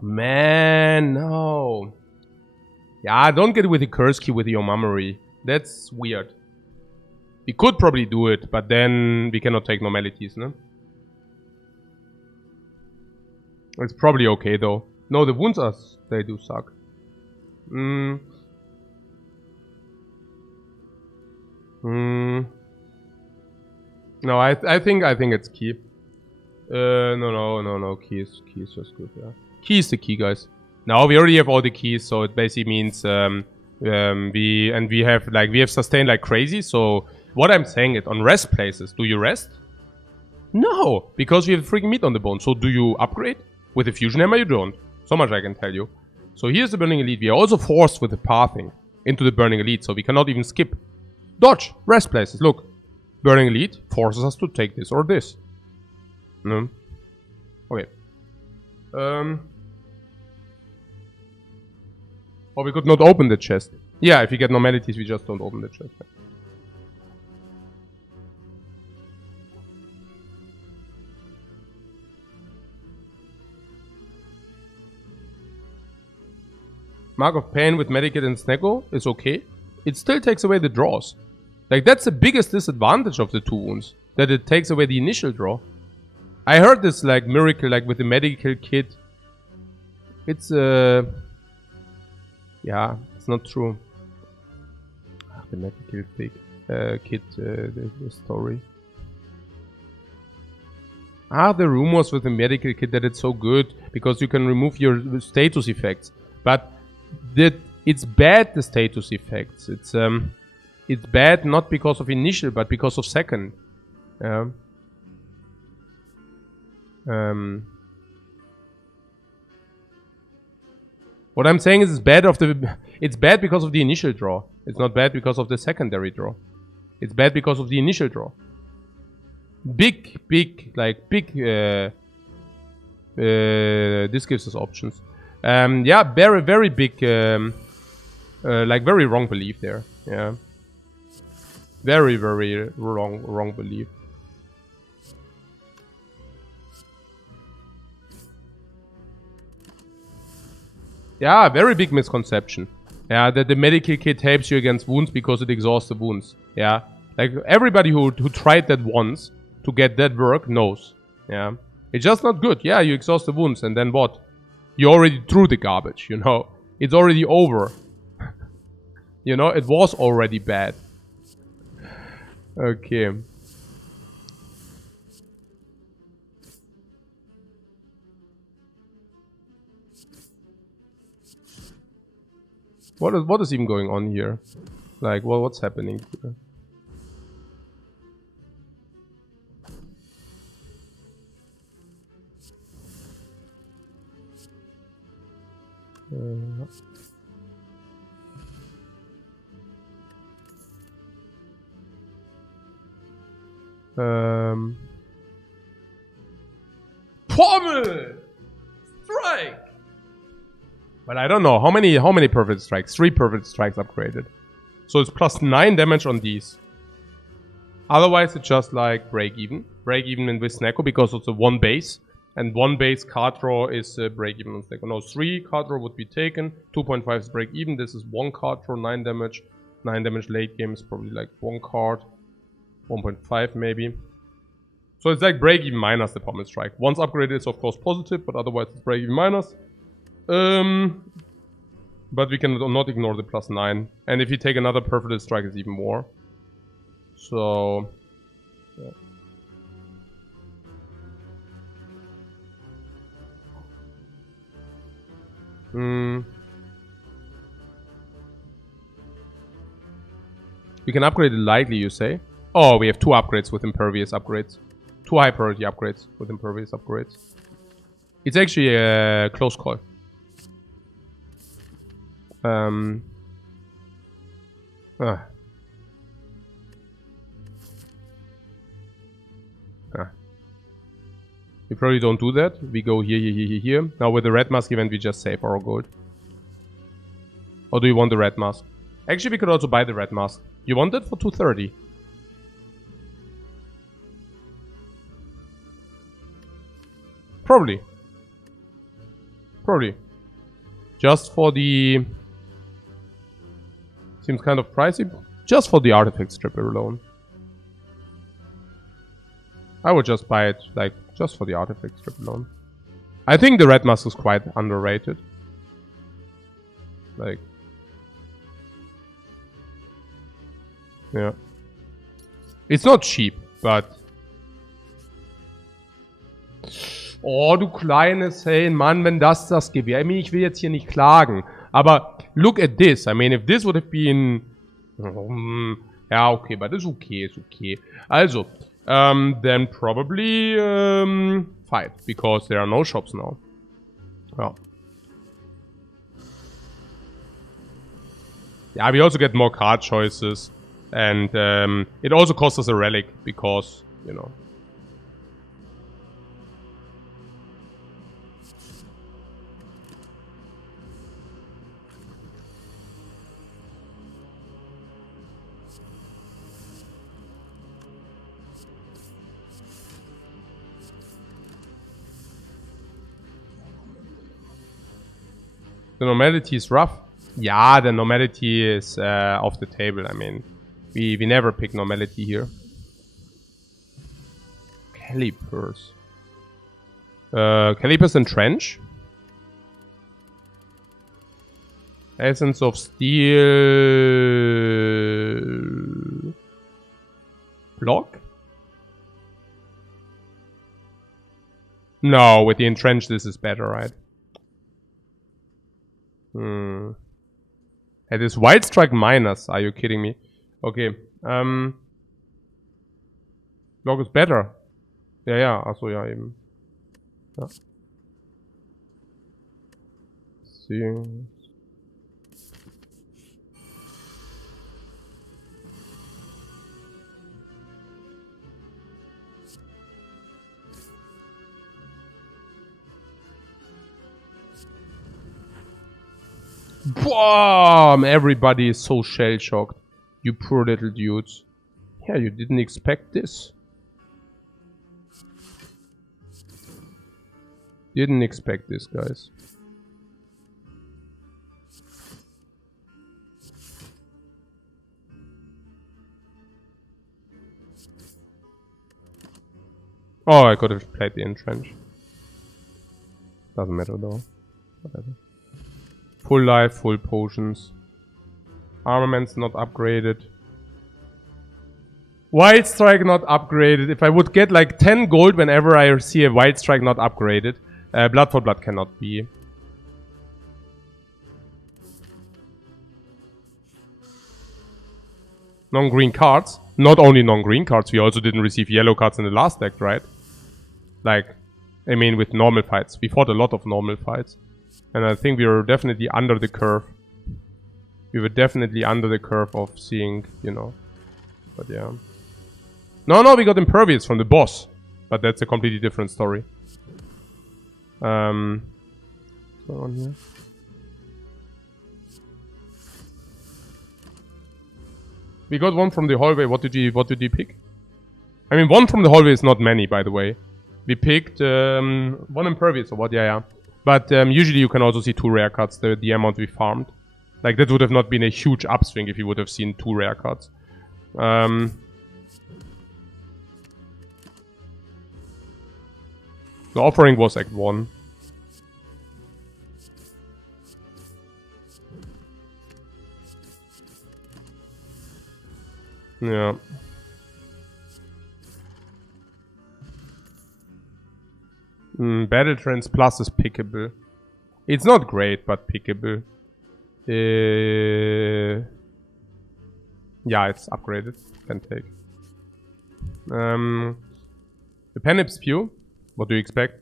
Man, no. Yeah, don't get with the curse key with your mummery. That's weird. We could probably do it, but then we cannot take normalities, no? It's probably okay though. No, the wounds are... they do suck. No, I think it's key. No. Key is just good, yeah. Key is the key, guys. Now we already have all the keys, so it basically means we have sustained like crazy. So what I'm saying is on rest places, do you rest? No, because we have freaking meat on the bone. So do you upgrade? With the fusion hammer you don't. So much I can tell you. So here's the Burning Elite. We are also forced with the pathing into the Burning Elite, so we cannot even skip. Dodge, rest places. Look, Burning Elite forces us to take this or this. No. Okay. Or we could not open the chest. Yeah, if you get normalities, we just don't open the chest. Mark of Pain with Medikit and Snecko is okay. It still takes away the draws. Like, that's the biggest disadvantage of the 2 wounds. That it takes away the initial draw. I heard this, like, miracle, like, with the medical kit. It's, yeah, it's not true. The medical kit, the story. The rumors with the medical kit that it's so good because you can remove your status effects. But it's bad, the status effects. It's bad not because of initial, but because of second. What I'm saying is it's bad because of the initial draw. It's not bad because of the secondary draw. It's bad because of the initial draw. Big, this gives us options. Yeah, very big, like very wrong belief there. Yeah. Very wrong belief. Yeah, very big misconception. Yeah, that the medical kit helps you against wounds because it exhausts the wounds. Yeah. Like, everybody who tried that once to get that work knows. Yeah. It's just not good. Yeah, you exhaust the wounds, and then what? You already threw the garbage, you know? It's already over. You know, it was already bad. Okay. What is even going on here? Like, well, what's happening here? Pommel! Strike! But I don't know. How many perfect strikes? 3 perfect strikes upgraded. So it's plus 9 damage on these. Otherwise, it's just like break even. Break even with Snecko because of the 1 base. And 1 base card draw is break even on Snecko. No, 3 card draw would be taken. 2.5 is break even. This is 1 card draw, 9 damage. 9 damage late game is probably like 1 card. 1.5 maybe. So it's like break even minus the Pommel Strike. Once upgraded, it's of course positive, but otherwise it's break even minus. But we can not ignore the plus 9. And if you take another perfect strike, it's even more. So, yeah. We can upgrade it lightly, you say? Oh, we have 2 upgrades with impervious upgrades. 2 high priority upgrades with impervious upgrades. It's actually a close call. We probably don't do that. We go here. Now with the red mask event, we just save our gold. Or do you want the red mask? Actually, we could also buy the red mask. You want it for 230. Probably. Just for the... Seems kind of pricey. Just for the artifact stripper alone. I would just buy it, like, just for the artifact strip alone. I think the red mask is quite underrated. Like... Yeah. It's not cheap, but... Oh, du kleines Hey, Mann, wenn das Gewehr... I mean, ich will jetzt hier nicht klagen. Aber look at this. I mean, if this would have been... ja, okay, but it's okay. Also, then probably fight. Because there are no shops now. Yeah. Yeah, we also get more card choices. And it also costs us a relic. Because, you know... The normality is rough. Yeah, the normality is off the table. I mean, we never pick normality here. Calipers. Calipers and Trench. Essence of Steel. Block? No, with the Entrench this is better, right? It is White Strike minus. Are you kidding me? Okay. Block is better. Ja. Achso, ja, eben. Ja. See. Boom! Everybody is so shell-shocked. You poor little dudes. Yeah, you didn't expect this. Didn't expect this, guys. Oh, I could have played the Entrench. Doesn't matter though. Whatever. Full life, full potions. Armaments not upgraded. White Strike not upgraded. If I would get like 10 gold whenever I see a White Strike not upgraded, Blood for Blood cannot be. Non-green cards. Not only non-green cards, we also didn't receive yellow cards in the last deck, right? Like, I mean with normal fights. We fought a lot of normal fights. And I think we were definitely under the curve. We were definitely under the curve of seeing, you know. But yeah. No, we got Impervious from the boss. But that's a completely different story. What's going on here? We got one from the hallway. What did you pick? I mean, one from the hallway is not many, by the way. We picked one Impervious or what? Yeah. But usually you can also see 2 rare cards, the amount we farmed. Like, that would have not been a huge upswing if you would have seen 2 rare cards. The offering was Act 1. Yeah. Battle Trance Plus is pickable. It's not great, but pickable. Yeah, it's upgraded. Can take. The Penip Spew. What do you expect?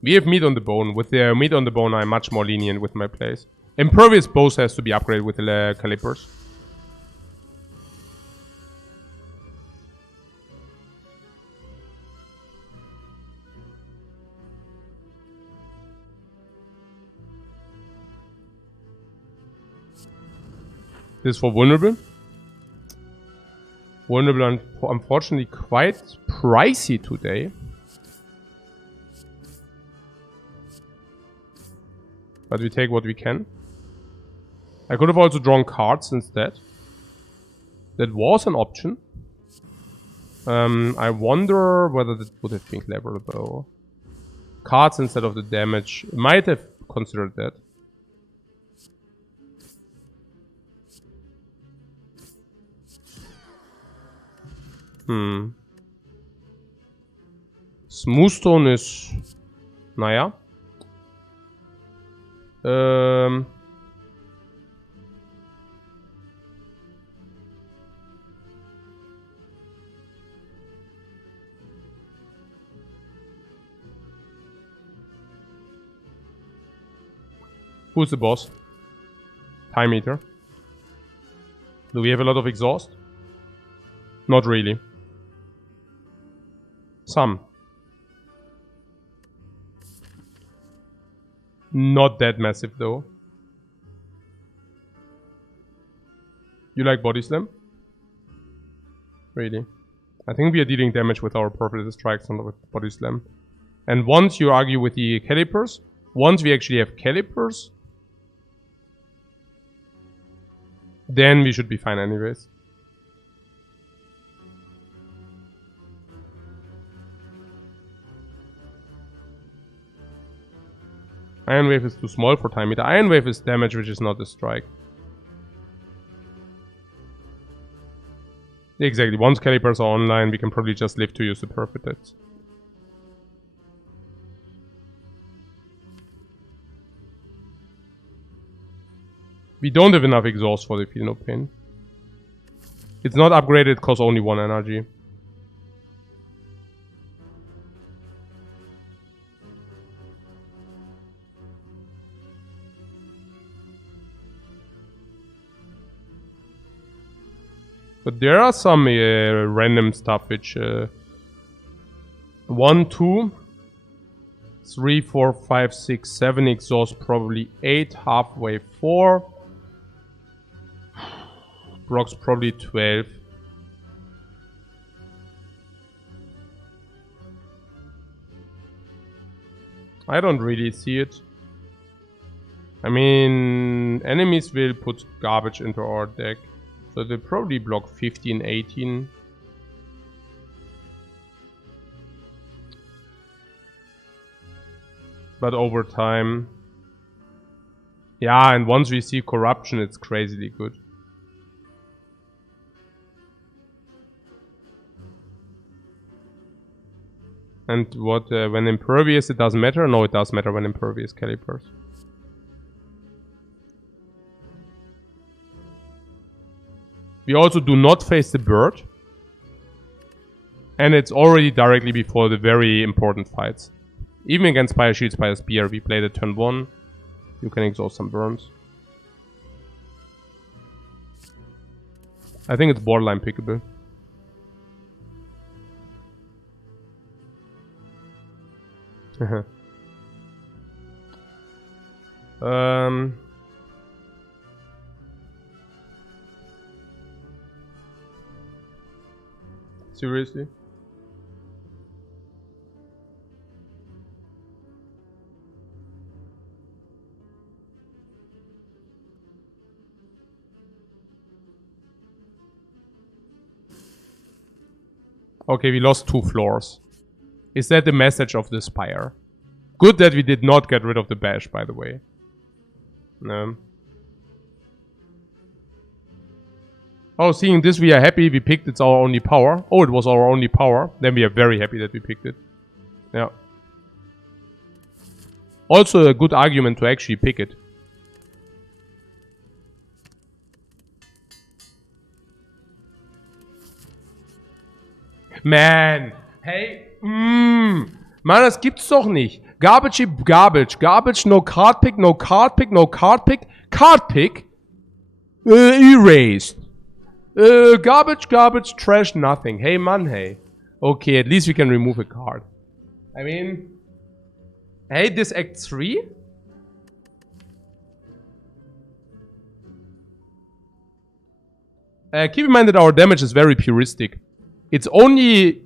We have meat on the bone. With the meat on the bone, I'm much more lenient with my plays. Impervious both has to be upgraded with the Calipers. This is for Vulnerable. Vulnerable, unfortunately, quite pricey today. But we take what we can. I could have also drawn cards instead. That was an option. I wonder whether that would have been clever though. Cards instead of the damage. Might have considered that. Smoothstone ist... Naja. Who's the boss? Time Eater. Do we have a lot of exhaust? Not really. Some. Not that massive though. You like Body Slam? Really? I think we are dealing damage with our Purple Strikes, not with Body Slam. And once you argue with the calipers, once we actually have calipers, then we should be fine anyways. Iron Wave is too small for time meter. Iron Wave is damage, which is not a strike. Exactly. Once calipers are online, we can probably just live to use the perfect hits. We don't have enough exhaust for the Feel No Pain. It's not upgraded, it costs only 1 energy. But there are some random stuff which 1, 2, 3, 4, 5, 6, 7 exhaust, probably 8, halfway 4. Procs probably 12. I don't really see it. I mean, enemies will put garbage into our deck. So they'll probably block 15, 18. But over time... Yeah, and once we see corruption, it's crazily good. And what, when impervious, it doesn't matter? No, it does matter when impervious calipers. We also do not face the bird. And it's already directly before the very important fights. Even against Spire Shield, Spire Spear, we played at turn 1. You can exhaust some burns. I think it's borderline pickable. Seriously? Okay, we lost 2 floors. Is that the message of the Spire? Good that we did not get rid of the bash, by the way. No. Oh, seeing this, we are happy we picked it's our only power. Oh, it was our only power. Then we are very happy that we picked it. Yeah. Also a good argument to actually pick it. Man. Hey. Mann, das gibt's doch nicht. Garbage, garbage. Garbage, no card pick, no card pick, no card pick. Card pick. Erased. Garbage, garbage, trash, nothing. Hey, man, hey. Okay, at least we can remove a card. I mean... Hey, this Act 3? Keep in mind that our damage is very puristic. It's only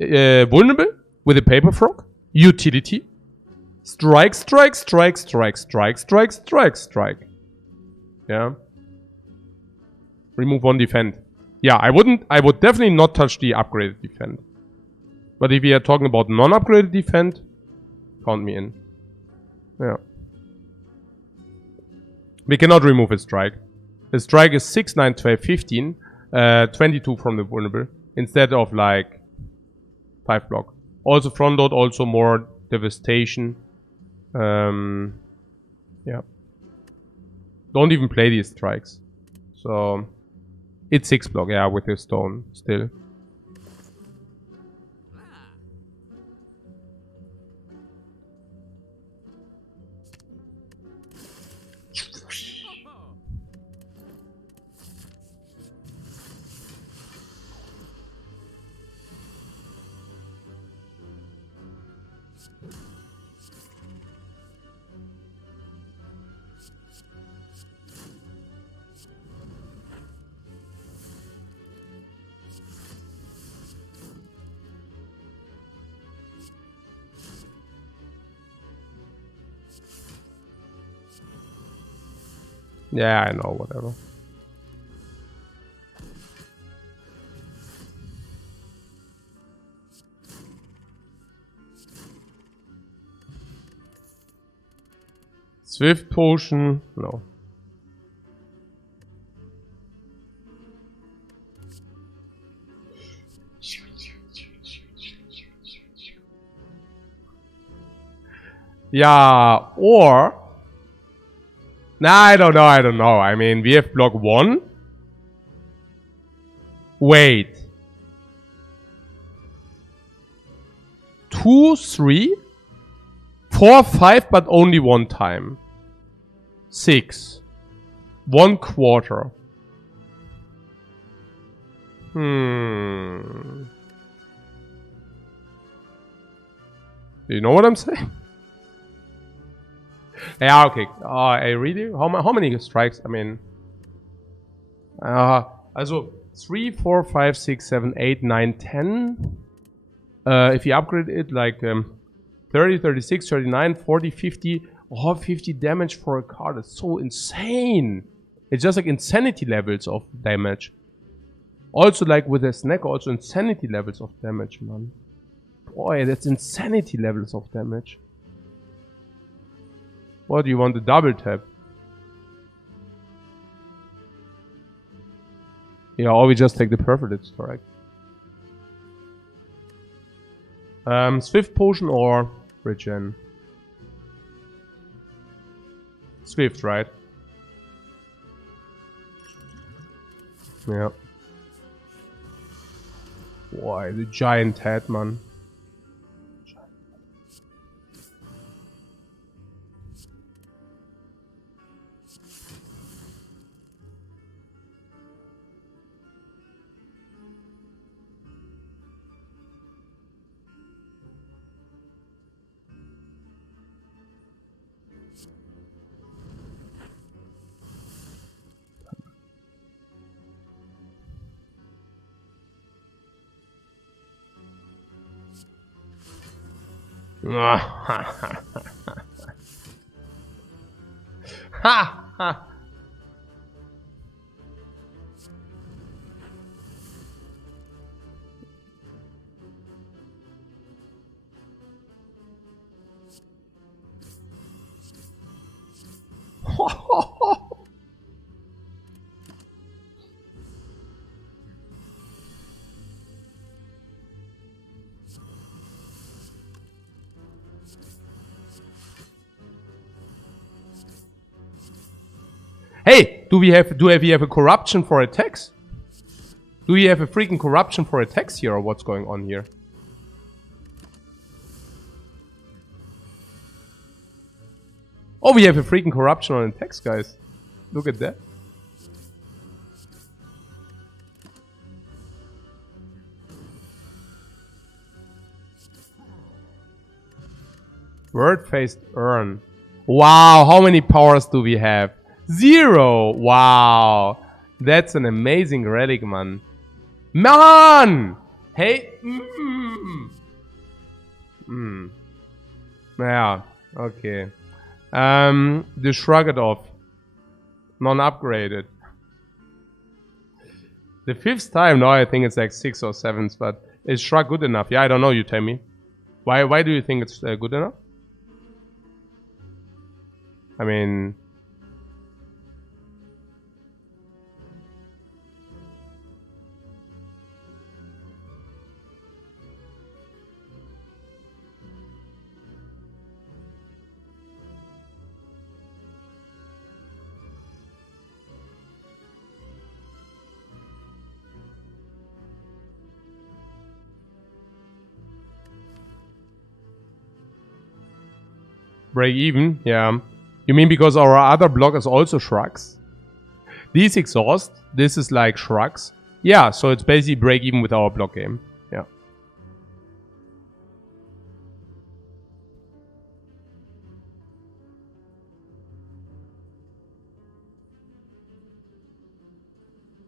vulnerable with a Paper Frog, utility, strike, strike, strike, strike, strike, strike, strike, strike. Yeah. Remove 1 defend. Yeah, I would definitely not touch the upgraded defend. But if we are talking about non-upgraded defend, count me in. Yeah. We cannot remove a strike. The strike is 6, 9, 12, 15. 22 from the vulnerable. Instead of like 5 block. Also front load, also more devastation. Yeah. Don't even play these strikes. So it's 6 block, yeah, with the stone still. Yeah, I know, whatever. Swift potion, no. Yeah, or... Nah, I don't know. I mean, we have block 1. Wait. 2, 3, 4, 5, but only one time. 6. 1/4. Do you know what I'm saying? Yeah, okay. I really? How many strikes? I mean... also 3, 4, 5, 6, 7, 8, 9, 10. If you upgrade it like 30, 36, 39, 40, 50. Oh, 50 damage for a card. It's so insane. It's just like insanity levels of damage. Also like with a snack, also insanity levels of damage, man. Boy, that's insanity levels of damage. What do you want to double tap? Yeah, or we just take the perforated strike. Swift potion or regen? Swift, right? Yeah. Boy, the giant head, man. Ha ha! Hey, do we have a corruption for attacks? Do we have a freaking corruption for attacks here, or what's going on here? Oh, we have a freaking corruption on attacks, guys. Look at that. Word-faced urn. Wow, how many powers do we have? 0! Wow. That's an amazing relic, man. Man! Hey. Yeah, okay. The shrug it off. Non-upgraded. The 5th time, no, I think it's like 6 or 7, but is shrug good enough? Yeah, I don't know, you tell me. Why do you think it's good enough? I mean... break even? Yeah. You mean because our other block is also shrugs? These exhaust, this is like shrugs. Yeah, so it's basically break even with our block game. Yeah.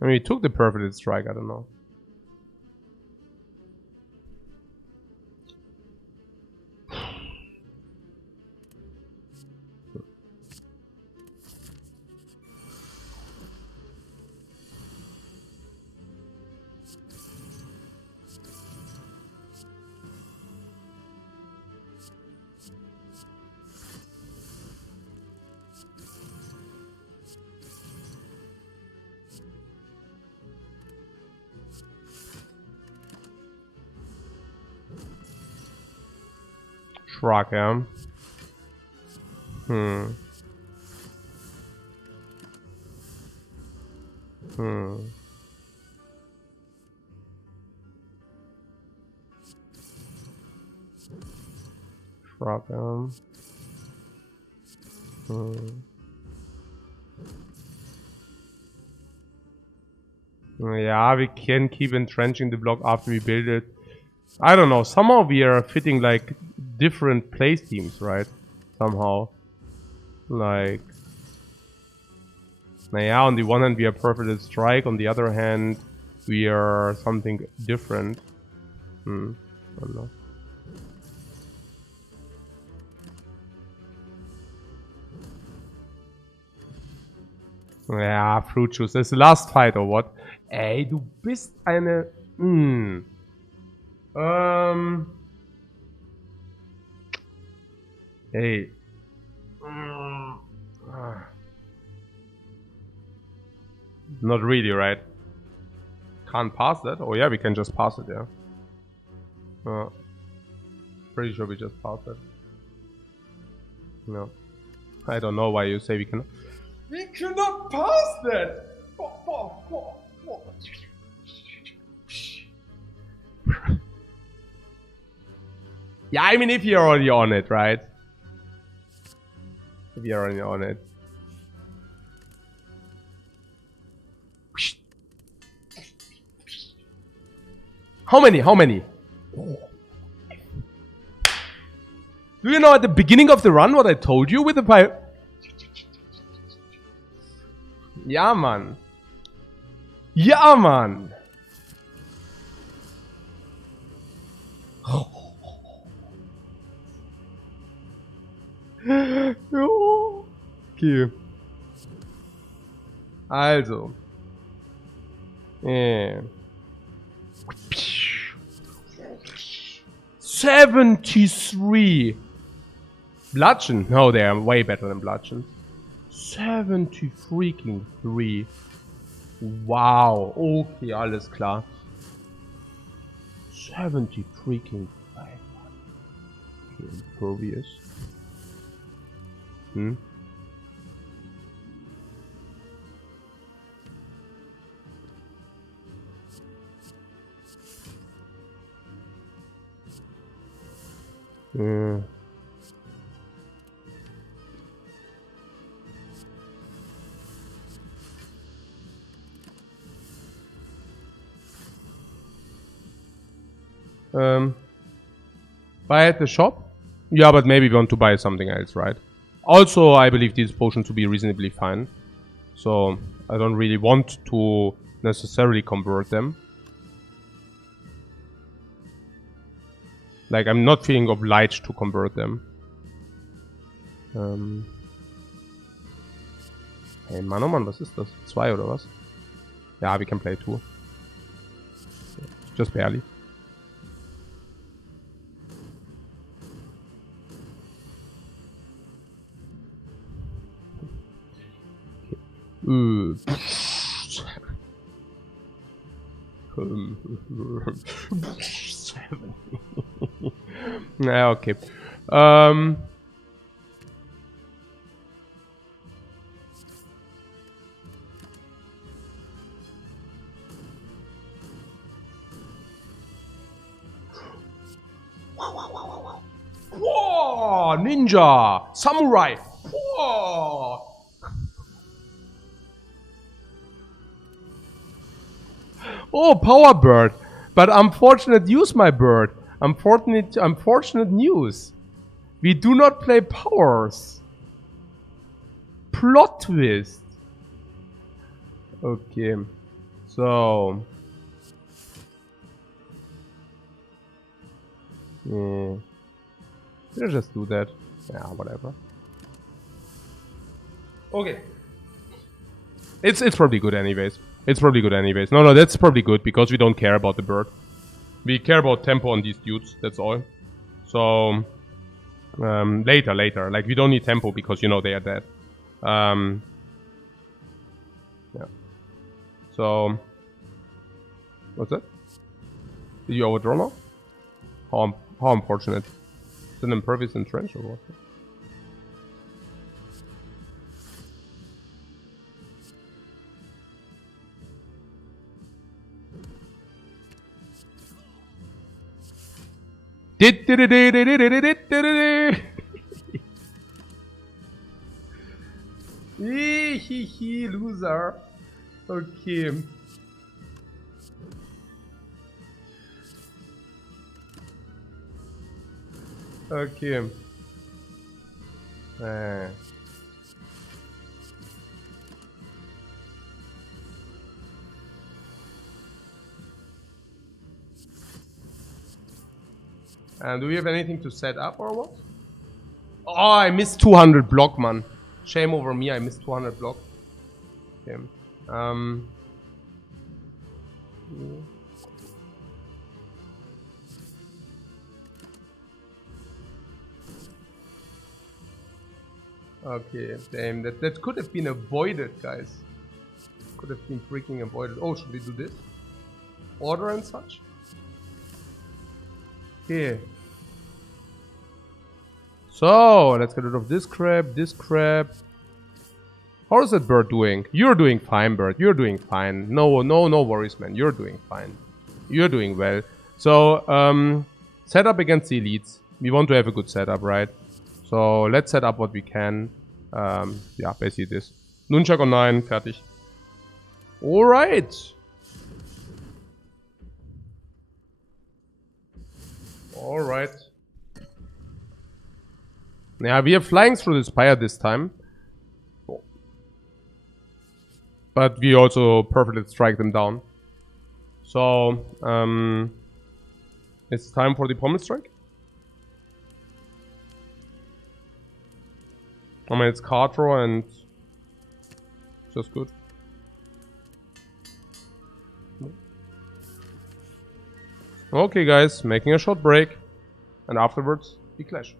I mean, we took the perfect strike, I don't know. Shrug, yeah. Hmm. Shrug, Yeah, we can keep entrenching the block after we build it. I don't know. Somehow we are fitting like different place teams, right? Somehow. Like. Yeah, on the one hand we are perfect strike, on the other hand we are something different. I don't know. Ja, Fruit Juice. Das ist the last fight, or what? Ey, du bist eine... Hey. Not really, right? Can't pass that? Oh yeah, we can just pass it, yeah. Pretty sure we just passed it. No. I don't know why you say we cannot. We cannot pass that! Yeah, I mean if you're already on it, right? If you're already on it. How many? How many? Do you know at the beginning of the run what I told you with the pipe? Ja, Mann. Ja, Mann. Okay. Also. 73. Bludgeon? No, they are way better than Bludgeon. 70 freaking 3. Wow. Okay, alles klar. 70 freaking 5. Okay, impervious. Buy at the shop? Yeah, but maybe we want to buy something else, right? Also, I believe these potions to be reasonably fine. So, I don't really want to necessarily convert them. Like, I'm not feeling obliged to convert them. Hey, Mann, oh Mann, was ist das? 2 oder was? Ja, we can play 2. Just barely. Naja, okay. Whoa, ninja, samurai. Whoa. Oh, power bird. But unfortunate news, my bird. Unfortunate news. We do not play powers. Plot twist. Okay. So. Yeah. We'll just do that. Yeah, whatever. Okay. It's probably good anyways. It's probably good anyways. No, that's probably good because we don't care about the bird. We care about tempo on these dudes, that's all. So, later. Like, we don't need tempo because, you know, they are dead. Yeah. So, what's that? Did you overdraw now? How unfortunate. It's an impervious in trench or what? Loser. Okay. Okay. Do we have anything to set up or what? Oh, I missed 200 block, man. Shame over me, I missed 200 block. Okay. Okay, damn, that could have been avoided, guys. Could have been freaking avoided. Oh, should we do this? Order and such? Okay. So, let's get rid of this crab, this crab. How is that bird doing? You're doing fine, bird. You're doing fine. No worries, man. You're doing fine. You're doing well. So, setup against the elites. We want to have a good setup, right? So, let's set up what we can. Yeah, basically this. Nunchak on 9, fertig. Alright. Alright. Yeah, we are flying through the Spire this time. But we also perfectly strike them down. So, it's time for the pommel strike. I mean, it's card draw and just good. Okay, guys, making a short break, and afterwards we clash.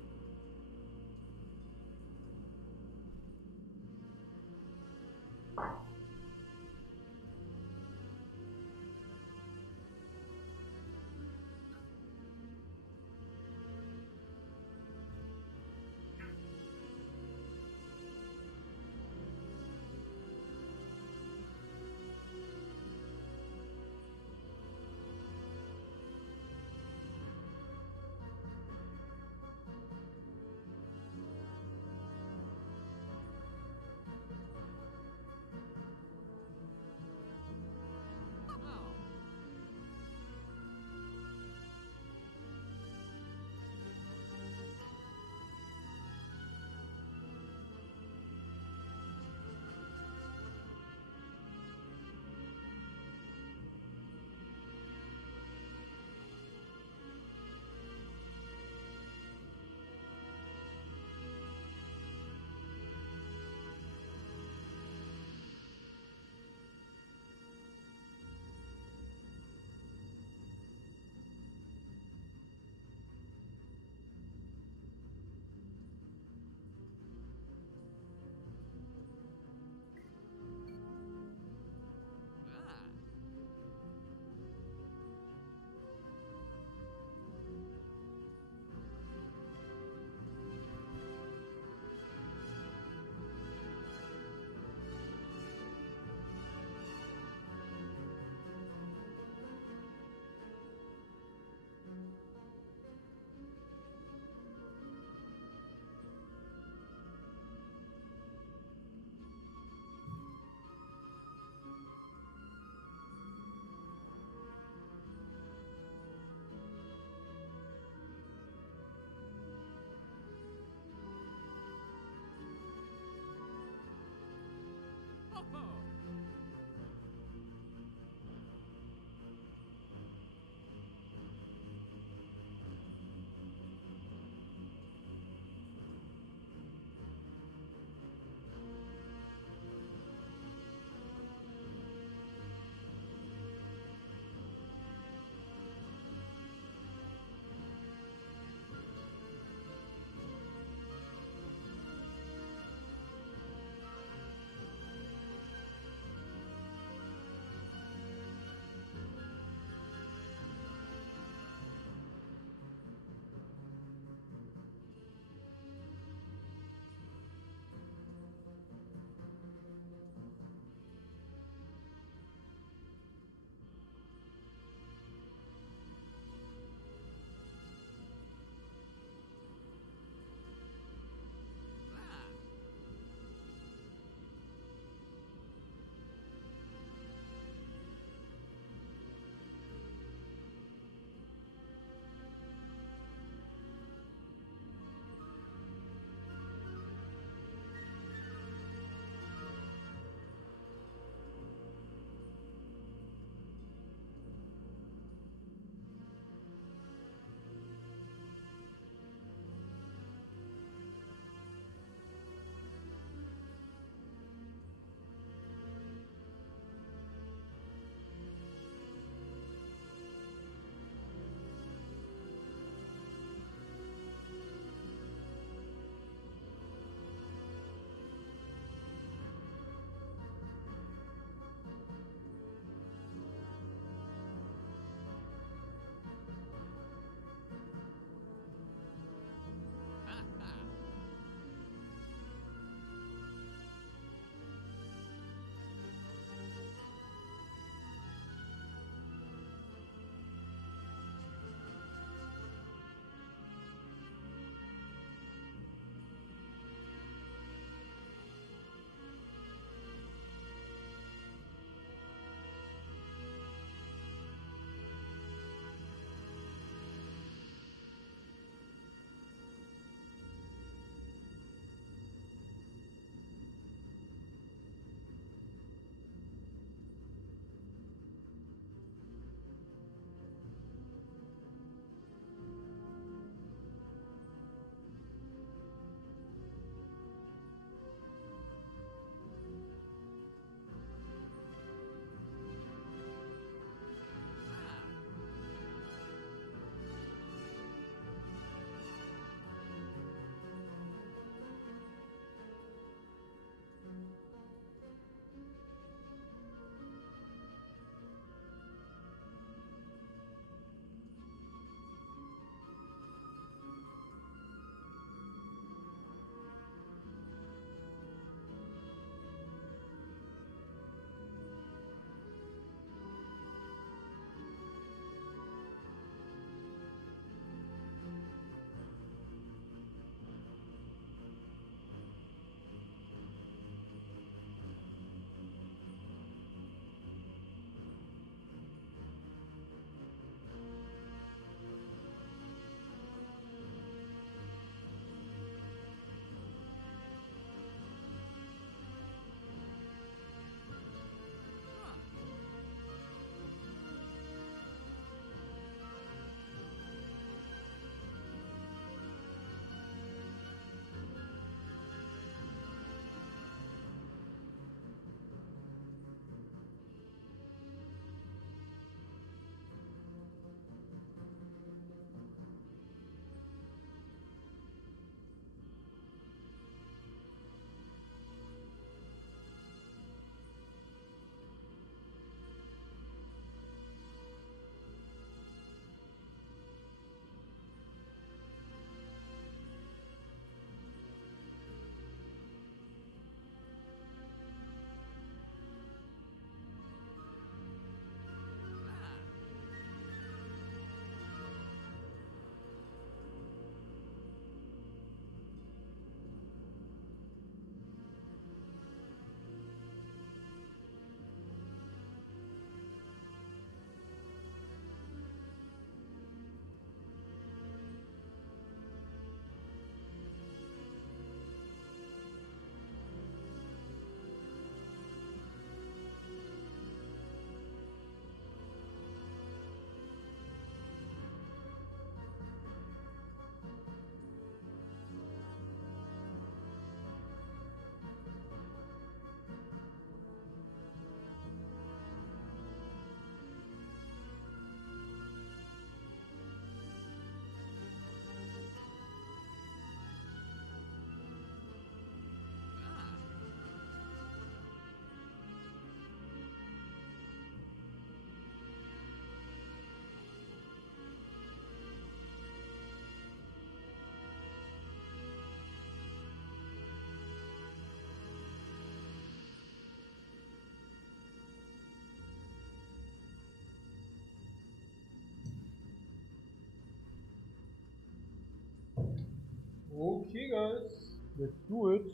Let's do it.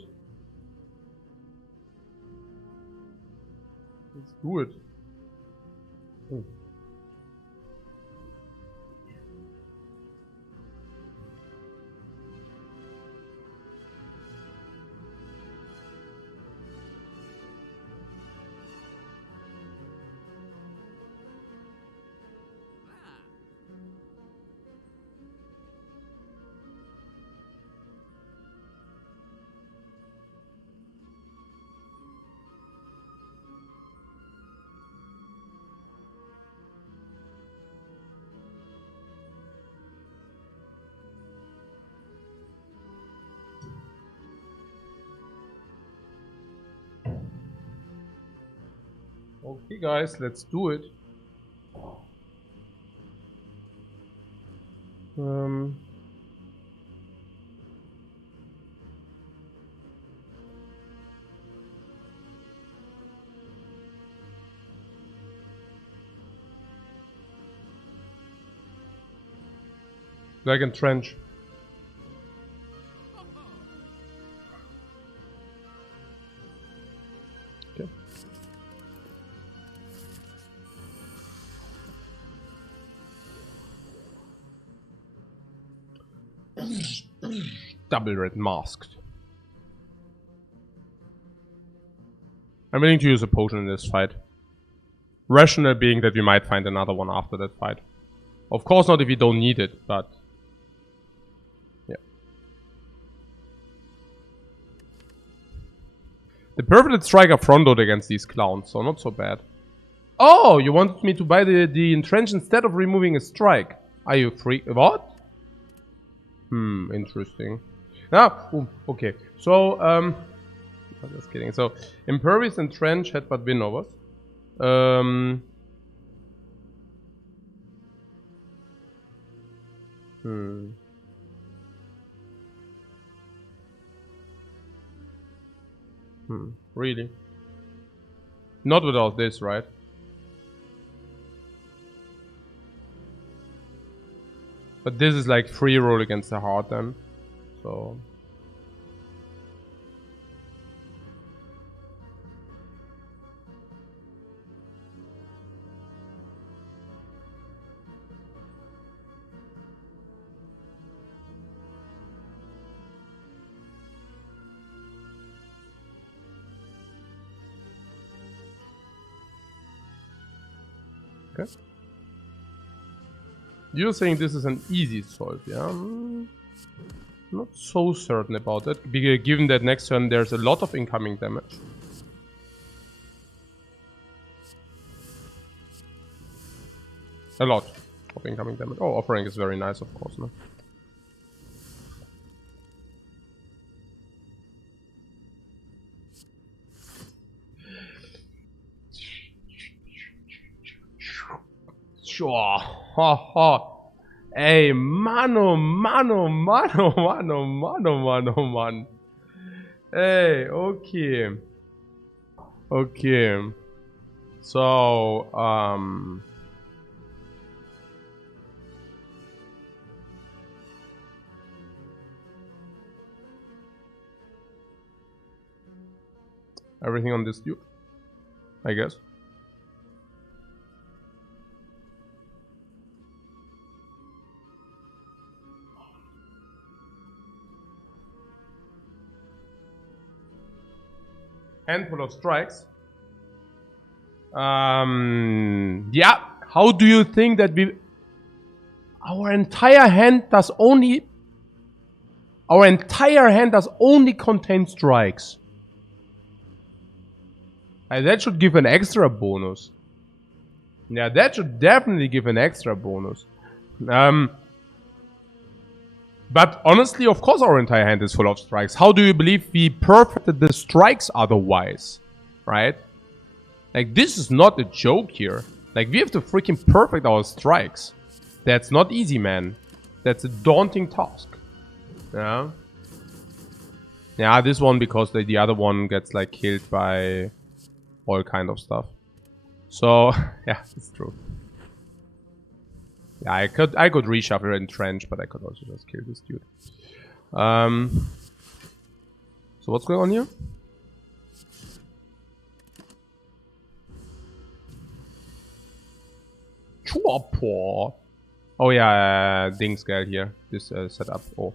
Let's do it. Oh. Okay guys, let's do it. Like in trench. Okay. Double red masked. I'm willing to use a potion in this fight. Rational being that we might find another one after that fight. Of course not if you don't need it, but... yeah. The perfect striker front load against these clowns, so not so bad. Oh, you wanted me to buy the entrench instead of removing a strike. Are you free? What? Interesting. Ah, okay. So, I'm just kidding. So, Impervious and Trench had but win overs. Really? Not without this, right? But this is like free roll against the heart then. So... okay. You're saying this is an easy solve, yeah? Not so certain about that, given that next turn there's a lot of incoming damage. A lot of incoming damage. Oh, offering is very nice, of course, no? Sure. Ha ha. Ey, mano, mano, mano, mano, mano, mano, man. Ey, okay. Okay. So, everything on this dude, I guess. Handful of strikes. Yeah. How do you think that we... Our entire hand does only contain strikes. That should give an extra bonus. Yeah, that should definitely give an extra bonus. But honestly, of course our entire hand is full of strikes. How do you believe we perfected the strikes otherwise? Right? Like, this is not a joke here. Like, we have to freaking perfect our strikes. That's not easy, man. That's a daunting task. Yeah. Yeah, this one because the other one gets, like, killed by all kind of stuff. So, yeah, it's true. Yeah, I could reshuffle and trench, but I could also just kill this dude. So what's going on here? Chopper. Oh yeah, Dingsgeld here. This setup. Oh.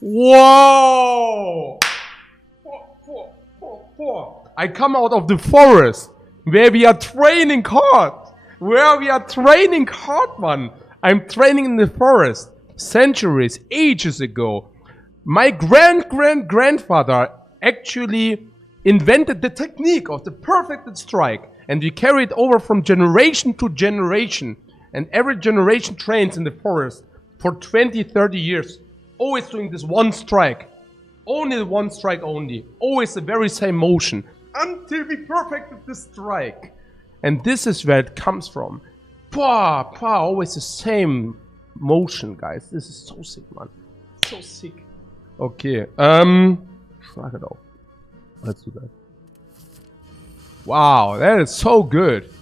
Whoa! I come out of the forest where we are training hard. Man. I'm training in the forest. Centuries, ages ago. My grandfather actually invented the technique of the perfected strike. And we carry it over from generation to generation. And every generation trains in the forest for 20, 30 years. Always doing this one strike. Only one strike only. Always the very same motion. Until we perfected the strike. And this is where it comes from. Always the same motion, guys. This is so sick, man. So sick. Okay. Shrug it off. Let's do that. Wow, that is so good.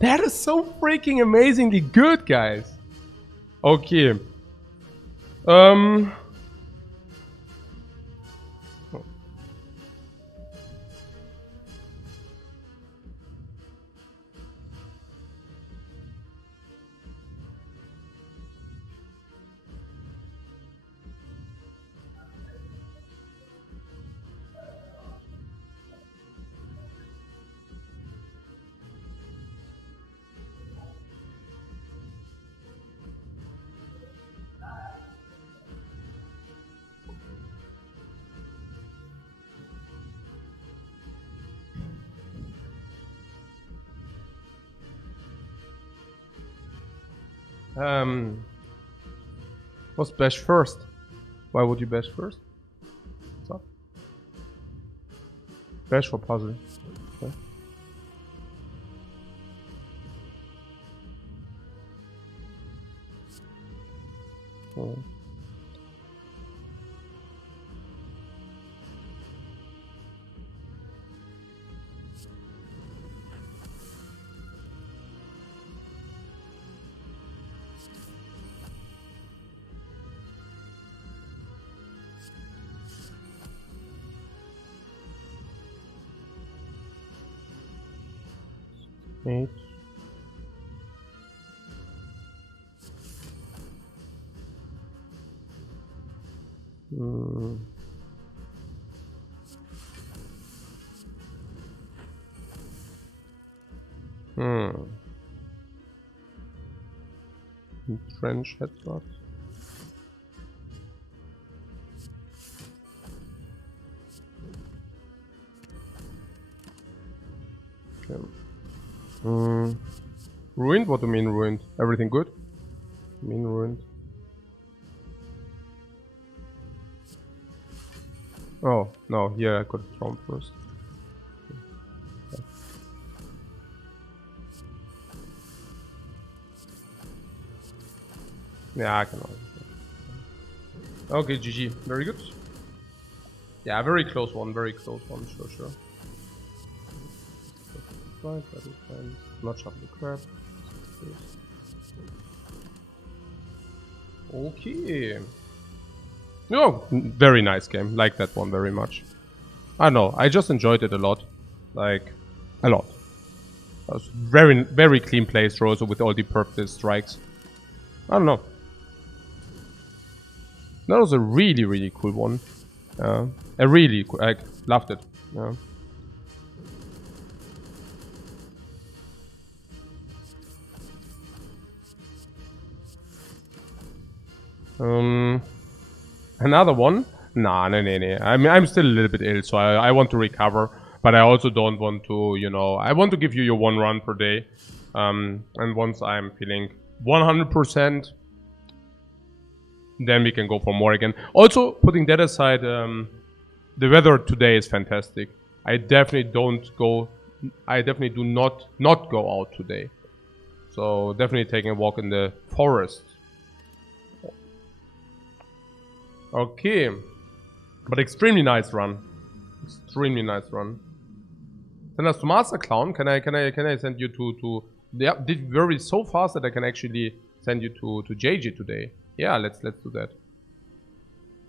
That is so freaking amazingly good, guys. Okay. What's bash first? Why would you bash first? What's up? Bash for puzzle. Okay. Oh. Eight. Trench headshot. Okay. Ruined? What do you mean ruined? Everything good? I mean ruined. Oh, no, here I could have thrown first. Okay. Yeah, I can always. Okay, GG. Very good. Yeah, very close one, sure. Right, that is fine. Not shuffle the crap. Okay. Oh, very nice game. Like that one very much. I don't know. I just enjoyed it a lot. Like, a lot. That was very clean playthrough also with all the perfect strikes. I don't know. That was a really cool one. I loved it. Yeah. Another one? Nah. I mean, I'm still a little bit ill, so I want to recover. But I also don't want to, you know, I want to give you your one run per day. And once I'm feeling 100%, then we can go for more again. Also, putting that aside, the weather today is fantastic. I definitely do not go out today. So definitely taking a walk in the forest. Okay, but extremely nice run. Extremely nice run. Send us to Master Clown. Can I send you to? Yeah, did very so fast that I can actually send you to JJ today. Yeah, let's do that.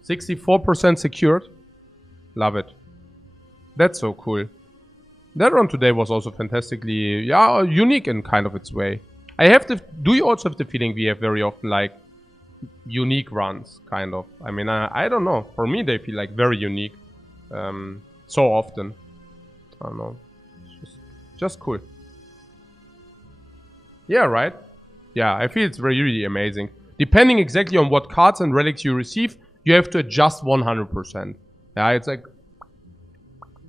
64% secured. Love it. That's so cool. That run today was also fantastically, yeah, unique in kind of its way. Do you also have the feeling we have very often like unique runs, kind of? I mean, I don't know. For me, they feel like very unique. So often. I don't know. Just cool. Yeah, right? Yeah, I feel it's really amazing. Depending exactly on what cards and relics you receive, you have to adjust 100%. Yeah, it's like...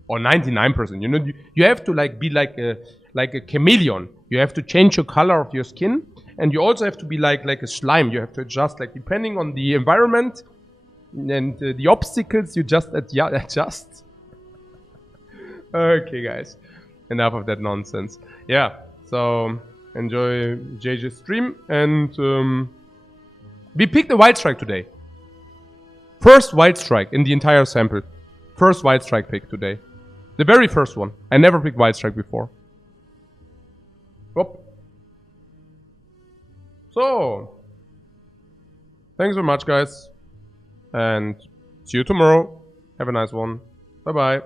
Or 99%, you know? You have to like be like a chameleon. You have to change your color of your skin. And you also have to be like a slime. You have to adjust, like, depending on the environment and the obstacles, you just adjust. Okay, guys. Enough of that nonsense. Yeah, so enjoy JJ's stream. And we picked a Wild Strike today. First Wild Strike in the entire sample. First Wild Strike pick today. The very first one. I never picked Wild Strike before. Whoop. So, thanks very much, guys. And see you tomorrow. Have a nice one. Bye-bye.